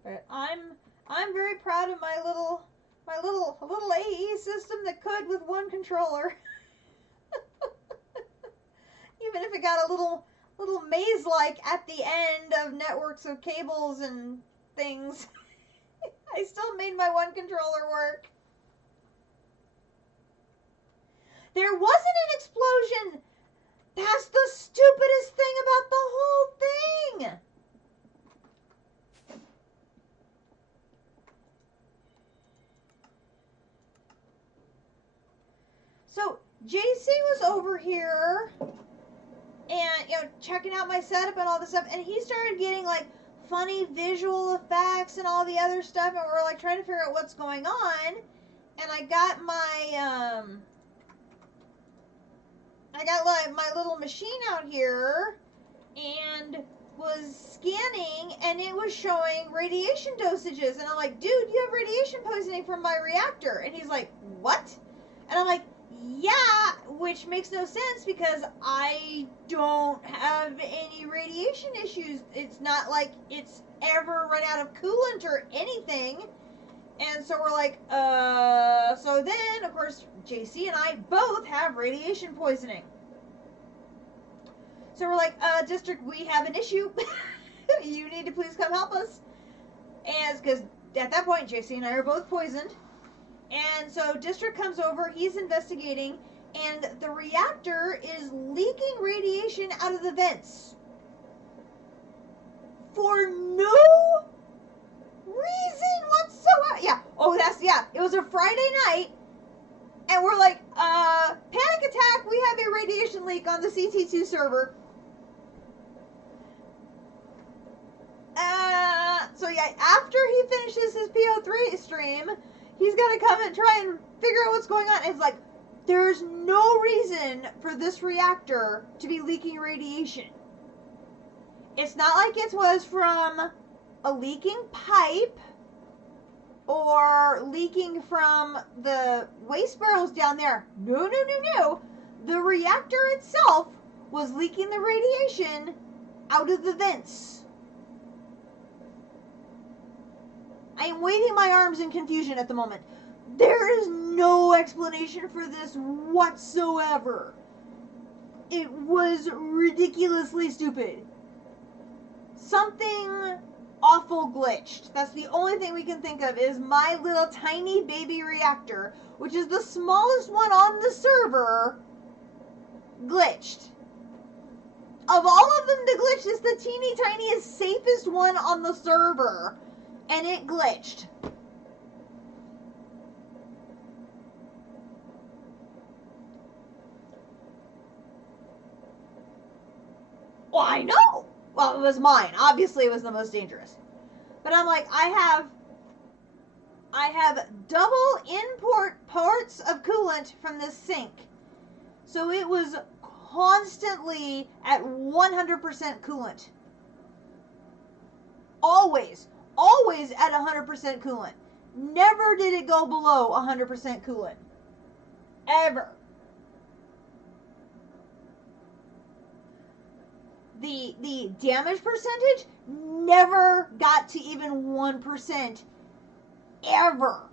But I'm very proud of my little AE system that could with one controller. Even if it got a little maze like at the end of networks of cables and things, I still made my one controller work. There wasn't an explosion. That's the stupidest thing about the whole thing. So JC was over here and, you know, checking out my setup and all this stuff, and he started getting like funny visual effects and all the other stuff, and we're like trying to figure out what's going on. And I got my like my little machine out here and was scanning, and it was showing radiation dosages, and I'm like, dude, you have radiation poisoning from my reactor. And he's like, what? And I'm like, yeah, which makes no sense because I don't have any radiation issues. It's not like it's ever run out of coolant or anything. And so we're like, so then, of course, JC and I both have radiation poisoning. So we're like, district, we have an issue. You need to please come help us. And because at that point, JC and I are both poisoned. And so district comes over, he's investigating, and the reactor is leaking radiation out of the vents. For no reason whatsoever. Yeah. Oh, it was a Friday night, and we're like, panic attack, we have a radiation leak on the CT2 server. So yeah, after he finishes his PO3 stream, he's gonna come and try and figure out what's going on. And it's like, there's no reason for this reactor to be leaking radiation. It's not like it was from a leaking pipe or leaking from the waste barrels down there. No. The reactor itself was leaking the radiation out of the vents. I am waving my arms in confusion at the moment. There is no explanation for this whatsoever. It was ridiculously stupid. Something awful glitched. That's the only thing we can think of is my little tiny baby reactor, which is the smallest one on the server, glitched. Of all of them to glitch, it's the teeny tiniest, safest one on the server. And it glitched. Well, I know. Well, it was mine. Obviously, it was the most dangerous. But I'm like, I have double import ports of coolant from this sink. So it was constantly at 100% coolant. Always at 100% coolant. Never did it go below 100% coolant. Ever. The damage percentage never got to even 1%. Ever.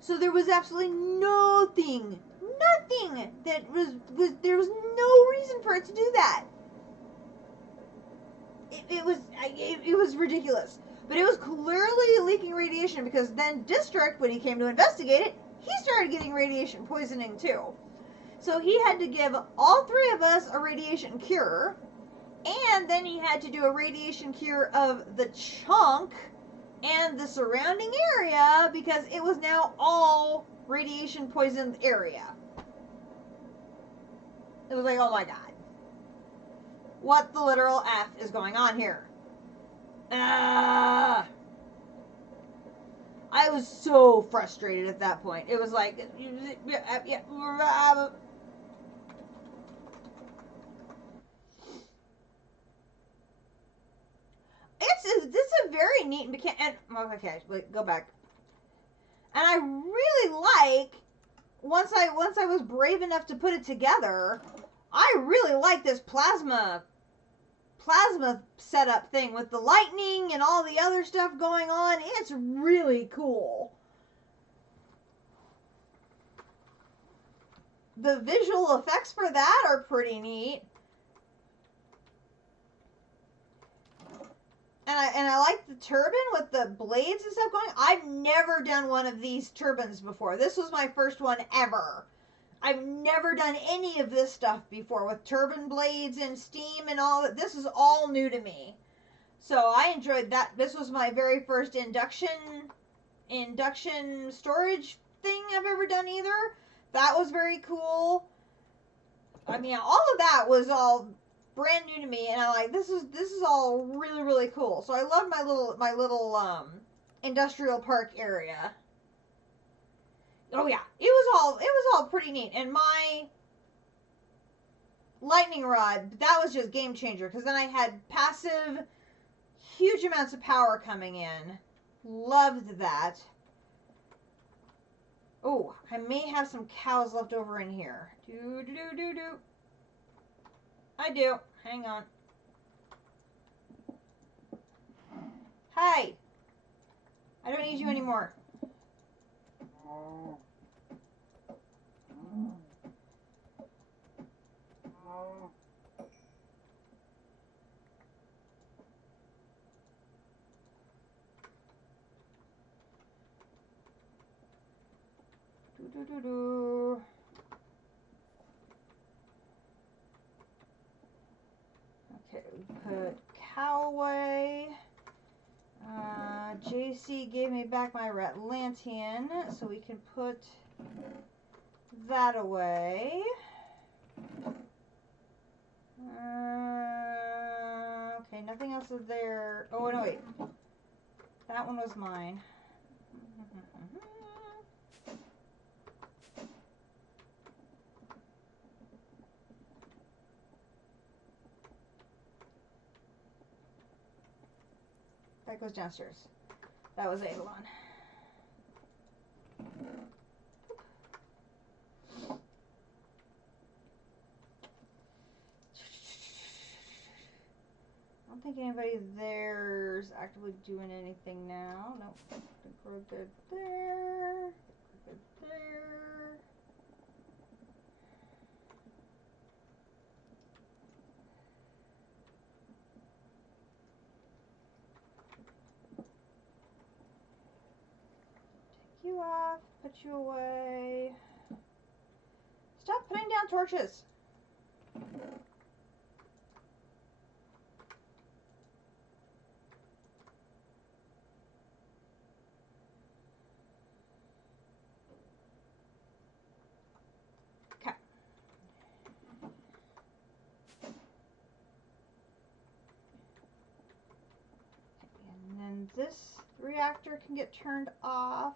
So there was absolutely nothing that there was no reason for it to do that. It was ridiculous. But it was clearly leaking radiation because then district, when he came to investigate it, he started getting radiation poisoning too. So he had to give all three of us a radiation cure, and then he had to do a radiation cure of the chunk and the surrounding area because it was now all radiation poisoned area. It was like, oh my god. What the literal F is going on here? I was so frustrated at that point. It was like, it's a very neat mechanic. And okay, wait, go back. And I really like once I was brave enough to put it together. I really like this plasma setup thing with the lightning and all the other stuff going on. It's really cool. The visual effects for that are pretty neat. And I like the turbine with the blades and stuff going. I've never done one of these turbines before. This was my first one ever. I've never done any of this stuff before with turbine blades and steam and all that. This is all new to me. So I enjoyed that. This was my very first induction storage thing I've ever done either. That was very cool. I mean, all of that was all brand new to me, and I'm like, this is all really, really cool. So I love my little industrial park area. Oh yeah, it was all pretty neat. And my lightning rod, that was just game changer, because then I had passive, huge amounts of power coming in. Loved that. Oh, I may have some cows left over in here. Do. I do. Hang on. Hi. I don't need you anymore. Do. Okay, we put cow away. JC gave me back my Ratlantian, so we can put that away. Okay, nothing else is there. Oh, no, wait. That one was mine. That goes downstairs. That was Eidolon. I don't think anybody there's actively doing anything now. Nope. I think we're good there. We're good there. You off, put you away. Stop putting down torches. Okay. And then this reactor can get turned off.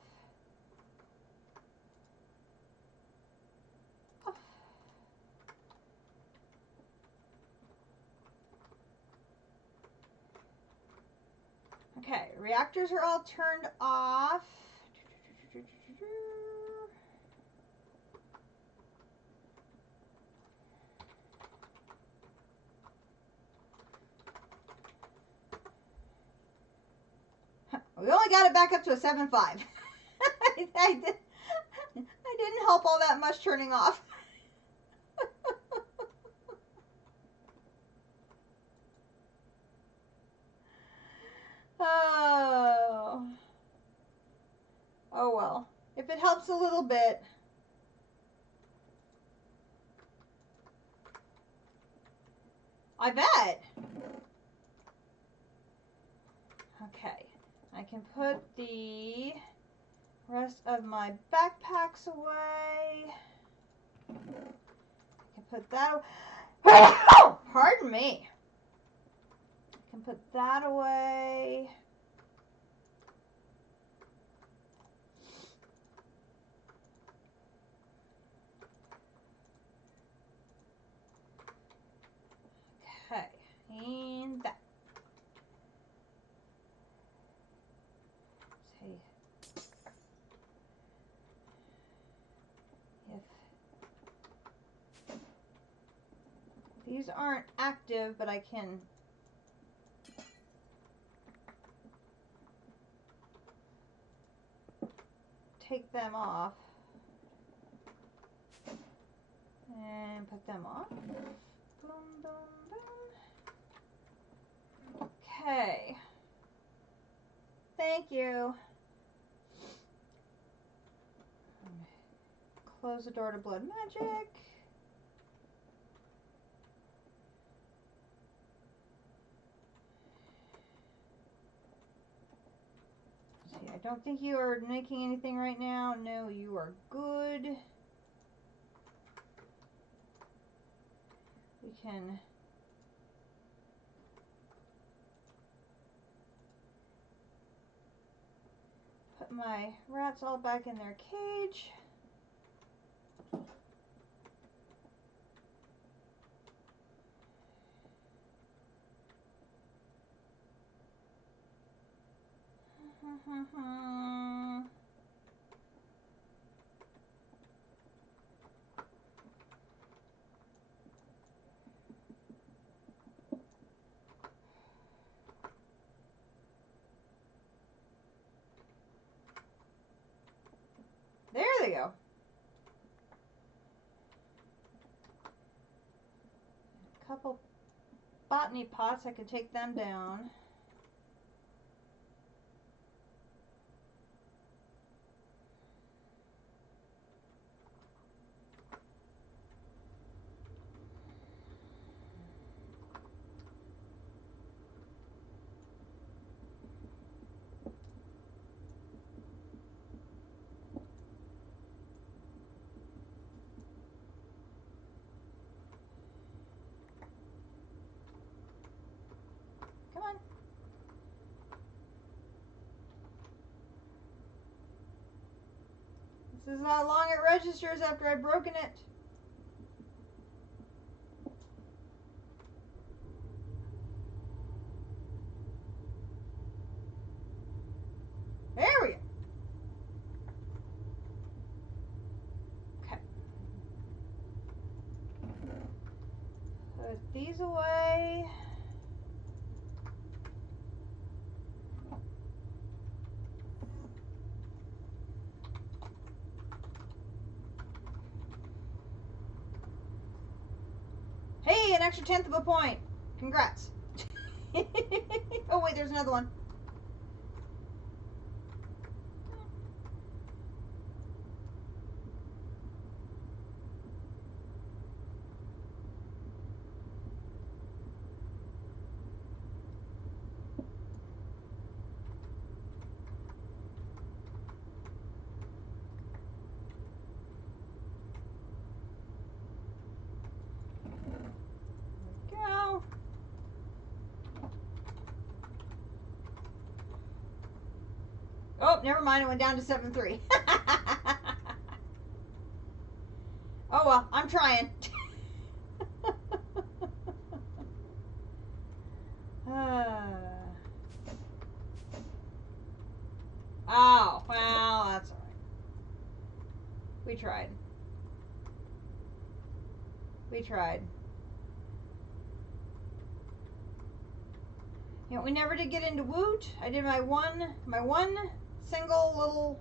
Okay, reactors are all turned off. We only got it back up to a 7.5. I didn't help all that much turning off. Oh well. If it helps a little bit. I bet. Okay. I can put the rest of my backpacks away. I can put that away. Pardon me. I can put that away. If these aren't active, but I can take them off and put them on. Boom, boom, boom. Okay. Thank you. Close the door to blood magic. See, I don't think you are making anything right now. No, you are good. We can put my rats all back in their cage. There they go. A couple botany pots, I could take them down. Come on. This is how long it registers after I've broken it. There we go. Okay. Put these away. Hey, an extra 1/10 of a point. Congrats. Oh, wait, there's another one. Go. Oh, never mind. It went down to 7-3. Oh, well, I'm trying. Oh, well, that's all right. We tried. We tried. You know, we never did get into Woot. I did my one single little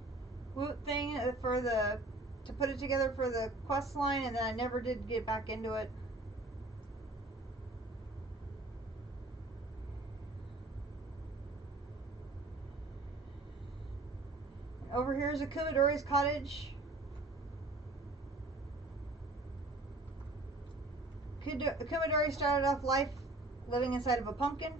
Woot thing for to put it together for the quest line, and then I never did get back into it. Over here is a Kumadori's cottage. Kumadori started off life living inside of a pumpkin.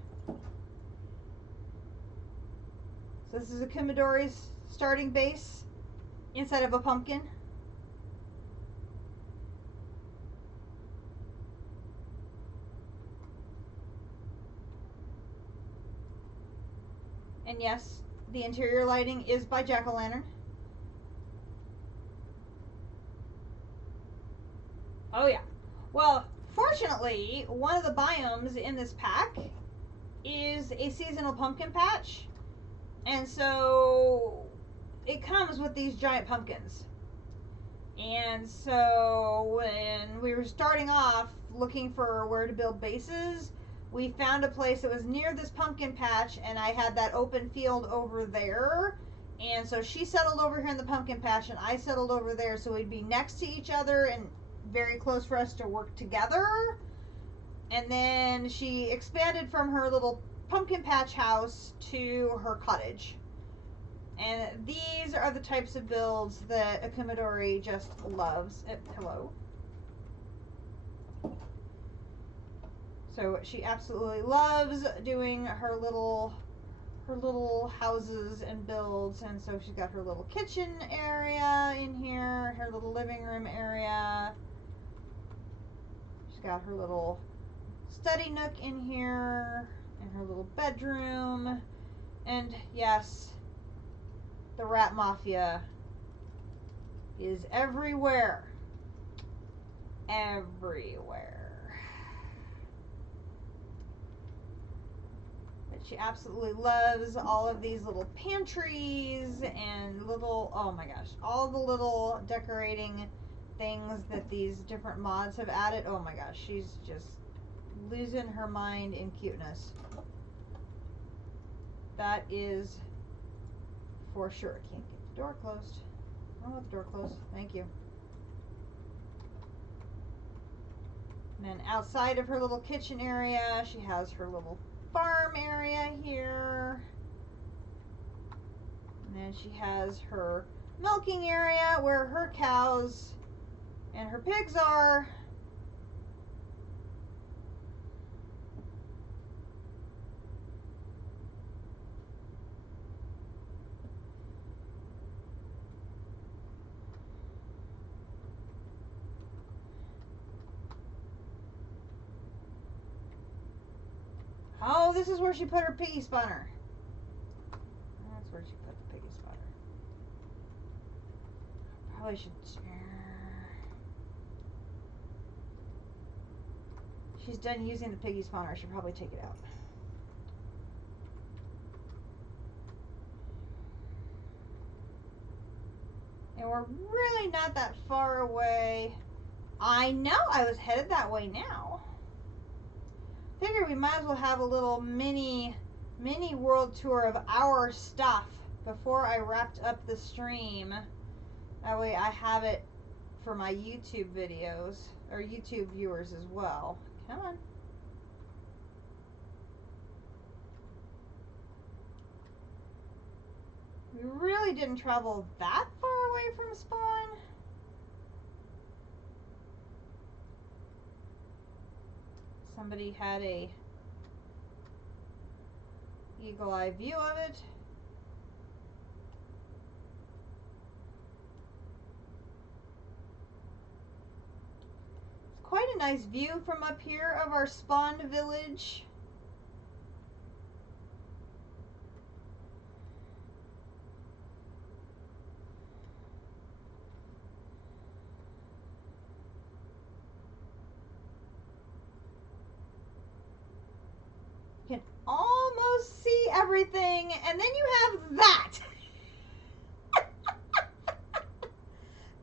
So this is a Kumadori's starting base inside of a pumpkin. And yes, the interior lighting is by Jack-O-Lantern. Oh yeah. Well, fortunately, one of the biomes in this pack is a seasonal pumpkin patch. And so it comes with these giant pumpkins. And so when we were starting off looking for where to build bases, we found a place that was near this pumpkin patch, and I had that open field over there. And so she settled over here in the pumpkin patch, and I settled over there, so we'd be next to each other and very close for us to work together. And then she expanded from her little pumpkin patch house to her cottage. And these are the types of builds that Akumadori just loves. Hello. So she absolutely loves doing her little houses and builds. And so she's got her little kitchen area in here, her little living room area. She's got her little study nook in here, and her little bedroom. And yes, the rat mafia is everywhere. Everywhere. But she absolutely loves all of these little pantries and little, oh my gosh, all the little decorating things that these different mods have added. Oh my gosh, she's just losing her mind in cuteness. That is for sure. Can't get the door closed. I don't want the door closed. Thank you. And then outside of her little kitchen area, she has her little farm area here. And then she has her milking area where her cows and her pigs are. Oh, this is where she put her piggy spawner. That's where she put the piggy spawner. Probably should. She's done using the piggy spawner. I should probably take it out. And we're really not that far away. I know, I was headed that way now. Figure we might as well have a little mini world tour of our stuff before I wrapped up the stream. That way I have it for my YouTube videos, or YouTube viewers as well. Come on. We really didn't travel that far away from spawn. Somebody had a eagle eye view of it. It's quite a nice view from up here of our spawn village. You can almost see everything, and then you have that.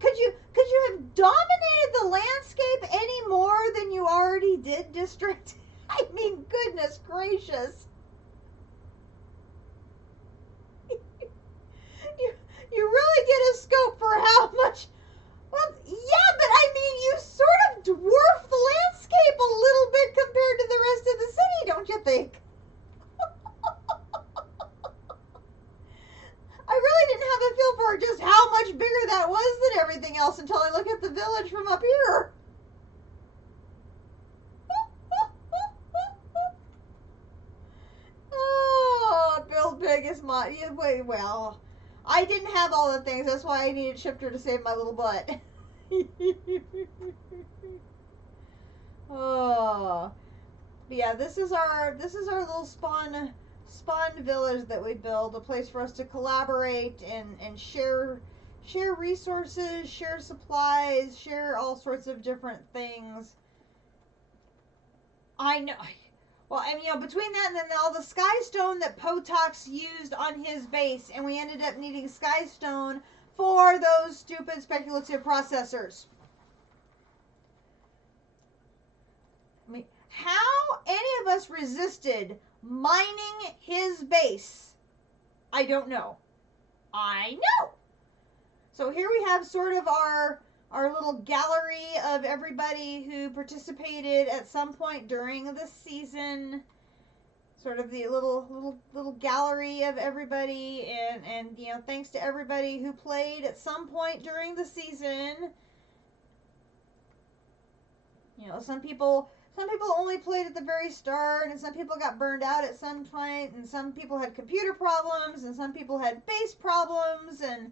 Could you have dominated the landscape any more than you already did, District? I mean, goodness gracious. You really get a scope for how much. Well, yeah, but I mean, you sort of dwarf the landscape a little bit compared to the rest of the city, don't you think? I really didn't have a feel for just how much bigger that was than everything else until I look at the village from up here. Oh, build big is my... Wait, well, I didn't have all the things. That's why I needed Shifter to save my little butt. Oh. But yeah, this is our little spawn village that we build, a place for us to collaborate and share resources, share supplies, share all sorts of different things. I know. Well, and between that and then all the sky stone that Potox used on his base, and we ended up needing sky stone for those stupid speculative processors. I mean, how any of us resisted mining his base, I don't know. I know. So here we have sort of our little gallery of everybody who participated at some point during the season. Sort of the little gallery of everybody, and thanks to everybody who played at some point during the season. Some people only played at the very start, and some people got burned out at some point, and some people had computer problems, and some people had base problems, and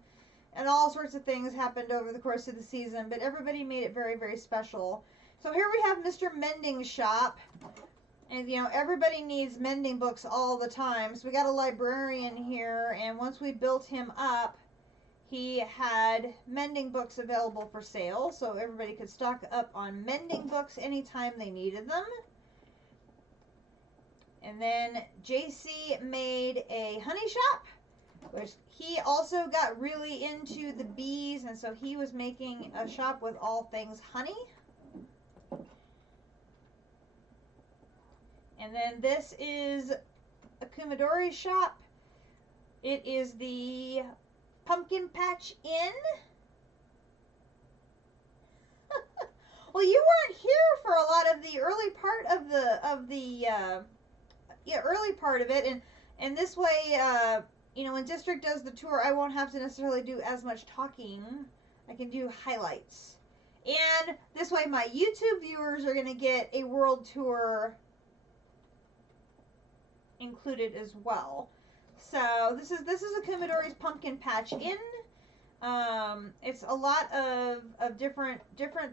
all sorts of things happened over the course of the season, but everybody made it very, very special. So here we have Mr. Mending Shop, and everybody needs mending books all the time, so we got a librarian here, and once we built him up, he had mending books available for sale, so everybody could stock up on mending books anytime they needed them. And then JC made a honey shop, which he also got really into the bees, and so he was making a shop with all things honey. And then this is a Kumadori's shop. It is the Pumpkin Patch Inn. Well, you weren't here for a lot of the early part of the early part of it, and this way, when District does the tour, I won't have to necessarily do as much talking. I can do highlights, and this way, my YouTube viewers are going to get a world tour included as well. So this is a Kumadori's Pumpkin Patch Inn. It's a lot of different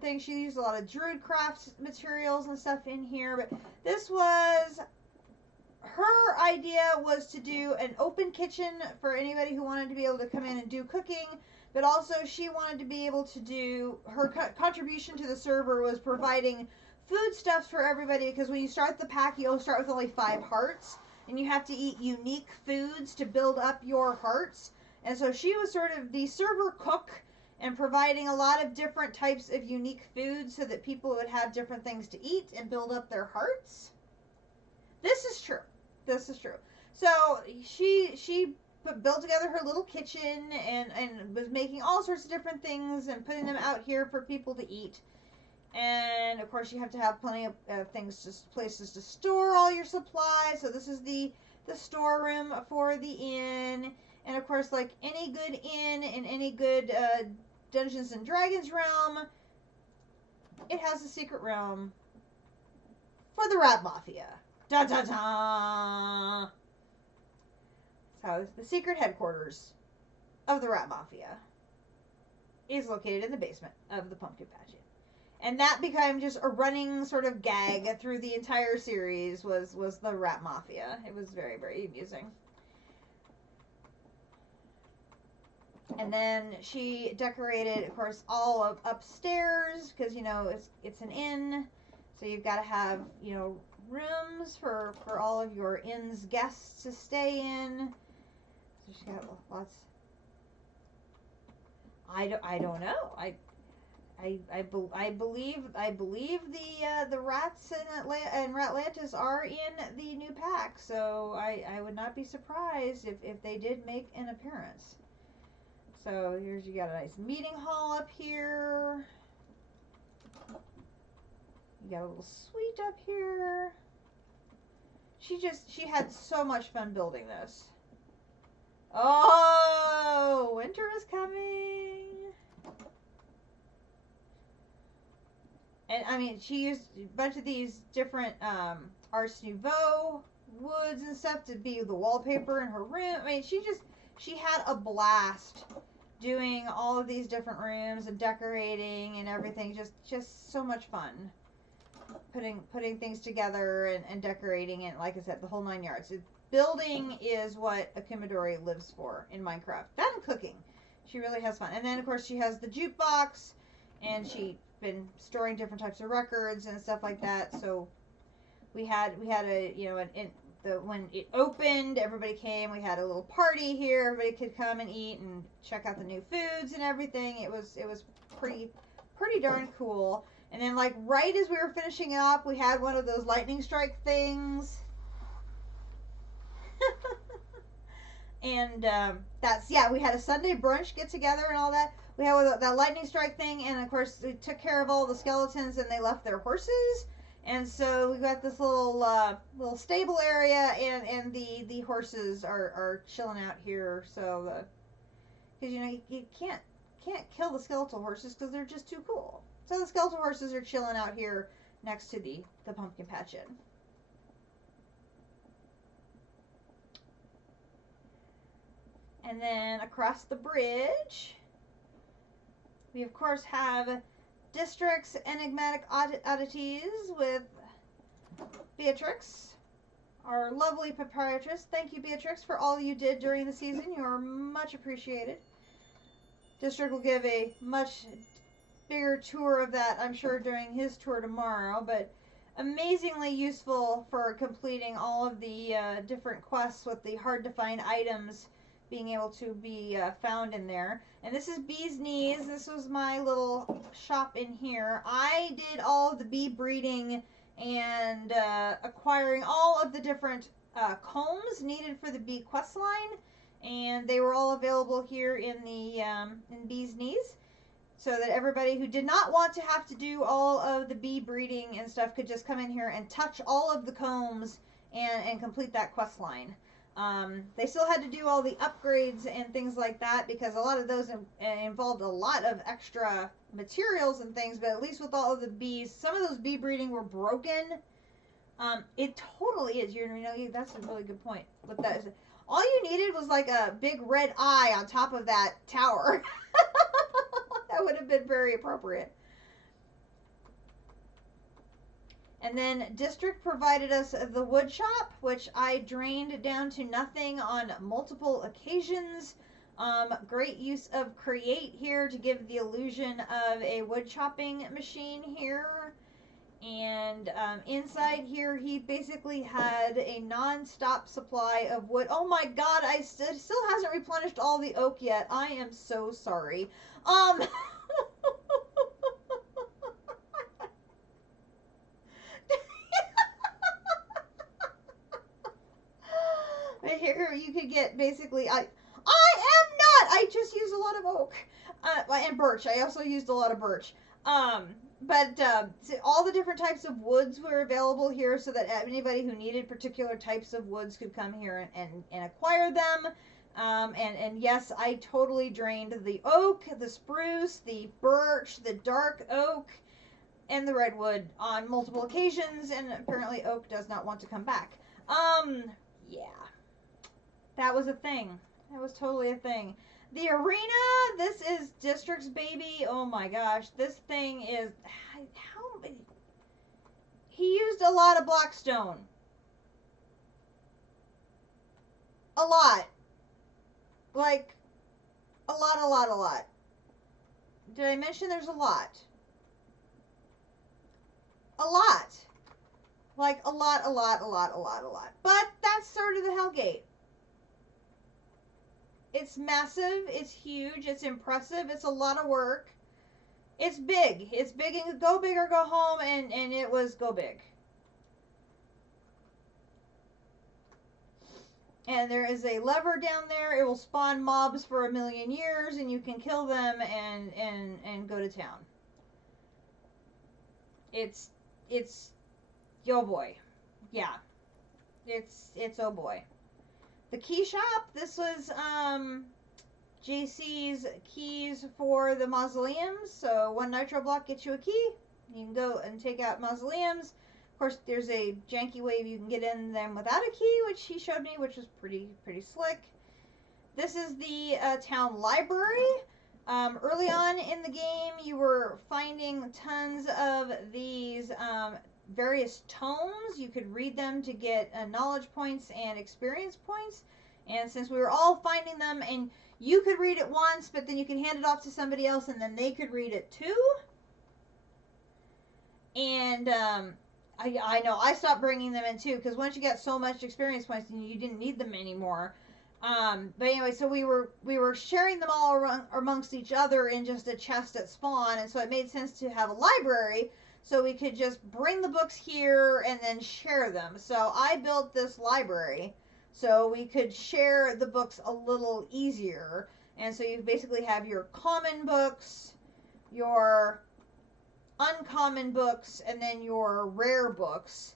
things. She used a lot of Druid craft materials and stuff in here, but this was her idea, was to do an open kitchen for anybody who wanted to be able to come in and do cooking, but also she wanted to be able to do, her contribution to the server was providing foodstuffs for everybody, because when you start the pack, you'll start with only 5 hearts, and you have to eat unique foods to build up your hearts. And so she was sort of the server cook and providing a lot of different types of unique foods so that people would have different things to eat and build up their hearts. This is true. This is true. So she built together her little kitchen and was making all sorts of different things and putting them out here for people to eat. And of course you have to have plenty of places to store all your supplies. So this is the storeroom for the inn. And of course, like any good inn in any good Dungeons and Dragons realm, it has a secret room for the Rat Mafia. Da da da! So the secret headquarters of the Rat Mafia is located in the basement of the Pumpkin Patch Inn. And that became just a running sort of gag through the entire series, was the Rat Mafia. It was very, very amusing. And then she decorated, of course, all of upstairs, because, it's an inn. So you've got to have, rooms for all of your inn's guests to stay in. So she's got lots. I don't know. I believe the rats and Ratlantis are in the new pack, so I would not be surprised if they did make an appearance. So you got a nice meeting hall up here. You got a little suite up here. She had so much fun building this. Oh, winter is coming. And I mean, she used a bunch of these different Ars Nouveau woods and stuff to be the wallpaper in her room. I mean, she had a blast doing all of these different rooms and decorating and everything. Just so much fun. Putting things together and decorating it. Like I said, the whole 9 yards. Building is what a Kumadori lives for in Minecraft. That and cooking. She really has fun. And then, of course, she has the jukebox, and she's been storing different types of records and stuff like that. So we had a, you know, when it opened, everybody came. We had a little party here. Everybody could come and eat and check out the new foods and everything. It was pretty darn cool. And then, like, right as we were finishing up, we had one of those lightning strike things. And we had a Sunday brunch get together and all that. We had that lightning strike thing, and of course they took care of all the skeletons and they left their horses. And so we got this little stable area, and the horses are chilling out here. So because you know you can't kill the skeletal horses because they're just too cool. So the skeletal horses are chilling out here next to the pumpkin patch inn. And then across the bridge, we of course have District's Enigmatic Oddities with Beatrix, our lovely proprietress. Thank you, Beatrix, for all you did during the season. You are much appreciated. District will give a much bigger tour of that, I'm sure, during his tour tomorrow, but amazingly useful for completing all of the different quests with the hard-to-find items being able to be found in there. And this is Bee's Knees. This was my little shop in here. I did all of the bee breeding and acquiring all of the different combs needed for the bee quest line, and they were all available here in the in Bee's Knees, so that everybody who did not want to have to do all of the bee breeding and stuff could just come in here and touch all of the combs and complete that quest line. They still had to do all the upgrades and things like that because a lot of those involved a lot of extra materials and things, but at least with all of the bees, some of those bee breeding were broken. It totally is. You know, that's a really good point. With that, all you needed was like a big red eye on top of that tower. That would have been very appropriate. And then District provided us the wood shop, which I drained down to nothing on multiple occasions. Great use of Create here to give the illusion of a wood chopping machine here. And inside here, he basically had a non-stop supply of wood. Oh my god, I still hasn't replenished all the oak yet. I am so sorry. Here you could get basically, I am not! I just used a lot of oak. And birch. I also used a lot of birch. But all the different types of woods were available here so that anybody who needed particular types of woods could come here and acquire them. And yes, I totally drained the oak, the spruce, the birch, the dark oak, and the redwood on multiple occasions, and apparently oak does not want to come back. Yeah. That was a thing. That was totally a thing. The arena, this is District's baby. Oh my gosh, this thing is, how many? He used a lot of blackstone. A lot. Like, a lot. Did I mention there's a lot? A lot. Like, a lot. But that's sort of the Hellgate. It's massive, it's huge, it's impressive, it's a lot of work. It's big. It's big and go big or go home, and it was go big. And there is a lever down there. It will spawn mobs for 1,000,000 years, and you can kill them and go to town. It's oh boy. Yeah. It's oh boy. The key shop, this was JC's keys for the mausoleums. So 1 nitro block gets you a key. You can go and take out mausoleums. Of course, there's a janky way you can get in them without a key, which he showed me, which was pretty slick. This is the town library. Early on in the game, you were finding tons of these various tomes. You could read them to get knowledge points and experience points. And since we were all finding them, and you could read it once, but then you could hand it off to somebody else, and then they could read it too. And I know. I stopped bringing them in too because once you got so much experience points, you didn't need them anymore. But anyway, so we were sharing them all amongst each other in just a chest at spawn, and so it made sense to have a library so we could just bring the books here and then share them. So I built this library so we could share the books a little easier. And so you basically have your common books, your uncommon books, and then your rare books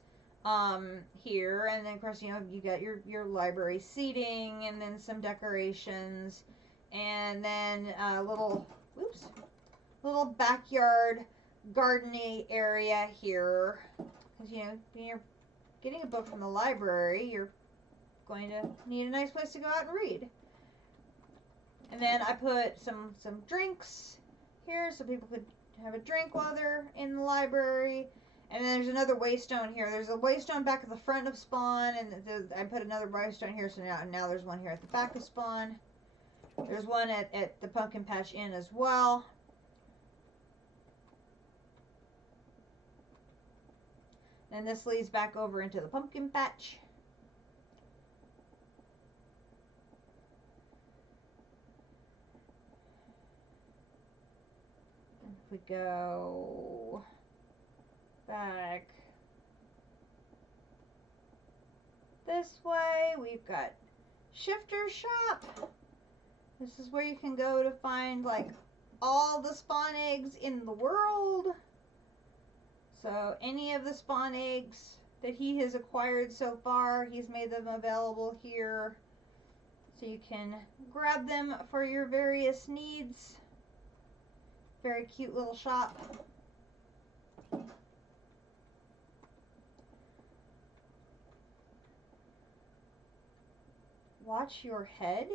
here. And then of course you got your library seating and then some decorations and then a little backyard gardening area here, because when you're getting a book from the library, you're going to need a nice place to go out and read. And then I put some drinks here so people could have a drink while they're in the library. And then there's another waystone here. There's a waystone back at the front of spawn, and I put another waystone here, so now there's one here at the back of spawn. There's one at the Pumpkin Patch Inn as well. And this leads back over into the pumpkin patch. If we go back this way, we've got Shifter's Shop. This is where you can go to find like all the spawn eggs in the world. So any of the spawn eggs that he has acquired so far, he's made them available here. So you can grab them for your various needs. Very cute little shop. Watch your head.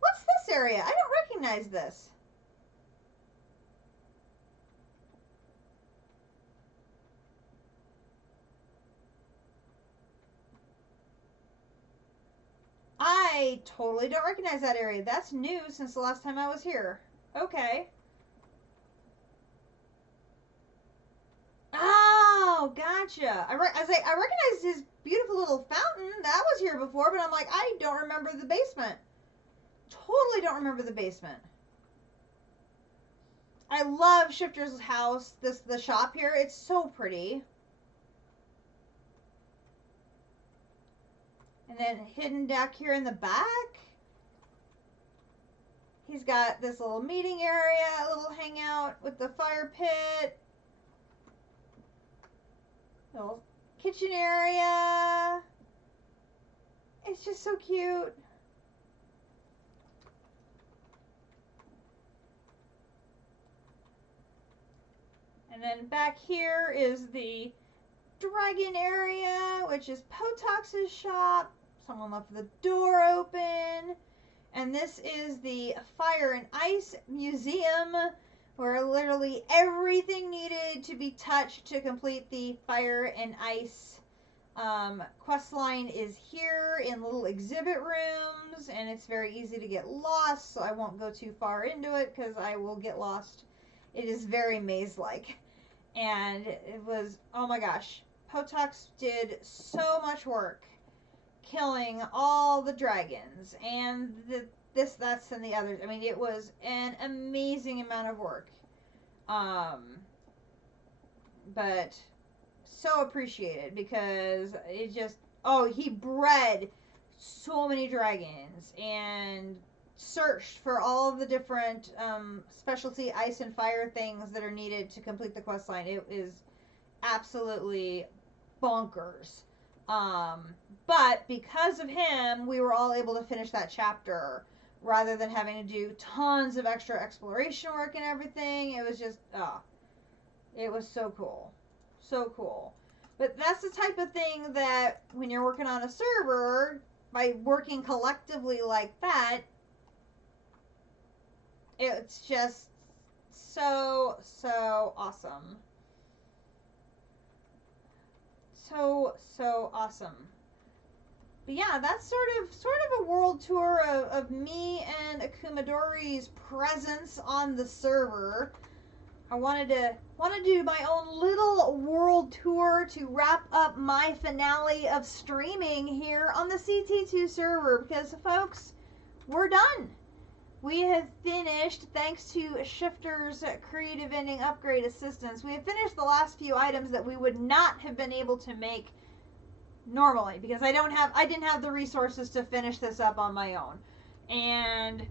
What's this area? I don't recognize this. I totally don't recognize that area. That's new since the last time I was here. Okay. Oh, gotcha. I recognize his beautiful little fountain. That was here before, but I'm like, I don't remember the basement. Totally don't remember the basement. I love Shifter's house, the shop here. It's so pretty. And then hidden back here in the back, he's got this little meeting area, a little hangout with the fire pit. Little kitchen area. It's just so cute. And then back here is the dragon area, which is Potox's shop. Someone left the door open. And this is the Fire and Ice Museum, where literally everything needed to be touched to complete the Fire and Ice quest line is here in little exhibit rooms, and it's very easy to get lost, so I won't go too far into it because I will get lost. It is very maze-like. And it was, oh my gosh, Potox did so much work killing all the dragons and this, that's, and the others. I mean, it was an amazing amount of work. But so appreciated because it just, oh, he bred so many dragons and searched for all of the different specialty ice and fire things that are needed to complete the quest line. It is absolutely bonkers. But because of him, we were all able to finish that chapter rather than having to do tons of extra exploration work and everything. It was just, it was so cool. So cool. But that's the type of thing that when you're working on a server, by working collectively like that, it's just so awesome. So awesome. But yeah, that's sort of a world tour of me and Akumadori's presence on the server. I wanted to do my own little world tour to wrap up my finale of streaming here on the CT2 server because folks, we're done. We have finished, thanks to Shifter's creative ending upgrade assistance, we have finished the last few items that we would not have been able to make normally because I didn't have the resources to finish this up on my own. And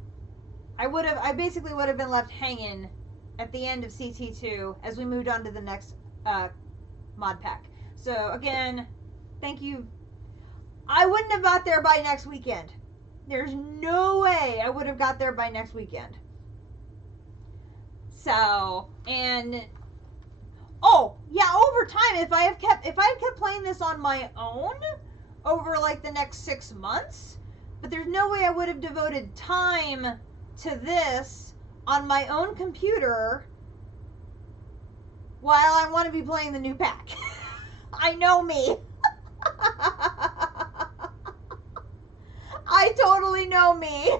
I basically would have been left hanging at the end of CT2 as we moved on to the next mod pack. So again, thank you. I wouldn't have got there by next weekend. There's no way I would have got there by next weekend. So, and oh, yeah, over time, if I had kept playing this on my own over like the next 6 months, but there's no way I would have devoted time to this on my own computer while I want to be playing the new pack. I know me. I totally know me.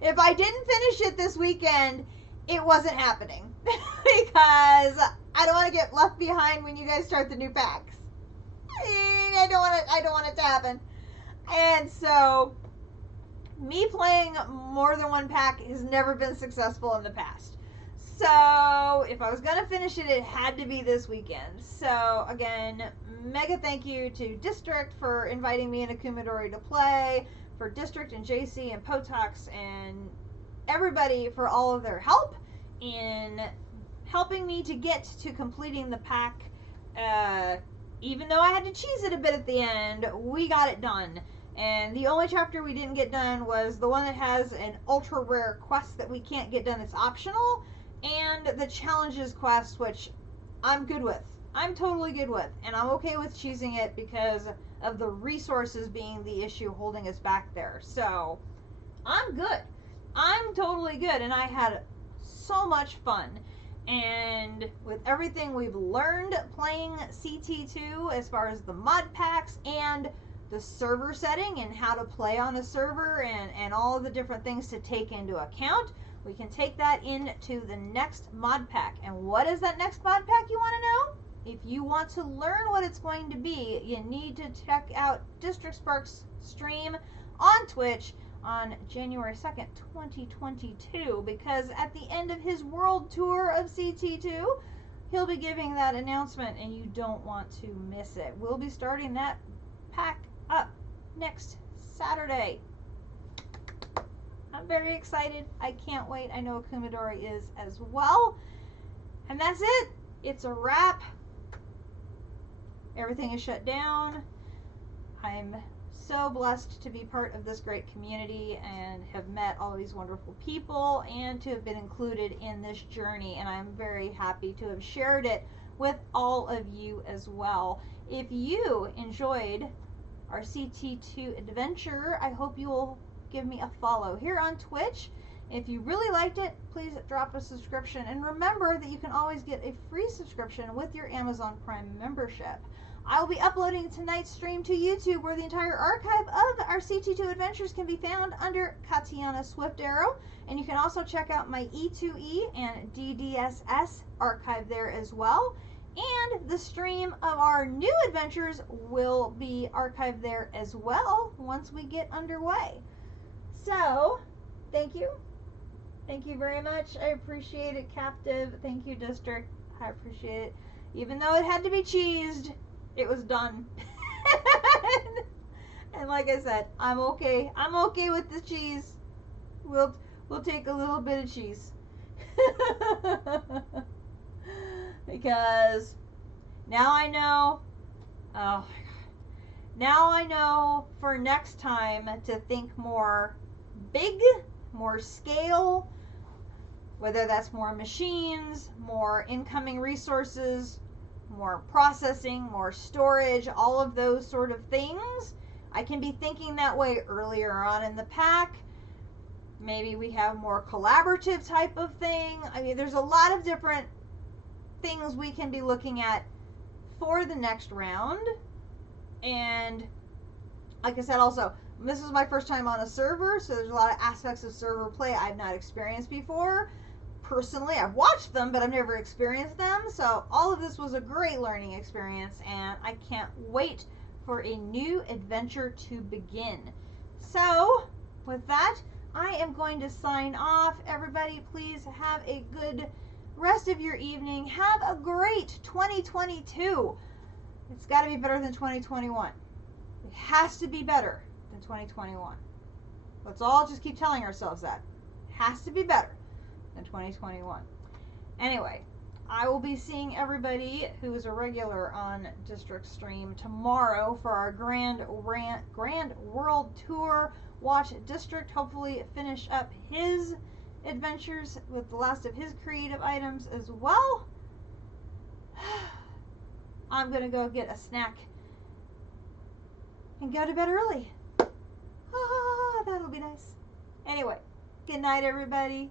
If I didn't finish it this weekend, it wasn't happening. Because I don't want to get left behind when you guys start the new packs. I don't want it to happen. And so, me playing more than one pack has never been successful in the past. So, if I was going to finish it, it had to be this weekend. So, again, mega thank you to District for inviting me and Akumadori to play, for District and JC and Potox and everybody for all of their help in helping me to get to completing the pack. Even though I had to cheese it a bit at the end, we got it done. And the only chapter we didn't get done was the one that has an ultra rare quest that we can't get done. It's optional. And the challenges quest, which I'm good with. I'm totally good with. And I'm okay with cheesing it because of the resources being the issue holding us back there. So, I'm good. I'm totally good. And I had so much fun. And with everything we've learned playing CT2 as far as the mod packs and the server setting and how to play on a server and all of the different things to take into account, we can take that into the next mod pack. And what is that next mod pack, you want to know? If you want to learn what it's going to be, you need to check out District Spark's stream on Twitch on January 2nd, 2022, because at the end of his world tour of CT2, he'll be giving that announcement and you don't want to miss it. We'll be starting that pack up next Saturday. I'm very excited. I can't wait. I know Akumadori is as well. And that's it. It's a wrap. Everything is shut down. I'm so blessed to be part of this great community and have met all these wonderful people and to have been included in this journey. And I'm very happy to have shared it with all of you as well. If you enjoyed our CT2 adventure, I hope you will give me a follow here on Twitch. If you really liked it, please drop a subscription. And remember that you can always get a free subscription with your Amazon Prime membership. I will be uploading tonight's stream to YouTube, where the entire archive of our CT2 adventures can be found under Katiana Swift Arrow. And you can also check out my E2E and DDSS archive there as well. And the stream of our new adventures will be archived there as well once we get underway. So, thank you. Thank you very much. I appreciate it, Captive. Thank you, District. I appreciate it. Even though it had to be cheesed, it was done. And like I said, I'm okay. I'm okay with the cheese. We'll take a little bit of cheese. Because now I know, oh my God. Now I know for next time to think more big, more scale, whether that's more machines, more incoming resources, more processing, more storage, all of those sort of things. I can be thinking that way earlier on in the pack. Maybe we have more collaborative type of thing. I mean, there's a lot of different things we can be looking at for the next round. And like I said, also, this is my first time on a server, so there's a lot of aspects of server play I've not experienced before. Personally, I've watched them, but I've never experienced them. So all of this was a great learning experience, and I can't wait for a new adventure to begin. So with that, I am going to sign off. Everybody, please have a good rest of your evening. Have a great 2022. It's got to be better than 2021. It has to be better than 2021. Let's all just keep telling ourselves that. It has to be better than 2021. Anyway, I will be seeing everybody who is a regular on District Stream tomorrow for our Grand World Tour. Watch District hopefully finish up his adventures with the last of his creative items as well. I'm going to go get a snack and go to bed early. Ah, that'll be nice. Anyway, good night, everybody.